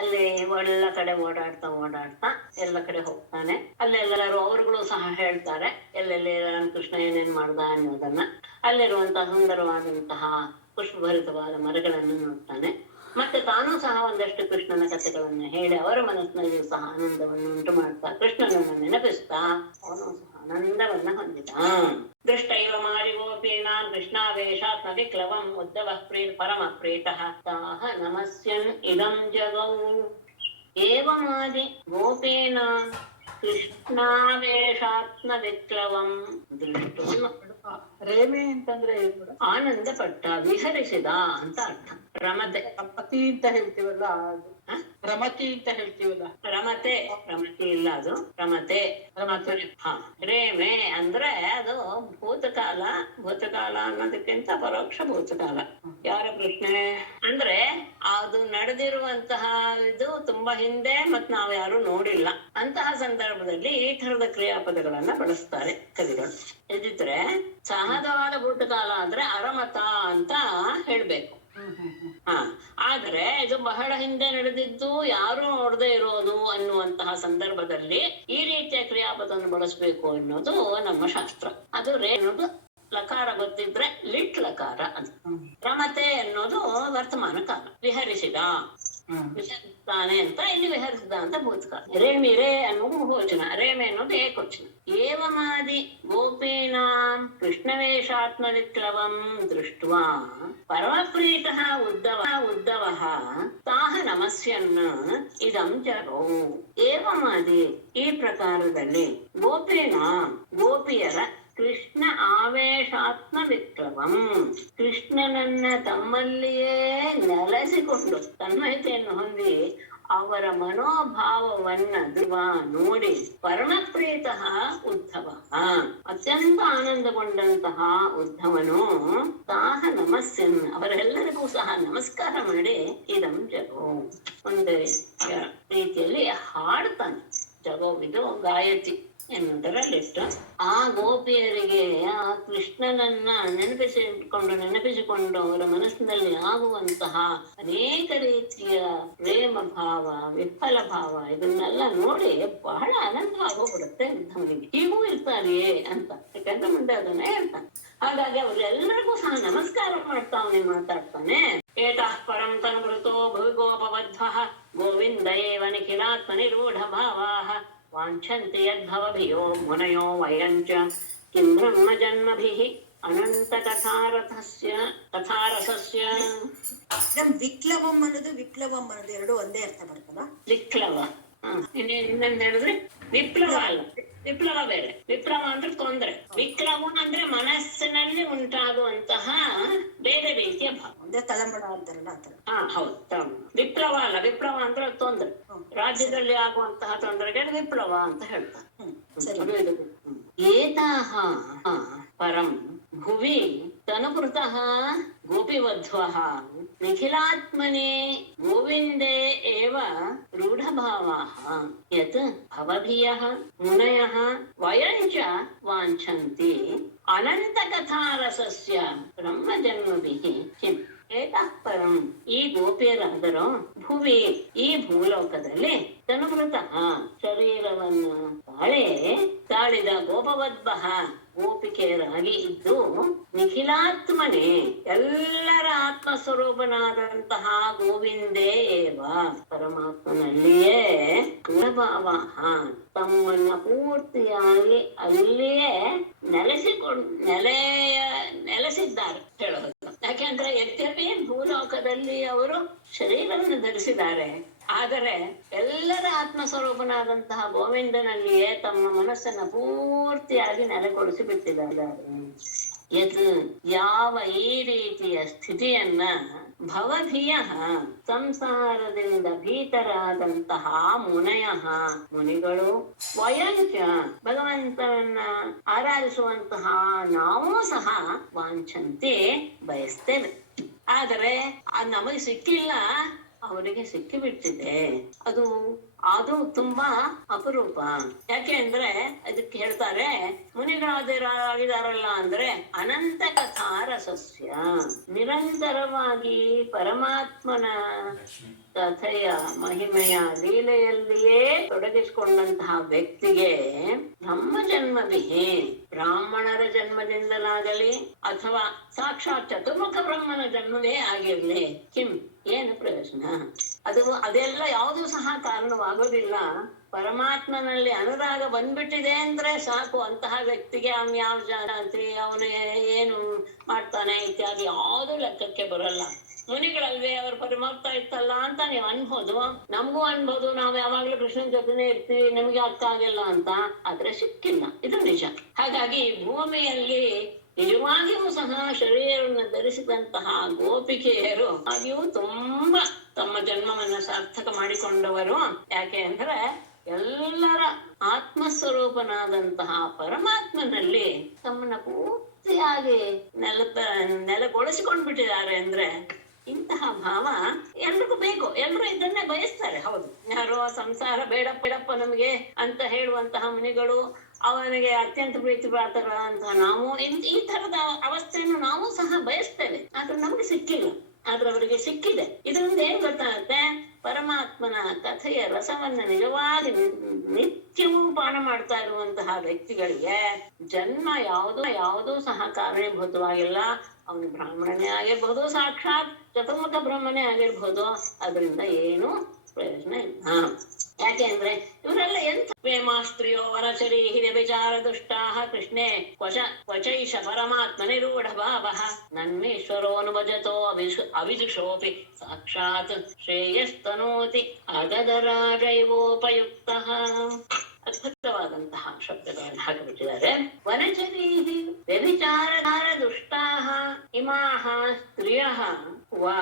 ಅಲ್ಲಿ ಎಲ್ಲ ಕಡೆ ಓಡಾಡ್ತಾ ಎಲ್ಲ ಕಡೆ ಹೋಗ್ತಾನೆ. ಅಲ್ಲೆಲ್ಲರೂ ಅವರುಗಳು ಸಹ ಹೇಳ್ತಾರೆ ಎಲ್ಲೆಲ್ಲಿ ಕೃಷ್ಣ ಏನೇನ್ ಮಾಡ್ದ ಅನ್ನೋದನ್ನ. ಅಲ್ಲಿರುವಂತಹ ಸುಂದರವಾದಂತಹ ಪುಷ್ಪಭರಿತವಾದ ಮರಗಳನ್ನು ನೋಡ್ತಾನೆ. ಮತ್ತೆ ತಾನೂ ಸಹ ಒಂದಷ್ಟು ಕೃಷ್ಣನ ಕಥೆಗಳನ್ನು ಹೇಳಿ ಅವರ ಮನಸ್ಸಿನಲ್ಲಿ ಸಹ ಆನಂದವನ್ನು ಉಂಟು ಮಾಡ್ತಾ ಕೃಷ್ಣನನ್ನು ನೆನಪಿಸ್ತಾ ಅವನು ಸಹ ಆನಂದವನ್ನ ಹೊಂದಿದ. ದೃಷ್ಟೈವ ಮಾರಿಗೋಪೀನಾನ್ ಕೃಷ್ಣಾವೇಶಾತ್ಮ ವಿಕ್ಲವಂ ಉದ್ಧವಃ ಪರಮ ಪ್ರೀತಃ ತಾಹ ನಮಸ್ಯನ್ ಇದಂ ಜಗೌ. ಏವಮಾದಿ ಗೋಪೀನಾನ್ ಕೃಷ್ಣಾವೇಶಾತ್ಮ ವಿಕ್ಲವಂ ದೃಷ್ಟ. ರೇಮೆ ಅಂತಂದ್ರೆ ಆನಂದ ಪಟ್ಟ, ವಿಹರಿಸಿದ ಅಂತ ಅರ್ಥ. ರಮತೆ ರಮತಿ ಅಂತ ಹೇಳ್ತೀವಲ್ಲ, ರಮತಿ ಅಂತ ಹೇಳ್ತೀವಲ್ಲ. ರಮತೆ ಇಲ್ಲ, ಅದು ರಮತೆ. ರೇಮೆ ಅಂದ್ರೆ ಅದು ಭೂತಕಾಲ ಅನ್ನೋದಕ್ಕಿಂತ ಪರೋಕ್ಷ ಭೂತಕಾಲ. ಯಾರ ಪ್ರಶ್ನೆ ಅಂದ್ರೆ ಅದು ನಡೆದಿರುವಂತಹ ಇದು ತುಂಬಾ ಹಿಂದೆ ಮತ್ ನಾವ್ ಯಾರು ನೋಡಿಲ್ಲ ಅಂತಹ ಸಂದರ್ಭದಲ್ಲಿ ಈ ತರದ ಕ್ರಿಯಾಪದಗಳನ್ನ ಬಳಸ್ತಾರೆ ಕವಿಗಳು. ಇದಿದ್ರೆ ಸಹಜವಾದ ಭೂತಕಾಲ ಅಂದ್ರೆ ಅರಮತ ಅಂತ ಹೇಳ್ಬೇಕು. ಆದ್ರೆ ಇದು ಬಹಳ ಹಿಂದೆ ನಡೆದಿದ್ದು, ಯಾರು ನೋಡದೆ ಇರೋದು ಅನ್ನುವಂತಹ ಸಂದರ್ಭದಲ್ಲಿ ಈ ರೀತಿಯ ಕ್ರಿಯಾಪದವನ್ನು ಬಳಸಬೇಕು ಅನ್ನೋದು ನಮ್ಮ ಶಾಸ್ತ್ರ. ಅದು ರೇ ಅನ್ನೋದು ಲಕಾರ ಗೊತ್ತಿದ್ರೆ ಲಿಟ್ ಲಕಾರ. ಅದು ರಮತೆ ಅನ್ನೋದು ವರ್ತಮಾನ ಕಾಲ. ವಿಹರಿಸಿದ, ವಿಹರಿಸ್ತಾನೆ ಅಂತ ಇಲ್ಲಿ ವಿಹರಿಸಿದ ಅಂತ ಭೂತಕಾಲ. ರೇಮಿರೇ ಅನ್ನೋದು ಬಹುವಚನ, ರೇಮೆ ಅನ್ನೋದು ಏಕವಚನ. ಏವಮಾದಿ ಗೋಪೀನಾಂ ಕೃಷ್ಣವೇಷಾತ್ಮ ವಿಕ್ಲವಂ ದೃಷ್ಟ್ವಾ ಪರಮಪ್ರೀತಃ ಉದ್ಧವಃ ತಾಹ ನಮಸ್ಯನ್ ಇದಂ ಜಗೌ. ಏವಮಾದಿ ಈ ಪ್ರಕಾರದಲ್ಲಿ ಗೋಪಿಯರ ಕೃಷ್ಣ ಆವೇಶಾತ್ಮ ವಿಕ್ಲವಂ ಕೃಷ್ಣನನ್ನ ತಮ್ಮಲ್ಲಿಯೇ ನೆಲೆಸಿಕೊಂಡು ತನ್ಮಯತೆಯನ್ನು ಹೊಂದಿ ಅವರ ಮನೋಭಾವವನ್ನ ನೋಡಿ ಪರಮಪ್ರೀತಃ ಉದ್ಧವ ಅತ್ಯಂತ ಆನಂದಗೊಂಡಂತಹ ಉದ್ಧವನು ತಾಹ ನಮಸ್ಯನ್ ಅವರೆಲ್ಲರಿಗೂ ಸಹ ನಮಸ್ಕಾರ ಮಾಡಿ ಇದಂ ಜಗೋ ಒಂದು ರೀತಿಯಲ್ಲಿ ಹಾಡ್ತಾನೆ. ಜಗೋ ಇದು ಗಾಯತಿ ಎನ್ನುವುದರಲ್ಲಿಟ್ಟು ಆ ಗೋಪಿಯರಿಗೆ ಆ ಕೃಷ್ಣನನ್ನ ನೆನಪಿಸಿಕೊಂಡು ಅವರ ಮನಸ್ಸಿನಲ್ಲಿ ಆಗುವಂತಹ ಅನೇಕ ರೀತಿಯ ಪ್ರೇಮ ಭಾವ, ವಿಫಲ ಭಾವ ಇದನ್ನೆಲ್ಲ ನೋಡಿ ಬಹಳ ಆನಂದ ಆಗೋಗ್ಬಿಡುತ್ತೆ ಉದ್ಧವನಿಗೆ. ಹೀಗೂ ಇರ್ತಾನೆಯೇ ಅಂತ, ಯಾಕಂದ್ರೆ ಮುಂದೆ ಅದನ್ನೇ ಹೇಳ್ತಾನೆ. ಹಾಗಾಗಿ ಅವರೆಲ್ಲರಿಗೂ ಸಹ ನಮಸ್ಕಾರ ಮಾಡ್ತಾ ಅವನಿಗೆ ಮಾತಾಡ್ತಾನೆ. ಏತಃ ಪರಂ ತನ್ಮೃತೋ ಭುವಿಗೋಪಬದ್ಧಃ ಗೋವಿಂದ ಏವ ನಿಖಿಲಾತ್ಮ ನಿರೂಢ ಭಾವಾಃ ವಾಂಛಂತಿ ಯದ್ಭವಭಿಯೋ ಮುನಯೋ ವಯಂಚ ಕಿಂ ಬ್ರಹ್ಮ ಜನ್ಮಭಿಃ ಅನಂತ ಕಥಾರಸಸ್ಯ. ವಿಕ್ಲವಂ ಅನ್ನೋದು ಎರಡು ಒಂದೇ ಅರ್ಥ ಬರ್ತದ. ವಿಕ್ಲವ ಇನ್ನೊಂದ್ ಹೇಳಿದ್ರೆ ವಿಪ್ಲವ ಅಲ್ಲ, ವಿಪ್ಲವ ಬೇರೆ. ವಿಪ್ಲವ ಅಂದ್ರೆ ತೊಂದ್ರೆ, ವಿಕ್ಲವ ಅಂದ್ರೆ ಮನಸ್ಸಿನಲ್ಲಿ ಉಂಟಾಗುವಂತಹ ಬೇರೆ ರೀತಿಯ ಭಾವ. ಅಂದ್ರೆ ತಳಮಳ ಅಂತಾರಲ್ಲ ಆತರ. ಹೌದು, ತಳಮಳ. ವಿಪ್ಲವ ಅಲ್ಲ, ವಿಪ್ಲವ ಅಂದ್ರೆ ತೊಂದ್ರೆ. ರಾಜ್ಯದಲ್ಲಿ ಆಗುವಂತಹ ತೊಂದರೆಗೆ ವಿಪ್ಲವ ಅಂತ ಹೇಳ್ತಾರೆ. ಏತಾಹ ಪರಂ ಭುವಿ ತನುಕೃತಃ ಗೋಪಿವಧ್ವಃ ನಿಖಿಲಾತ್ಮನೆ ಗೋವಿಂದೇ ಏವ ರೂಢಭಾವಾಃ ಯತ್ ಭವಭಿಯಃ ಮುನಯಃ ವಯಂಚ ವಾಂಛಂತಿ ಅನಂತಕಥಾರಸಸ್ಯ ಬ್ರಹ್ಮಜನ್ಮಭಿಃ ಕಿಂ. ಏತಃ ಪರಂ ಈ ಗೋಪಿಯರಾದರೂ ಭುವಿ ಈ ಭೂಲೋಕದಲ್ಲಿ ತನುಕೃತ ಶರೀರವನ್ನು ತಾಳಿದ ಗೋಪವದ್ಭಃ ಗೋಪಿಕೆಯರಾಗಿ ಇದ್ದು ನಿಖಿಲಾತ್ಮನೇ ಎಲ್ಲರ ಆತ್ಮಸ್ವರೂಪನಾದಂತಹ ಗೋವಿಂದೇ ಏವ ಪರಮಾತ್ಮನಲ್ಲಿಯೇ ಗುಣಭಾವ ತಮ್ಮನ್ನ ಪೂರ್ತಿಯಾಗಿ ಅಲ್ಲಿಯೇ ನೆಲೆಸಿದ್ದಾರೆ ಹೇಳೋದು. ಯಾಕೆಂದ್ರೆ ಯದ್ಯಪಿ ಭೂಲೋಕದಲ್ಲಿ ಅವರು ಶರೀರವನ್ನು ಧರಿಸಿದ್ದಾರೆ, ಆದರೆ ಎಲ್ಲರ ಆತ್ಮಸ್ವರೂಪನಾದಂತಹ ಗೋವಿಂದನಲ್ಲಿಯೇ ತಮ್ಮ ಮನಸ್ಸನ್ನ ಪೂರ್ತಿಯಾಗಿ ನೆಲೆಗೊಳಿಸಿ ಬಿಟ್ಟಿದ್ದಾರೆ. ಯಾವ ಈ ರೀತಿಯ ಸ್ಥಿತಿಯನ್ನ ಭವಧಿಯ ಸಂಸಾರದಿಂದ ಭೀತರಾದಂತಹ ಮುನಿಗಳು ಸ್ವಯಂಚ ಭಗವಂತನನ್ನ ಆರಾಧಿಸುವಂತಹ ನಾವು ಸಹ ವಾಂಛಂತೆ ಬಯಸ್ತೇವೆ. ಆದರೆ ನಮಗೆ ಸಿಕ್ಕಿಲ್ಲ, ಅವರಿಗೆ ಸಿಕ್ಕಿಬಿಟ್ಟಿದೆ. ಅದು ತುಂಬಾ ಅಪರೂಪ. ಯಾಕೆ ಅಂದ್ರೆ ಅದಕ್ಕೆ ಹೇಳ್ತಾರೆ, ಮುನಿಗಳಾಗಿದಾರಲ್ಲ ಅಂದ್ರೆ ಅನಂತ ಕಥಾರಸಸ್ಯ, ನಿರಂತರವಾಗಿ ಪರಮಾತ್ಮನ ಕಥೆಯ ಮಹಿಮೆಯ ಲೀಲೆಯಲ್ಲಿಯೇ ತೊಡಗಿಸಿಕೊಂಡಂತಹ ವ್ಯಕ್ತಿಗೆ ನಮ್ಮ ಜನ್ಮವಿಹಿ, ಬ್ರಾಹ್ಮಣರ ಜನ್ಮದಿಂದಲಾಗಲಿ ಅಥವಾ ಸಾಕ್ಷಾತ್ ಚತುರ್ಮುಖ ಬ್ರಹ್ಮನ ಜನ್ಮವೇ ಆಗಿರ್ಲಿ, ಏನು ಪ್ರಯೋಜನ? ಅದೆಲ್ಲ ಯಾವುದೂ ಸಹ ಕಾರಣವಾಗೋದಿಲ್ಲ. ಪರಮಾತ್ಮನಲ್ಲಿ ಅನುರಾಗ ಬಂದ್ಬಿಟ್ಟಿದೆ ಅಂದ್ರೆ ಸಾಕು, ಅಂತಹ ವ್ಯಕ್ತಿಗೆ ಅವನು ಯಾವ ಜಾತಿ, ಅವನು ಏನು ಮಾಡ್ತಾನೆ ಇತ್ಯಾದಿ ಯಾವುದು ಲೆಕ್ಕಕ್ಕೆ ಬರಲ್ಲ. ಮುನಿಗಳಲ್ವೇ ಅವ್ರ ಪರಿಮಾರ್ತಾ ಇತ್ತಲ್ಲ ಅಂತ ನೀವು ಅನ್ಬೋದು, ನಮಗೂ ಅನ್ಬೋದು, ನಾವು ಯಾವಾಗ್ಲೂ ಕೃಷ್ಣನ ಜೊತೆನೆ ಇರ್ತೀವಿ, ನಿಮ್ಗೆ ಅರ್ಥ ಆಗಿಲ್ಲ ಅಂತ. ಆದ್ರೆ ಸಿಕ್ಕಿಲ್ಲ, ಇದು ನಿಜ. ಹಾಗಾಗಿ ಭೂಮಿಯಲ್ಲಿ ನಿಜವಾಗಿಯೂ ಸಹ ಶರೀರವನ್ನು ಧರಿಸಿದಂತಹ ಗೋಪಿಕೆಯರು ಆಗಿಯೂ ತುಂಬಾ ತಮ್ಮ ಜನ್ಮವನ್ನ ಸಾರ್ಥಕ ಮಾಡಿಕೊಂಡವರು. ಯಾಕೆ ಅಂದ್ರೆ ಎಲ್ಲರ ಆತ್ಮಸ್ವರೂಪನಾದಂತಹ ಪರಮಾತ್ಮನಲ್ಲಿ ತಮ್ಮನ್ನ ಪೂರ್ತಿಯಾಗಿ ನೆಲೆಗೊಳಿಸಿಕೊಂಡ್ ಬಿಟ್ಟಿದ್ದಾರೆ. ಅಂದ್ರೆ ಇಂತಹ ಭಾವ ಎಲ್ರಿಗೂ ಬೇಕು, ಎಲ್ರು ಇದನ್ನೇ ಬಯಸ್ತಾರೆ. ಹೌದು, ಯಾರೋ ಸಂಸಾರ ಬೇಡಪ್ಪ ನಮಗೆ ಅಂತ ಹೇಳುವಂತಹ ಮುನಿಗಳು, ಅವನಿಗೆ ಅತ್ಯಂತ ಪ್ರೀತಿ ಪಾತ್ರರಾದಂತಹ ನಾವು ಈ ತರದ ಅವಸ್ಥೆಯನ್ನು ನಾವು ಸಹ ಬಯಸ್ತೇವೆ. ಆದ್ರೆ ನಮ್ಗೆ ಸಿಕ್ಕಿಲ್ಲ, ಆದ್ರೆ ಅವರಿಗೆ ಸಿಕ್ಕಿದೆ. ಇದರಿಂದ ಏನ್ ಗೊತ್ತಾಗುತ್ತೆ? ಪರಮಾತ್ಮನ ಕಥೆಯ ರಸವನ್ನ ನಿಜವಾಗಿ ನಿತ್ಯವೂ ಪಾನ ಮಾಡ್ತಾ ಇರುವಂತಹ ವ್ಯಕ್ತಿಗಳಿಗೆ ಜನ್ಮ ಯಾವುದೂ ಸಹ ಕಾರಣೀಭೂತವಾಗಿಲ್ಲ. ಅವನು ಬ್ರಾಹ್ಮಣನೇ ಆಗಿರ್ಬಹುದು, ಸಾಕ್ಷಾತ್ ಚತುರ್ಮುಖ ಬ್ರಹ್ಮನೇ ಆಗಿರ್ಬಹುದು. ಅದರಿಂದ ಏನು ಪ್ರಯೋಜನ ಇಲ್ಲ. ಯಾಕೆ ಅಂದ್ರೆ ಇವರೆಲ್ಲ ಎಂತ ಪ್ರೇಮಾಸ್ತ್ರಿಯೋ ವನಚರಿ ಹಿರಿಯ ದುಷ್ಟಾಹ ಕೃಷ್ಣೇ ಕ್ವಚೈಷ ಪರಮಾತ್ಮ ನಿರೂಢ ಭಾವ ನನ್ಮೇಶ್ವರೋನುಭಜತೋ ಅವಿದುಷೋಪಿ ಸಾಕ್ಷಾತ್ ಶ್ರೇಯಸ್ತನೋತಿ ಅಗದರಾಜೈವೋಪಯುಕ್ತ. ಅದ್ಭುತವಾದಂತಹ ಶಬ್ದಗಳನ್ನು ಹಾಕಿಬಿಟ್ಟಿದ್ದಾರೆ. ವನಚರೀ ವ್ಯಭಿಚಾರಧಾರ ದುಷ್ಟಾಹ ಇಮಾಹ ಸ್ತ್ರಿಯಃ ವ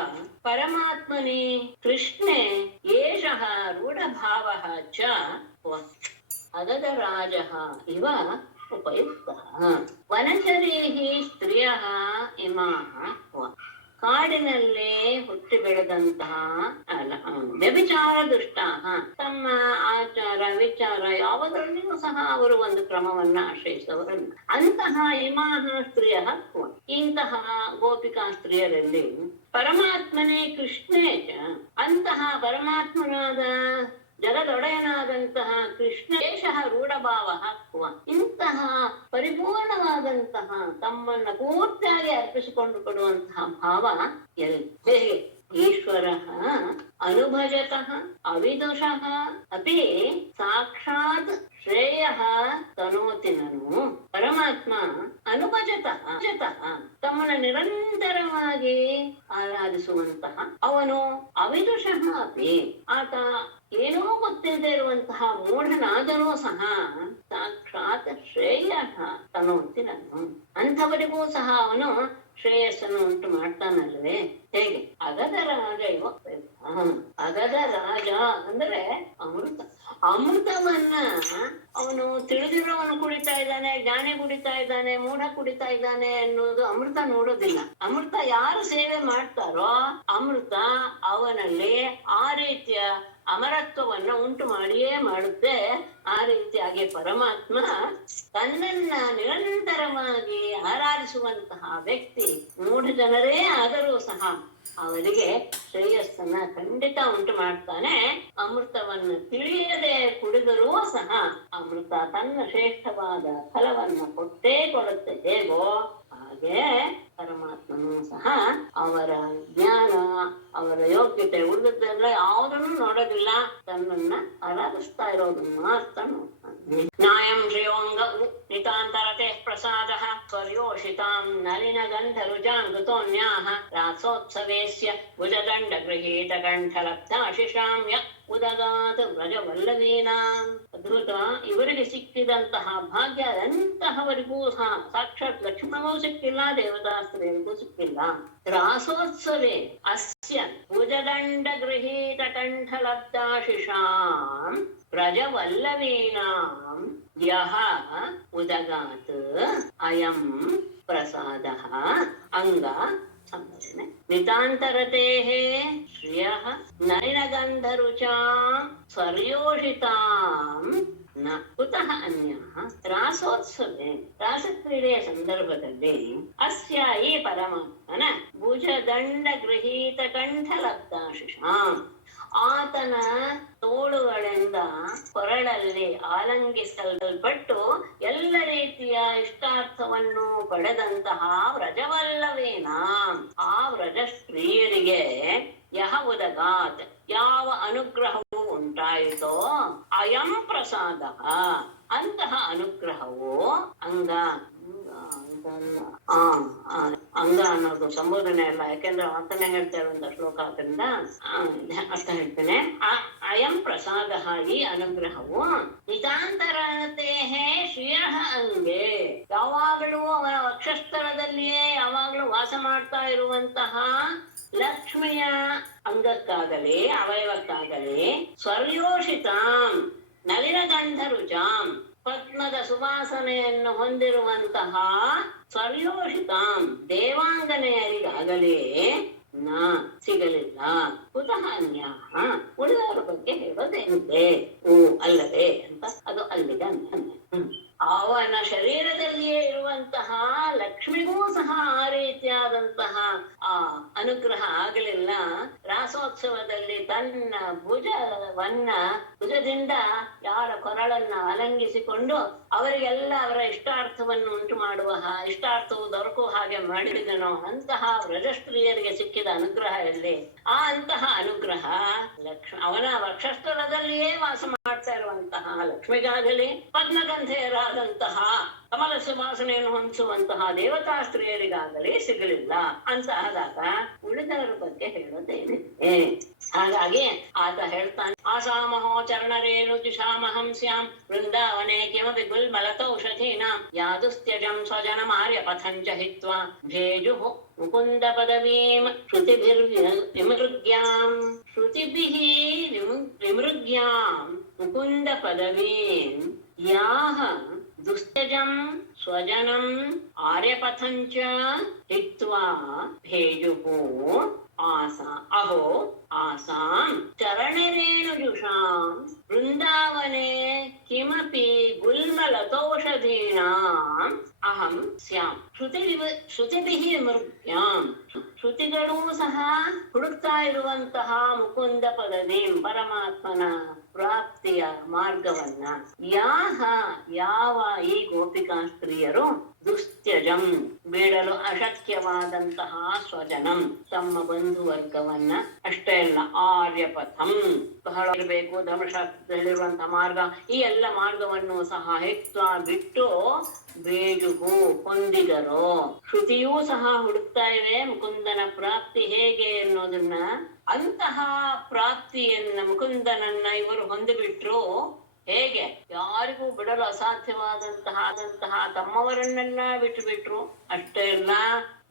ಪರಮಾತ್ಮನಿ ಕೃಷ್ಣೇ ಏಷಃ ರೂಢಭಾವಃ ಚ ಅಗದರಾಜಃ ಇವ ಉಪಯುಕ್ತಃ. ವನಚರೀಃ ಸ್ತ್ರಿಯಃ ಇಮಾಹ ವ ಕಾಡಿನಲ್ಲಿ ಹುಟ್ಟಿ ಬೆಳೆದಂತಹ ವ್ಯಭಿಚಾರ ದುಷ್ಟಾಹ, ತಮ್ಮ ಆಚಾರ ವಿಚಾರ ಯಾವುದರಲ್ಲಿಯೂ ಸಹ ಅವರು ಒಂದು ಕ್ರಮವನ್ನ ಆಶ್ರಯಿಸುವವರಲ್ಲ. ಅಂತಹ ಇಮಾಹ ಸ್ತ್ರೀಯ, ಇಂತಹ ಗೋಪಿಕಾ ಸ್ತ್ರೀಯರಲ್ಲಿ ಪರಮಾತ್ಮನೇ ಕೃಷ್ಣೇ ಚ, ಅಂತಹ ಪರಮಾತ್ಮನಾದ ಜಗದೊಡೆಯನಾದಂತಹ ಕೃಷ್ಣ ಏಷಃ ರೂಢಭಾವ, ಇಂತಹ ಪರಿಪೂರ್ಣವಾದಂತಹ ತಮ್ಮನ್ನ ಪೂರ್ತಿಯಾಗಿ ಅರ್ಪಿಸಿಕೊಂಡು ಕೊಡುವಂತಹ ಭಾವ ಹೇಗೆ? ಈಶ್ವರ ಅನುಭಜತಃ ಅವಿದುಷಃ ಅಪಿ ಸಾಕ್ಷಾತ್ ಶ್ರೇಯ ತನೋತಿ ನನು. ಪರಮಾತ್ಮ ಅನುಭಜತಃ ತಮ್ಮನ್ನ ನಿರಂತರವಾಗಿ ಆರಾಧಿಸುವಂತಹ ಅವನು ಅವಿದುಷಃ ಅಪಿ, ಆತ ಏನೋ ಗೊತ್ತಿಲ್ಲದೆ ಇರುವಂತಹ ಮೂಢನಾದರೂ ಸಹ ಸಾಕ್ಷಾತ್ ಶ್ರೇಯ ತನೋತಿ ನನು, ಅಂಥವರಿಗೂ ಸಹ ಅವನು ಶ್ರೇಯಸ್ಸನ್ನು ಉಂಟು ಮಾಡ್ತಾನಲ್ವೇ? ಹೇಗೆ? ಅಗದ ರಾಜ ಇವ. ಅಗದ ರಾಜ ಅಂದ್ರೆ ಅಮೃತವನ್ನ ಅವನು ತಿಳಿದಿರೋವನು ಕುಡಿತಾ ಇದ್ದಾನೆ, ಜ್ಞಾನಿ ಕುಡಿತಾ ಇದ್ದಾನೆ, ಮೂಢ ಕುಡಿತಾ ಇದ್ದಾನೆ ಅನ್ನೋದು ಅಮೃತ ನೋಡೋದಿಲ್ಲ. ಅಮೃತ ಯಾರು ಸೇವೆ ಮಾಡ್ತಾರೋ ಅಮೃತ ಅವನಲ್ಲಿ ಆ ರೀತಿಯ ಅಮರತ್ವವನ್ನ ಉಂಟು ಮಾಡಿಯೇ ಮಾಡುತ್ತೆ. ಆ ರೀತಿಯಾಗಿ ಪರಮಾತ್ಮ ತನ್ನನ್ನ ನಿರಂತರವಾಗಿ ಆರಾಧಿಸುವಂತಹ ವ್ಯಕ್ತಿ 100 ಜನರೇ ಆದರೂ ಸಹ ಅವರಿಗೆ ಶ್ರೇಯಸ್ಸನ್ನ ಖಂಡಿತ ಉಂಟು ಮಾಡ್ತಾನೆ. ಅಮೃತವನ್ನು ತಿಳಿಯದೆ ಕುಡಿದರೂ ಸಹ ಅಮೃತ ತನ್ನ ಶ್ರೇಷ್ಠವಾದ ಫಲವನ್ನು ಕೊಟ್ಟೇ ಕೊಡುತ್ತೆ. ಹೇಗೋ ಹಾಗೆ ಪರಮಾತ್ಮನು ಸಹ ಅವರ ಜ್ಞಾನ, ಅವರ ಯೋಗ್ಯತೆ ಉಳಿದದ್ದೆಲ್ಲ ಯಾವುದನ್ನು ನೋಡೋದಿಲ್ಲ, ತನ್ನನ್ನ ಆರಾಧಿಸ್ತಾ ಇರೋದನ್ನ ಮಾತ್ರ ನೋಡ್ತಾನೆ. ನಾಯಂ ಶ್ರೇಯೋಂಗ ನಿತಾಂತರತೆ ಪ್ರಸಾದ ಸ್ವರ್ಯೋಷಿತಾಂ ನಲಿನ ಗಂಧ ರುಜಾಂ ಋತೋನ್ಯಾಹ ರಾಸೋತ್ಸವೇಸ್ಯ ಭುಜದಂಡ ಗೃಹೀತ ಕಂಠಲಬ್ಧಾಶಿಷಾಮ್ಯ ಉದಗಾತ ವ್ರಜವಲ್ಲವೀನಾಂ. ಅದ್ಭುತ. ಇವರಿಗೆ ಸಿಕ್ಕಿದಂತಹ ಭಾಗ್ಯ ಎಂತಹವರಿಗೂ ಸಹ ಸಾಕ್ಷಾತ್ ಲಕ್ಷ್ಮಣಗೂ ಸಿಕ್ಕಿಲ್ಲ, ದೇವತಾಸ್ತ್ರೀಯರಿಗೂ ಸಿಕ್ಕಿಲ್ಲ. ರಾಸೋತ್ಸವೇ ಅಸ್ಯ ಭುಜದಂಡ ಗೃಹೀತ ಕಂಠಲಬ್ಧಾಶಿಷಾಂ ವ್ರಜವಲ್ಲವೀನಾಂ ಯಹ ಉದಗಾತ್ ಅಯಂ ಪ್ರಸಾದಃ ಅಂಗ ಸಂಬೋಧನೆ. ನಿತಾಂತರತೇಃ ಶ್ರಿಯಃ ನಲಿನಗಂಧರುಚಾಂ ಸ್ವರ್ಯೋಷಿತಾಂ ನ ಕುತಃ ಅನ್ಯಃ. ರಾಸೋತ್ಸವೇ, ರಾಸಕ್ರೀಡೆಯ ಸಂದರ್ಭದಲ್ಲಿ ಅಸ್ಯ ಈ ಪರಮಾತ್ಮನ ಭುಜದಂಡ ಗೃಹೀತ ಕಂಠಲಬ್ಧಾಶಿಷಾಂ, ಆತನ ತೋಳುಗಳಿಂದ ಕೊರಳಲ್ಲಿ ಆಲಂಗಿಸಲ್ಪಟ್ಟು ಎಲ್ಲ ರೀತಿಯ ಇಷ್ಟಾರ್ಥವನ್ನು ಪಡೆದಂತಹ ವ್ರಜವಲ್ಲವೇನ, ಆ ವ್ರಜ ಸ್ತ್ರೀಯರಿಗೆ ಯಹ ಉದಗಾತ್, ಯಾವ ಅನುಗ್ರಹವು ಉಂಟಾಯಿತೋ ಅಯಂ ಪ್ರಸಾದ, ಅಂತಹ ಅನುಗ್ರಹವು ಅಂಗ ಅಂಗ ಅನ್ನೋದು ಸಂಬೋಧನೆ ಅಲ್ಲ, ಯಾಕೆಂದ್ರೆ ಆತನೇ ಹೇಳ್ತಾ ಇರುವಂತ ಶ್ಲೋಕ, ಆದ್ರಿಂದ ಅರ್ಥ ಹೇಳ್ತೇನೆ. ಅಯಂ ಪ್ರಸಾದ, ಈ ಅನುಗ್ರಹವು ನಿತಾಂತರತೆ ಶ್ರಿಯ ಅಂಗೆ, ಯಾವಾಗಲೂ ಅವನ ವಕ್ಷಸ್ಥಳದಲ್ಲಿಯೇ ಯಾವಾಗಲೂ ವಾಸ ಮಾಡ್ತಾ ಇರುವಂತಹ ಲಕ್ಷ್ಮಿಯ ಅಂಗಕ್ಕಾಗಲಿ ಅವಯವಕ್ಕಾಗಲಿ ಸ್ವರ್ಯೋಷಿತಾಂ ನಲಿನಗಂಧ ರುಚಾಂ, ಪದ್ಮದ ಸುವಾಸನೆಯನ್ನು ಹೊಂದಿರುವಂತಹ ಸ್ವರ್ಯೋಷಿತಾಂ ದೇವಾಂಗನೆಯರಿಗಾಗಲೇ ಸಿಗಲಿಲ್ಲ. ಕುತಃ ಅನ್ಯ, ಉಳಿದವರ ಬಗ್ಗೆ ಹೇಳೋದೇನಿದೆ, ಅಲ್ಲವೇ ಅಂತ ಅದು ಅಲ್ಲಿಗೆ ಅವನ ಶರೀರದಲ್ಲಿಯೇ ಇರುವಂತಹ ಲಕ್ಷ್ಮಿಗೂ ಸಹ ಆ ರೀತಿಯಾದಂತಹ ಆ ಅನುಗ್ರಹ ಆಗಲಿಲ್ಲ. ರಾಸೋತ್ಸವದಲ್ಲಿ ತನ್ನ ಭುಜದಿಂದ ಯಾರ ಕೊರಳನ್ನ ಆಲಂಗಿಸಿಕೊಂಡು ಅವರಿಗೆಲ್ಲ ಅವರ ಇಷ್ಟಾರ್ಥವನ್ನು ಉಂಟು ಮಾಡುವ, ಇಷ್ಟಾರ್ಥವು ದೊರಕುವ ಹಾಗೆ ಮಾಡಿದನೋ ಅಂತಹ ವ್ರಜಸ್ತ್ರೀಯರಿಗೆ ಸಿಕ್ಕಿದ ಅನುಗ್ರಹ ಎಲ್ಲಿ? ಆ ಅಂತಹ ಅನುಗ್ರಹ ಅವನ ವಕ್ಷಸ್ಥಳದಲ್ಲಿಯೇ ವಾಸ ಮಾಡ್ತಾ ಇರುವಂತಹ ಲಕ್ಷ್ಮಿಗಾಗಲಿ, ಪದ್ಮಗಂಧೆಯರಾದಂತಹ ಕಮಲ ಸುವಾಸನೆಯನ್ನು ಹೊಂದಿಸುವಂತಹ ದೇವತಾ ಸ್ತ್ರೀಯರಿಗಾಗಲಿ ಸಿಗಲಿಲ್ಲ ಅಂತ ಆದಾಗ ಉಳಿದವರ ಬಗ್ಗೆ ಹೇಳೋದೇನಿದೆ? ಹಾಗಾಗಿ ಆತ ಹೇಳ್ತಾನೆ, ಆಸಾಮಹೋ ಚರಣರೇಣು ಜುಷಾಮಹಂ ಸ್ಯಾಂ ವೃಂದಾವನೆ ಕಿಮಪಿ ಗುಲ್ಮಲತೌಷಧೀನಾಂ ಯಾದುಸ್ತ್ಯಜಂ ಸ್ವಜನ ಮಾರ್ಯ ಪಥಂಚ ಹಿತ್ವಾ ಭೇಜುಃ ಮುಕುಂದ ಪದವೀಂ ಶ್ರುತಿಭಿರ್ವಿಮೃಗ್ಯಾಂ ವಿಮೃಗ್ಯಾಂ ಮುಕುಂದ ಪದವೀಂ ಯಾಹ ದುಸ್ತ್ಯಜಂ ಸ್ವಜನಂ ಆರ್ಯಪಥಂಚ ಹಿತ್ವಾ ಭೇಜುಃ ಅಹೋ ಆಸಾಂ ಚರಣರೇಣುಜುಷಾಂ ವೃಂದಾವನೆ ಕಿಮಪಿ ಗುಲ್ಮಲತೌಷಧೀನಾಂ ಅಹಂ ಸ್ಯಾಂ ಶ್ರುತಿಭಿಃ ವಿಮೃಗ್ಯಾಂ. ಶ್ರುತಿಗಳೂ ಸಹ ಹುಡುಕ್ತಾ ಇರುವಂತಹ ಮುಕುಂದ ಪದವೀಂ ಪರಮಾತ್ಮನ ಪ್ರಾಪ್ತಿಯ ಮಾರ್ಗವನ್ನ ಯಾವ ಈ ಗೋಪಿಕಾ ಸ್ತ್ರೀಯರು ದುಸ್ತ್ಯಜಂ ಬೇಡಲು ಅಶಕ್ಯವಾದಂತಹ ಸ್ವಜನಂ ತಮ್ಮ ಬಂಧು ವರ್ಗವನ್ನ, ಅಷ್ಟೇ ಅಲ್ಲ ಆರ್ಯಪಥಂ ಬಹಳ ಇರಬೇಕು ಧರ್ಮಶಾಸ್ತ್ರದಲ್ಲಿರುವಂತಹ ಮಾರ್ಗ, ಈ ಎಲ್ಲ ಮಾರ್ಗವನ್ನು ಸಹ ಹೆಕ್ತ ಬಿಟ್ಟು ಬೇಜುಗು ಹೊಂದಿದರು. ಶ್ರುತಿಯೂ ಸಹ ಹುಡುಕ್ತಾ ಇವೆ ಮುಕುಂದನ ಪ್ರಾಪ್ತಿ ಹೇಗೆ ಅನ್ನೋದನ್ನ. ಅಂತಹ ಪ್ರಾಪ್ತಿಯನ್ನ ಮುಕುಂದನನ್ನ ಇವರು ಹೊಂದಿಬಿಟ್ರು ಹೇಗೆ? ಯಾರಿಗೂ ಬಿಡಲು ಅಸಾಧ್ಯವಾದಂತಹ ತಮ್ಮವರನ್ನೆಲ್ಲ ಬಿಟ್ಟುಬಿಟ್ರು. ಅಷ್ಟೇ ಇಲ್ಲ,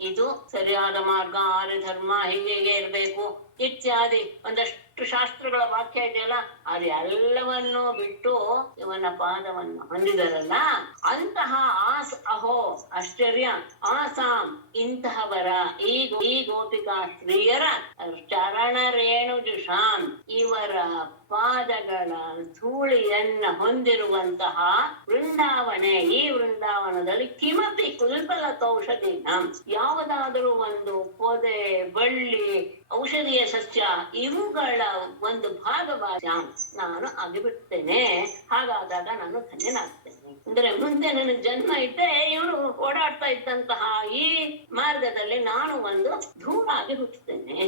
ಇದು ಸರಿಯಾದ ಮಾರ್ಗ, ಆರ್ಯ ಧರ್ಮ ಹೀಗೆ ಇರಬೇಕು ಇತ್ಯಾದಿ ಒಂದಷ್ಟು ಎಷ್ಟು ಶಾಸ್ತ್ರಗಳ ವಾಕ್ಯ ಇದೆಯಲ್ಲ ಅದೆಲ್ಲವನ್ನೂ ಬಿಟ್ಟು ಇವನ ಪಾದವನ್ನು ಹೊಂದಿದರಲ್ಲ ಅಂತಹ ಅಹೋ ಆಶ್ಚರ್ಯ ಆಸಾಂ ಇಂತಹವರ ಈ ಗೋಪಿಕಾ ಸ್ತ್ರೀಯರ ಚರಣ ರೇಣುಜುಷಾಂ ಇವರ ಪಾದಗಳ ಧೂಳಿಯನ್ನ ಹೊಂದಿರುವಂತಹ ವೃಂದಾವನೆ, ಈ ವೃಂದಾವನದಲ್ಲಿ ಕಿಮಪಿ ಕುಲ್ಪಲತೌಷಧಿ ಯಾವುದಾದರೂ ಒಂದು ಪೊದೆ, ಬಳ್ಳಿ, ಔಷಧೀಯ ಸಸ್ಯ ಇವುಗಳ ಒಂದು ಭಾಗವಾಗಿ ನಾನು ಆಗಿಬಿಡ್ತೇನೆ. ಹಾಗಾದಾಗ ನಾನು ಧನ್ಯನಾಗ್ತೇನೆ. ಅಂದ್ರೆ ಮುಂದೆ ನನಗೆ ಜನ್ಮ ಇದ್ದೆ ಇವರು ಓಡಾಡ್ತಾ ಇದ್ದಂತಹ ಈ ಮಾರ್ಗದಲ್ಲಿ ನಾನು ಒಂದು ಧೂಳಾಗಿ ಹುಟ್ಟುತ್ತೇನೆ.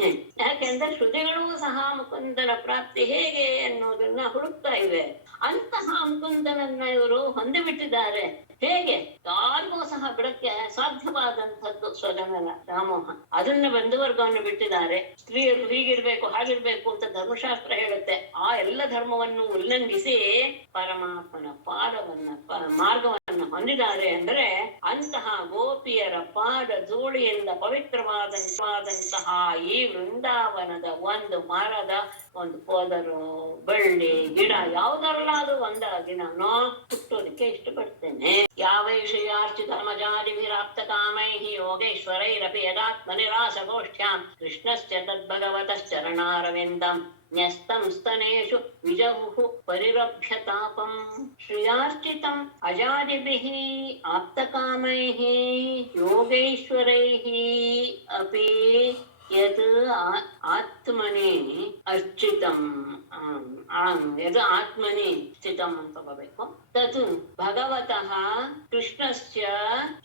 ಯಾಕೆಂದ್ರೆ ಶ್ರುತಿಗಳೂ ಸಹ ಮುಕುಂದನ ಪ್ರಾಪ್ತಿ ಹೇಗೆ ಎನ್ನುವುದನ್ನ ಹುಡುಕ್ತಾ ಇವೆ. ಅಂತಹ ಮುಕುಂದನನ್ನ ಇವರು ಹೊಂದಿಬಿಟ್ಟಿದ್ದಾರೆ. ಹೇಗೆ? ಯಾರಿಗೂ ಸಹ ಬಿಡಕ್ಕೆ ಸಾಧ್ಯವಾದಂಥದ್ದು ಸ್ವಜನರ ವ್ಯಾಮೋಹ. ಅದನ್ನ ಬಂಧುವರ್ಗವನ್ನು ಬಿಟ್ಟಿದ್ದಾರೆ. ಸ್ತ್ರೀಯರು ಹೀಗಿರ್ಬೇಕು ಹಾಗಿರ್ಬೇಕು ಅಂತ ಧರ್ಮಶಾಸ್ತ್ರ ಹೇಳುತ್ತೆ. ಆ ಎಲ್ಲ ಧರ್ಮವನ್ನು ಉಲ್ಲಂಘಿಸಿ ಪರಮಾತ್ಮನ ಮಾರ್ಗವನ್ನ ಹೊಂದಿದ್ದಾರೆ. ಅಂದ್ರೆ ಅಂತಹ ಗೋಪಿಯರ ಪಾದ ಧೂಳಿಯಿಂದ ಪವಿತ್ರವಾದಂತಹ ಈ ವೃಂದಾವನದ ಒಂದು ಮರದ, ಒಂದು ಪೋದರು, ಬಳ್ಳಿ, ಗಿಡ ಯಾವುದರಲ್ಲಾದ್ರೂ ಒಂದಾಗಿ ನಾನು ಹುಟ್ಟೋದಕ್ಕೆ ಇಷ್ಟಪಡ್ತೇನೆ. ಯಾವೈಷಯಾರ್ಚಿತ ಮಜಾದಿಭಿರಾಪ್ತ ಕಾಮೈಃ ಯೋಗೇಶ್ವರೈರಪಿ ಯದಾತ್ಮನಿರಾಸಗೋಷ್ಠ್ಯಾಂ ಕೃಷ್ಣಸ್ಯ ತದ್ಭಗವತಶ್ಚರಣಾರವಿಂದಂ ನ್ಯಸ್ತಂ ಸ್ತನೇಷು ವಿಜಹುಃ ಪರಿರಭ್ಯತಾಪಂ ಶ್ರಿಯಾರ್ಚಿತಂ ಅಜಾದಿಭಿಃ ಆಪ್ತಕಾಮೈಃ ಯೋಗೈಶ್ವರೈಃ ಅಪಿ ಯತ್ ಆತ್ಮನಿ ಅರ್ಚಿತಂ ಯದ್ ಆತ್ಮನಿ ಸ್ಥಿತಂ ಅಂತ ತಗೋಬೇಕು. ತತ್ ಭಗವತಃ ಕೃಷ್ಣಸ್ಯ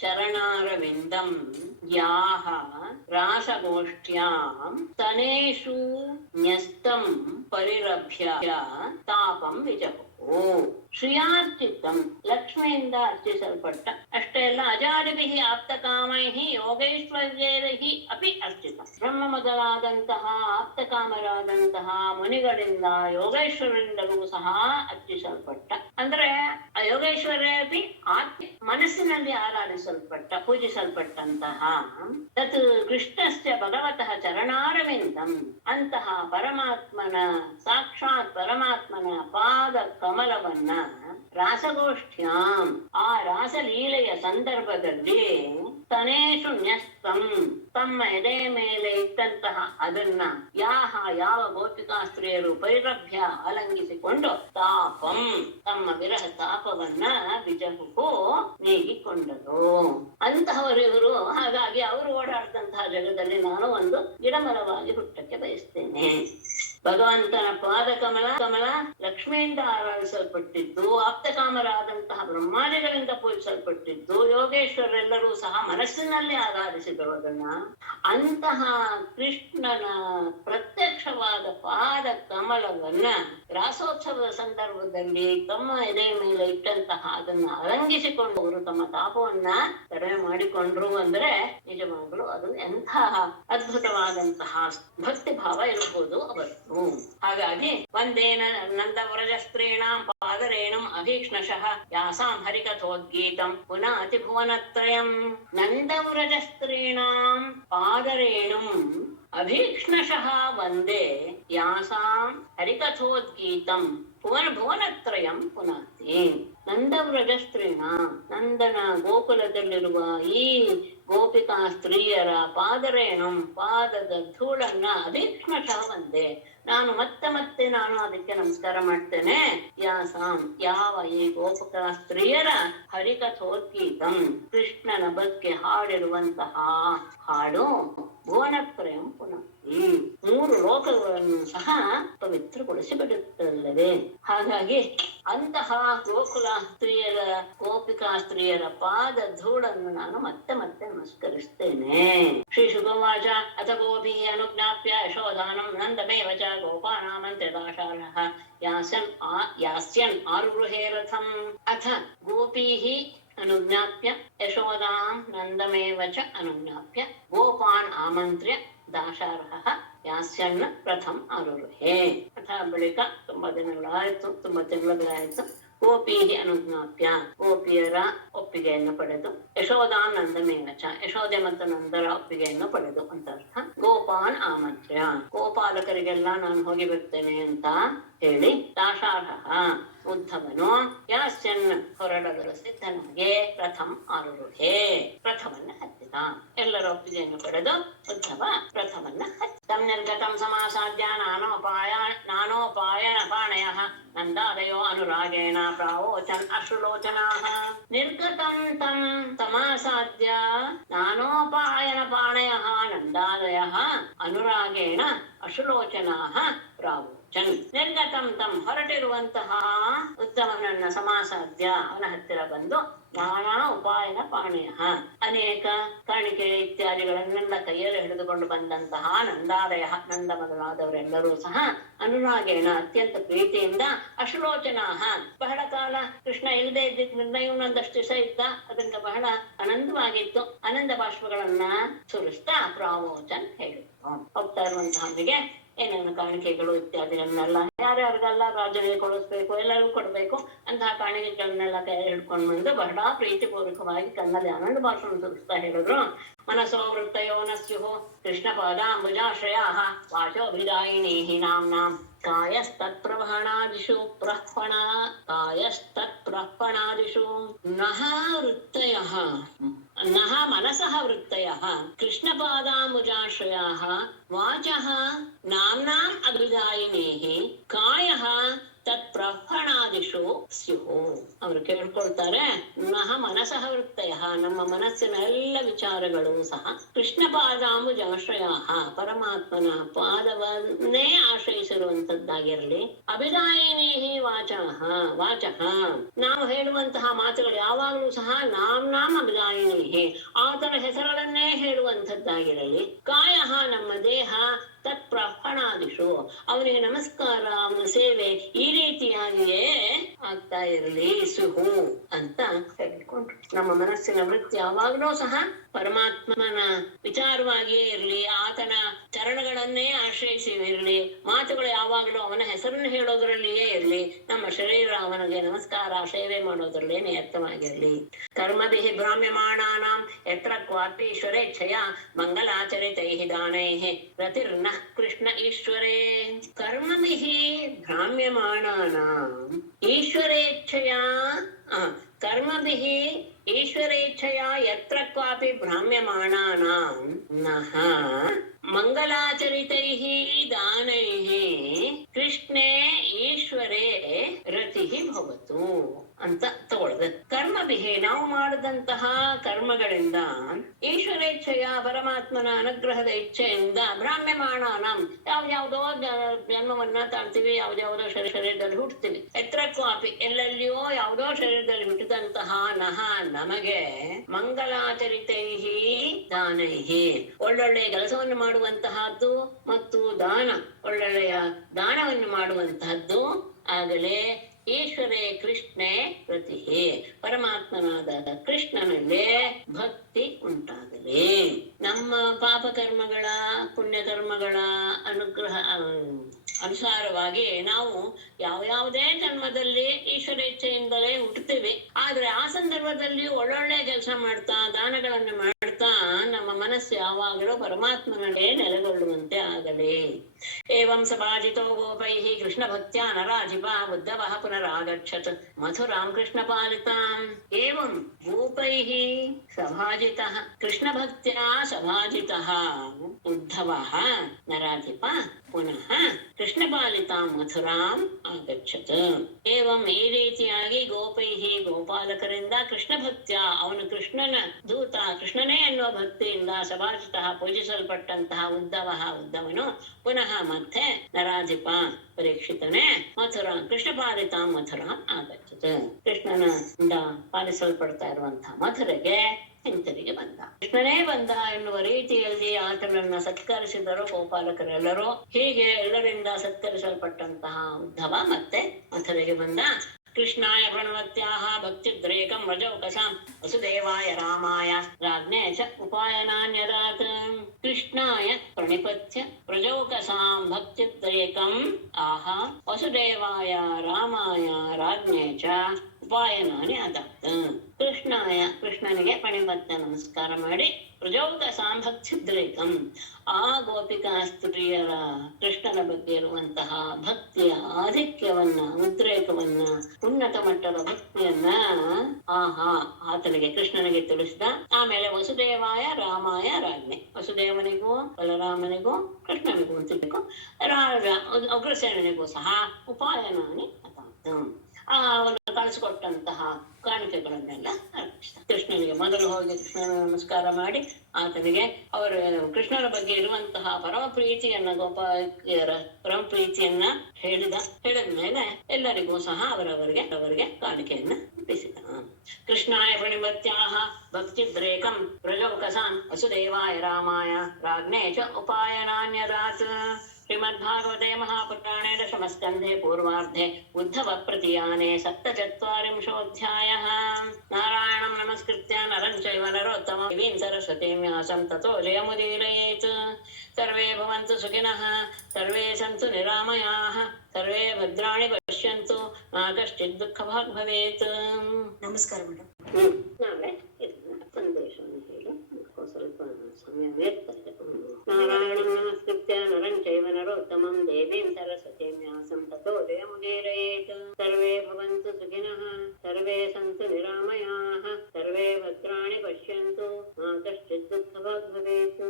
ಚರಣಾರವಿಂದಂ ಯಾಹ ರಾಸಗೋಷ್ಠ್ಯಾಂ ತನೇಷು ನ್ಯಸ್ತಂ ಪರಿರಭ್ಯ ತಾಪಂ ವಿಜಹು. ಶ್ರಿಯಾರ್ಚಿತಂ ಲಕ್ಷ್ಮಿಯಿಂದ ಅರ್ಚಿಸಲ್ಪಟ್ಟ, ಅಷ್ಟೇ ಅಲ್ಲ ಅಜಾದಿಭಿಃ ಆಪ್ತಕಾಮೈಃ ಯೋಗೈಶ್ವರ್ಯೈಃ ಅಪಿ ಅರ್ಚಿತ. ಬ್ರಹ್ಮ ಮೊದಲಾದಂತಹ ಆಪ್ತಕಾಮರಾದಂತಹ ಮುನಿಗಳಿಂದ ಯೋಗೇಶ್ವರರಿಂದಲೂ ಸಹ ಅರ್ಚಿಸಲ್ಪಟ್ಟ. ಅಂದ್ರೆ ಆ ಯೋಗೇಶ್ವರ್ಯ ಅಪಿ ಮನಸ್ಸಿನಲ್ಲಿ ಆರಾಧಿಸಲ್ಪಟ್ಟ, ಪೂಜಿಸಲ್ಪಟ್ಟಂತಹ ತತ್ ಕೃಷ್ಣಸ್ಯ ಭಗವತಃ ಚರಣಾರವಿಂದಂ ಅಂತಹ ಪರಮಾತ್ಮನ ಸಾಕ್ಷಾತ್ ಪರಮಾತ್ಮನ ಪಾದ ಕಮಲವನ್ನ ರಾಸಗೋಷ್ಠ್ಯಾಂ ಆ ರಾಸಲೀಲೆಯ ಸಂದರ್ಭದಲ್ಲಿ ತನೇಷು ನ್ಯಸ್ತಂ ತಮ್ಮ ಎದೆ ಮೇಲೆ ಇಟ್ಟಂತಹ ಅದನ್ನ ಯಾವ ಗೋಪಿಕಾ ಸ್ತ್ರೀಯರು ಪರಿರಭ್ಯ ಆಲಂಗಿಸಿಕೊಂಡು ತಾಪಂ ತಮ್ಮ ವಿರಹ ತಾಪವನ್ನ ವಿಜಹುಕು ನೀಗಿಕೊಂಡರು. ಅಂತಹವರು ಇವರು. ಹಾಗಾಗಿ ಅವರು ಓಡಾಡ್ದಂತಹ ಜಗದಲ್ಲಿ ನಾನು ಒಂದು ಗಿಡಮರವಾಗಿ ಹುಟ್ಟಕ್ಕೆ ಬಯಸ್ತೇನೆ. ಭಗವಂತನ ಪಾದ ಕಮಲ ಲಕ್ಷ್ಮಿಯಿಂದ ಆರಾಧಿಸಲ್ಪಟ್ಟಿದ್ದು, ಆಪ್ತಕಾಮರಾದಂತಹ ಬ್ರಹ್ಮಾದಿಗಳಿಂದ ಪೂಜಿಸಲ್ಪಟ್ಟಿದ್ದು, ಯೋಗೇಶ್ವರೆಲ್ಲರೂ ಸಹ ಮನಸ್ಸಿನಲ್ಲಿ ಆರಾಧಿಸಿದರು ಅದನ್ನ. ಅಂತಹ ಕೃಷ್ಣನ ಪ್ರತ್ಯಕ್ಷವಾದ ಪಾದ ಕಮಲವನ್ನ ರಾಸೋತ್ಸವದ ಸಂದರ್ಭದಲ್ಲಿ ತಮ್ಮ ಎದೆ ಮೇಲೆ ಇಟ್ಟಂತಹ ಅದನ್ನ ಅಲಂಘಿಸಿಕೊಂಡು ಅವರು ತಮ್ಮ ತಾಪವನ್ನ ಕಡಿಮೆ ಮಾಡಿಕೊಂಡ್ರು. ಅಂದ್ರೆ ನಿಜವಾಗ್ಲೂ ಅದು ಎಂತಹ ಅದ್ಭುತವಾದಂತಹ ಭಕ್ತಿ ಭಾವ ಇರಬಹುದು ಅವರದ್ದು. ಹಾಗಾಗಿ ವಂದೇನ ನಂದವ್ರಜ ಸ್ತ್ರೀಣಾಂ ಪಾದರೇಣುಂ ಅಭೀಕ್ಷ್ಣಶಃ ಯಾಸಾಂ ಹರಿಕಥೋದ್ಗೀತಂ ಪುನಃ ಅತಿಭುವನತ್ರಯಂ. ನಂದವ್ರಜ ಸ್ತ್ರೀಣಾಂ ಪಾದರೇಣುಂ ಅಭೀಕ್ಷ್ಣಶಃ ವಂದೇ ಯಾಸಾಂ ಹರಿಕಥೋದ್ಗೀತಂ ಭುವನತ್ರಯಂ ಪುನಃ. ನಂದವ್ರಜ ಸ್ತ್ರೀಣ ನಂದನ ಗೋಕುಲದಲ್ಲಿರುವ ಈ ಗೋಪಿಕಾ ಸ್ತ್ರೀಯರ ಪಾದರೇಣು ಪಾದದ ಧೂಳನ್ನ ಅಭೀಕ್ಷ್ಣಶಃ ವಂದೇ ನಾನು ಮತ್ತೆ ನಾನು ಅದಕ್ಕೆ ನಮಸ್ಕಾರ ಮಾಡ್ತೇನೆ. ಯಾಸಾಂ ಯಾವ ಈ ಗೋಪಿಕಾ ಸ್ತ್ರೀಯರ ಹರಿಕಥೋದ್ಗೀತಂ ಕೃಷ್ಣನ ಬಗ್ಗೆ ಹಾಡಿರುವಂತಹ ಹಾಡು ಭುವನತ್ರಯಂ ಪುನಃ ಈ 3 ಲೋಕಗಳನ್ನು ಸಹ ಪವಿತ್ರಗೊಳಿಸಿ ಬಿಡುತ್ತಲ್ಲವೇ. ಹಾಗಾಗಿ ಅಂತಹ ಗೋಪಿಕಾ ಸ್ತ್ರೀಯರ ಪಾದ ಧೂಳನ್ನು ನಾನು ಮತ್ತೆ ನಮಸ್ಕರಿಸ್ತೇನೆ. ಶ್ರೀ ಶುಭವಾಚ ಅಥ ಗೋಭಿ ಅನುಜ್ಞಾಪ್ಯ ಯಶೋಧಾನಂ ನಂದಮೇವ ಚ ಗೋಪಾನಾಮಂತ್ರಿದಾಶಾರಃ ಯಾಸ್ಯನ್ ಆರುಗೃಹೇ ರಥಂ. ಅಥ ಗೋಪೀಃ ಅನುಜ್ಞಾಪ್ಯ ಯಶೋದಾಂ ನಂದಮೇವ ಚ ಅನುಜ್ಞಾಪ್ಯ ಗೋಪಾನ್ ಆಮಂತ್ರ್ಯ ದಾಶಾರಃ ಯಾಸ್ಯನ್ನ ಪ್ರಥಮ್ ಆರುರುಹೇ. ಅಥ ಬಳಿಕ ತುಂಬಾ ತಿಂಗಳಾಯ್ತು ಗೋಪೀ ಅನುಜ್ಞಾಪ್ಯ ಗೋಪಿಯರ ಒಪ್ಪಿಗೆಯನ್ನು ಪಡೆದು ಯಶೋದಾನಂದಮೇನಚ ಯಶೋದೆ ಮತ್ತು ನಂದರ ಒಪ್ಪಿಗೆಯನ್ನು ಪಡೆದು ಅಂತ ಅರ್ಥ. ಗೋಪಾನ್ ಆಮಂತ್ರ್ಯ ಗೋಪಾಲಕರಿಗೆಲ್ಲ ನಾನು ಹೋಗಿ ಬರ್ತೇನೆ ಅಂತ ಹೇಳಿ ದಾಶಾರ್ಹ ಉದ್ಧವನು ಯಾಸ್ಯನ್ ಹೊರಡಲು ಸಿದ್ಧನಾಗಿ ರಥಂ ಆರೂಢೆ ರಥವನ್ನ ಹತ್ತಿದ. ಎಲ್ಲರ ಒಪ್ಪಿಗೆಯನ್ನು ಪಡೆದು ಉದ್ಧವ ರಥವನ್ನ ಹತ್ತಿದ. ನಿರ್ಗತಂ ಸಮಾಸಾದ್ಯ ನಾನೋಪಾಯನ ಪಾಣಯಃ ನಂದಾದಯೋ ಅನುರಾಗೇಣ ಪ್ರಾವೋಚನ್ ಅಶ್ರುಲೋಚನಾಃ. ನಿರ್ಗತಂ ತಂ ಸಮಾಸಾದ್ಯ ನಾನೋಪಾಯನ ಪಾಣಯಃ ನಂದಾದಯಃ ಅನುರಾಗೇಣ ಅಶ್ರುಲೋಚನಾಃ ಪ್ರಾವೋಚನ್. ನಿರ್ಗತಂ ತಂ ಹೊರಟಿರುವಂತಹ ಉತ್ತಮನನ್ನ ಸಮಾಸಾದ್ಯ ಅವನ ಹತ್ತಿರ ಬಂದು ನಾನಾ ಉಪಾಯನ ಪಾಣಯ ಅನೇಕ ಕಾಣಿಕೆ ಇತ್ಯಾದಿಗಳನ್ನೆಲ್ಲ ಕೈಯಲ್ಲಿ ಹಿಡಿದುಕೊಂಡು ಬಂದಂತಹ ನಂದಾದಯ ನಂದ ಮೊದಲಾದವರೆಲ್ಲರೂ ಸಹ ಅನುರಾಗೇಣ ಅತ್ಯಂತ ಪ್ರೀತಿಯಿಂದ ಅಶ್ರೋಚನಾಹ ಬಹಳ ಕಾಲ ಕೃಷ್ಣ ಇಲ್ಲದೆ ಇದ್ದಿದ್ರಿಂದ ಇವನೊಂದಷ್ಟು ದಿವಸ ಇದ್ದ, ಅದರಿಂದ ಬಹಳ ಆನಂದವಾಗಿತ್ತು. ಆನಂದ ಬಾಷ್ಪಗಳನ್ನ ಸುರಿಸ್ತಾ ಪ್ರಾವೋಚನ್ ಹೇಳಿದ್ರು. ಹೋಗ್ತಾ ಇರುವಂತಹವನಿಗೆ ಏನೇನು ಕಾಣಿಕೆಗಳು ಇತ್ಯಾದಿಗಳನ್ನೆಲ್ಲ ಯಾರ್ಯಾರಿಗೆಲ್ಲ ರಾಜನಿಗೆ ಕೊಡಿಸ್ಬೇಕು, ಎಲ್ಲರಿಗೂ ಕೊಡ್ಬೇಕು ಅಂತಹ ಕಾಣಿಕೆಗಳನ್ನೆಲ್ಲ ಕೈ ಹಿಡ್ಕೊಂಡು ಬಂದು ಬಹಳ ಪ್ರೀತಿಪೂರ್ವಕವಾಗಿ ಕಣ್ಣಲ್ಲಿ ಆನಂದ ಭಾಷಣ ಸುರಿಸ್ತಾ ಹೇಳಿದ್ರು. ಮನಸೋ ವೃತ್ತಯೋ ನ ಸ್ಯುಃ ಕೃಷ್ಣ ಪಾದಾಂಬುಜಾಶ್ರಯಾಃ ವಾಚೋಭಿದಾಯಿನೀಃ ನಾಮ್ನಾಂ ಕಾಯಸ್ತತ್ಪ್ರವಹಣಾದಿಷು ನಃ ವೃತ್ತಯಃ ನಃ ಮನಸಃ ವೃತ್ತಯಃ ಕೃಷ್ಣಪಾದಾಂಬುಜಾಶ್ರಯಾಃ ವಾಚಃ ನಾಮ್ನಾಂ ಅಭಿದಾಯಿನೇಃ ಕಾಯಃ ತತ್ಪ್ರವಹಣಾದಿಷು ಸ್ಯುಃ. ಅವರು ಕೇಳ್ಕೊಳ್ತಾರೆ, ನಃ ಮನಸಃ ವೃತ್ತಯಃ ನಮ್ಮ ಮನಸ್ಸಿನ ಎಲ್ಲ ವಿಚಾರಗಳು ಸಹ ಕೃಷ್ಣ ಪಾದಾಂಬುಜಾಶ್ರಯಾಃ ಪರಮಾತ್ಮನ ಪಾದವನ್ನೇ ಆಶ್ರಯಿಸಿರುವಂತದ್ದಾಗಿರಲಿ. ಅಭಿದಾಯಿನೇಃ ವಾಚಃ ನಾವು ಹೇಳುವಂತಹ ಮಾತುಗಳು ಯಾವಾಗಲೂ ಸಹ ನಾಂ ಅಭಿದಾಯಿನೇಃ ಆತನ ಹೆಸರುಗಳನ್ನೇ ಹೇಳುವಂಥದ್ದಾಗಿರಲಿ. ಕಾಯಃ ನಮ್ಮ ದೇಹ ತತ್ಪ್ರವಹಣಾದಿಷು ಅವನಿಗೆ ನಮಸ್ಕಾರ ಅವನ ಸೇವೆ ಈ ರೀತಿಯಾಗಿಯೇ ಆಗ್ತಾ ಇರಲಿ ಸುಹು ಅಂತ ಹೇಳಿಕೊಂಡ್ರು. ನಮ್ಮ ಮನಸ್ಸಿನ ವೃತ್ತಿ ಯಾವಾಗಲೂ ಸಹ ಪರಮಾತ್ಮನ ವಿಚಾರವಾಗಿಯೇ ಇರಲಿ, ಆತನ ಚರಣಗಳನ್ನೇ ಆಶ್ರಯಿಸಿ ಇರಲಿ, ಮಾತುಗಳು ಯಾವಾಗಲೂ ಅವನ ಹೆಸರನ್ನು ಹೇಳೋದ್ರಲ್ಲಿಯೇ ಇರಲಿ, ನಮ್ಮ ಶರೀರ ಅವನಿಗೆ ನಮಸ್ಕಾರ ಸೇವೆ ಮಾಡೋದ್ರಲ್ಲೇ ನಿಯತವಾಗಿರಲಿ. ಕರ್ಮಭಿಃ ಭ್ರಾಮ್ಯಮಾಣಾನಾಂ ಯತ್ರ ಕ್ವಾಪೀಶ್ವರೇಚ್ಛಯ ಮಂಗಲಾಚರಿತೈಃ ದಾನೈಃ ರತಿರ್ನಃ ಕೃಷ್ಣ ಈಶ್ವರೇ. ಕರ್ಮಭಿಃ ಭ್ರಾಮ್ಯಮಾಣಾನಾಂ ಈಶ್ವರೇಚ್ಛಯ ಕರ್ಮಭಿಃ ಈಶ್ವರೇಚ್ಛಯಾ ಯತ್ರ ಕ್ವಾಪಿ ಭ್ರಾಮ್ಯಮಾಣಾನಾಂ ನಃ ಮಂಗಲಾಚರಿತೈಃ ದಾನೈಃ ಕೃಷ್ಣೇ ಈಶ್ವರೇ ರತಿಃ ಭವತು ಅಂತ ತಗೊಳ್ಳುದು. ಕರ್ಮಭಿಹಿ ನಾವು ಮಾಡಿದಂತಹ ಕರ್ಮಗಳಿಂದ ಈಶ್ವರೇಚ್ಛೆಯ ಪರಮಾತ್ಮನ ಅನುಗ್ರಹದ ಇಚ್ಛೆಯಿಂದ ಭ್ರಾಮ್ಯಮಾಣಾನಾಂ ಯಾವ್ಯಾವುದೋ ಜನ್ಮವನ್ನ ತಾಳ್ತೀವಿ, ಯಾವ್ದಾವುದೋ ಶರೀರದಲ್ಲಿ ಹುಟ್ಟುತ್ತೀವಿ. ಎತ್ರಕ್ವಾಪಿ ಎಲ್ಲೆಲ್ಲಿಯೋ ಯಾವುದೋ ಶರೀರದಲ್ಲಿ ಹುಟ್ಟಿದಂತಹ ನಹ ನಮಗೆ ಮಂಗಲಾಚರಿತೈಹಿ ದಾನೈಹಿ ಒಳ್ಳೊಳ್ಳೆ ಕೆಲಸವನ್ನು ಮಾಡುವಂತಹದ್ದು ಮತ್ತು ದಾನ ಒಳ್ಳೊಳ್ಳೆಯ ದಾನವನ್ನು ಮಾಡುವಂತಹದ್ದು ಆಗಲೇ ಈಶ್ವರೇ ಕೃಷ್ಣೇ ಪ್ರತಿ ಪರಮಾತ್ಮನಾದ ಕೃಷ್ಣನಲ್ಲೇ ಭಕ್ತಿ ಉಂಟಾಗಲಿ. ನಮ್ಮ ಪಾಪಕರ್ಮಗಳ ಪುಣ್ಯಕರ್ಮಗಳ ಅನುಸಾರವಾಗಿ ನಾವು ಯಾವುದೇ ಜನ್ಮದಲ್ಲಿ ಈಶ್ವರೇಚ್ಛೆಯಿಂದಲೇ ಹುಟ್ಟುತ್ತೀವಿ. ಆದ್ರೆ ಆ ಸಂದರ್ಭದಲ್ಲಿ ಒಳ್ಳೊಳ್ಳೆ ಕೆಲಸ ಮಾಡ್ತಾ ದಾನಗಳನ್ನು ಮಾಡ್ತಾ ನಮ್ಮ ಮನಸ್ಸು ಯಾವಾಗಲೂ ಪರಮಾತ್ಮನಲ್ಲೇ ನೆಲೆಗೊಳ್ಳುವಂತೆ ಆಗಲಿ. ಏವಂ ಸಭಾಜಿತೋ ಗೋಪೈಃ ಕೃಷ್ಣ ಭಕ್ತ್ಯಾ ನರಾಧಿಪ ಉದ್ಧವಃ ಪುನರಾಗಚ್ಚತ್ ಮಥುರಾಂ ಕೃಷ್ಣ ಪಾಲಿತಾಂ. ಏವಂ ಗೋಪೈಃ ಸಭಾಜಿತಃ ಕೃಷ್ಣ ಭಕ್ತ್ಯಾ ಸಭಾಜಿತಃ ಉದ್ಧವಃ ನರಾಧಿಪ ಪುನಃ ಕೃಷ್ಣ ಪಾಲಿತಾಂ ಮಥುರಾಂ ಆಗಚ್ಚತ್. ಏವಂ ಈ ರೀತಿಯಾಗಿ ಗೋಪೈಃ ಗೋಪಾಲಕರಿಂದ ಕೃಷ್ಣ ಭಕ್ತ್ಯ ಅವನು ಕೃಷ್ಣನ ದೂತ ಕೃಷ್ಣನೇ ಎನ್ನುವ ಭಕ್ತಿಯಿಂದ ಸಭಾಜಿತಃ ಪೂಜಿಸಲ್ಪಟ್ಟಂತಹ ಉದ್ಧವನು ಪುನಃ ಮತ್ತೆ ನರಾಧಿಪ ಪರೀಕ್ಷಿತನೇ ಮಥುರಾ ಕೃಷ್ಣ ಪಾಲಿತಾಂ ಮಥುರಾಂ ಆಗಚ್ಚತ್. ಕೃಷ್ಣನಿಂದ ಪಾಲಿಸಲ್ಪಡ್ತಾ ಇರುವಂತಹ ಮಥುರೆಗೆ ಹಿಂತಿರುಗಿ ಬಂದ. ಕೃಷ್ಣನೇ ಬಂದ ಎನ್ನುವ ರೀತಿಯಲ್ಲಿ ಆತನನ್ನ ಸತ್ಕರಿಸಿದರು ಗೋಪಾಲಕರೆಲ್ಲರೂ. ಹೀಗೆ ಎಲ್ಲರಿಂದ ಸತ್ಕರಿಸಲ್ಪಟ್ಟಂತಹ ಉದ್ಧವ ಮತ್ತೆ ಮಥುರೆಗೆ ಬಂದ. ಕೃಷ್ಣಾಯ ಪ್ರಣವತ್ಯಾಹ ಭಕ್ತಿದ್ರೇಕಂ ವ್ರಜೌಕಸಾಂ ವಸುದೇವಾಯ ರಾಮಾಯ ರಾಜ್ಞೇ ಚ ಉಪಾಯನಾನ್ಯದಾತ್. ಕೃಷ್ಣಾಯ ಪ್ರಣಿಪತ್ಯ ವ್ರಜೌಕಸಾಂ ಭಕ್ತಿದ್ರೇಕಂ ಆಹ ವಸುದೇವಾಯ ರಾಮಾಯ ರಾಜ್ಞೇ ಚ ಉಪಾಯನಾನಿ ಅದಾತ್. ಕೃಷ್ಣನಿಗೆ ಪಣಿಬದ್ಧ ನಮಸ್ಕಾರ ಮಾಡಿ ಪ್ರಜೋಗ ಸಾಂಭಕ್ತಿದ್ರೇಕಂ ಆ ಗೋಪಿಕಾ ಸ್ತ್ರೀಯರ ಕೃಷ್ಣನ ಬಗ್ಗೆ ಇರುವಂತಹ ಭಕ್ತಿಯ ಆಧಿಕ್ಯವನ್ನ ಉದ್ರೇಕವನ್ನ ಉನ್ನತ ಮಟ್ಟದ ಭಕ್ತಿಯನ್ನ ಆತನಿಗೆ ಕೃಷ್ಣನಿಗೆ ತಿಳಿಸಿದ. ಆಮೇಲೆ ವಸುದೇವಾಯ ರಾಮಾಯ ರಾಜ್ಞೆ, ವಸುದೇವನಿಗೂ ಬಲರಾಮನಿಗೂ ಕೃಷ್ಣನಿಗೂ ತಿಳಿಬೇಕು, ಅಗ್ರಸೇನಿಗೂ ಸಹ ಉಪಾಯನಾನಿ ಅವನು ಕಳಿಸಿಕೊಟ್ಟಂತಹ ಕಾಣಿಕೆಗಳನ್ನೆಲ್ಲ ಅರ್ಪಿಸಿದ. ಕೃಷ್ಣನಿಗೆ ಮೊದಲು ಹೋಗಿ ಕೃಷ್ಣನ ನಮಸ್ಕಾರ ಮಾಡಿ ಆತನಿಗೆ ಅವರು ಕೃಷ್ಣನ ಬಗ್ಗೆ ಇರುವಂತಹ ಪರಮ ಪ್ರೀತಿಯನ್ನ ಗೋಪಾಲಕರ ಪರಮ ಪ್ರೀತಿಯನ್ನ ಹೇಳಿದ ಮೇಲೆ ಎಲ್ಲರಿಗೂ ಸಹ ಅವರಿಗೆ ಕಾಣಿಕೆಯನ್ನ ಅರ್ಪಿಸಿದ. ಕೃಷ್ಣಾಯ ಪ್ರಣಿಪತ್ಯಾಹ ಭಕ್ತಿದ್ರೇಕಂ ಪ್ರಜೋಕಸಾನ್ ವಸುದೇವಾಯ ರಾಮಾಯ ರಾಜ್ಞೇ ಚ ಉಪಾಯನಾನ್ಯದಾತ್. ಶ್ರೀಮದ್ಭಾಗವತೆ ಮಹಾಪುರಾಣೇ ದಶಮಸ್ಕಂಧೆ ಪೂರ್ವಾರ್ಧೆ ಉದ್ಧವ ಪ್ರತಿಯಾನೆ ಸಪ್ತಚತ್ವಾರಿಂಶೋऽಧ್ಯಾಯಃ. ನಾರಾಯಣಂ ನಮಸ್ಕೃತ್ಯ ನರಂ ಚೈವ ನರೋತ್ತಮಂ ದೇವೀಂ ಸರಸ್ವತೀಂ ವ್ಯಾಸಂ ತತೋ ಜಯಮುದೀರಯೇತ್. ಸರ್ವೇ ಭವಂತು ಸುಖಿನಃ, ಸರ್ವೇ ಸಂತು ನಿರಾಮಯಾಃ, ಸರ್ವೇ ಭದ್ರಾಣಿ ಪಶ್ಯಂತು, ಮಾ ಕಶ್ಚಿತ್ ದುಃಖಭಾಗ್ ಭವೇತ್. ನಮಸ್ಕಾರ ಮೇಡಮ್. ನಾಳೆ ಇದನ್ನ ಸಂದೇಶವನ್ನು ಹೇಳಿ ಸ್ವಲ್ಪ ಸಮಯ ಬೇಡ್ತಾರೆ. ನಾರಾಯಣಂ ನಮಸ್ಕೃತ್ಯ ನರಂ ಚೈವ ನರೋತ್ತಮಂ ದೇವೀಂ ಸರಸ್ವತೀಂ ವ್ಯಾಸಂ ತತೋ ಜಯಮುದೀರಯೇತ್. ಸರ್ವೇ ಭವಂತು ಸುಖಿನಃ, ಸರ್ವೇ ಸಂತು ನಿರಾಮಯಾಃ, ಸರ್ವೇ ಭದ್ರಾಣಿ ಪಶ್ಯಂತು, ಮಾ ಕಶ್ಚಿತ್ ದುಃಖಭಾಗ್ ಭವೇತ್.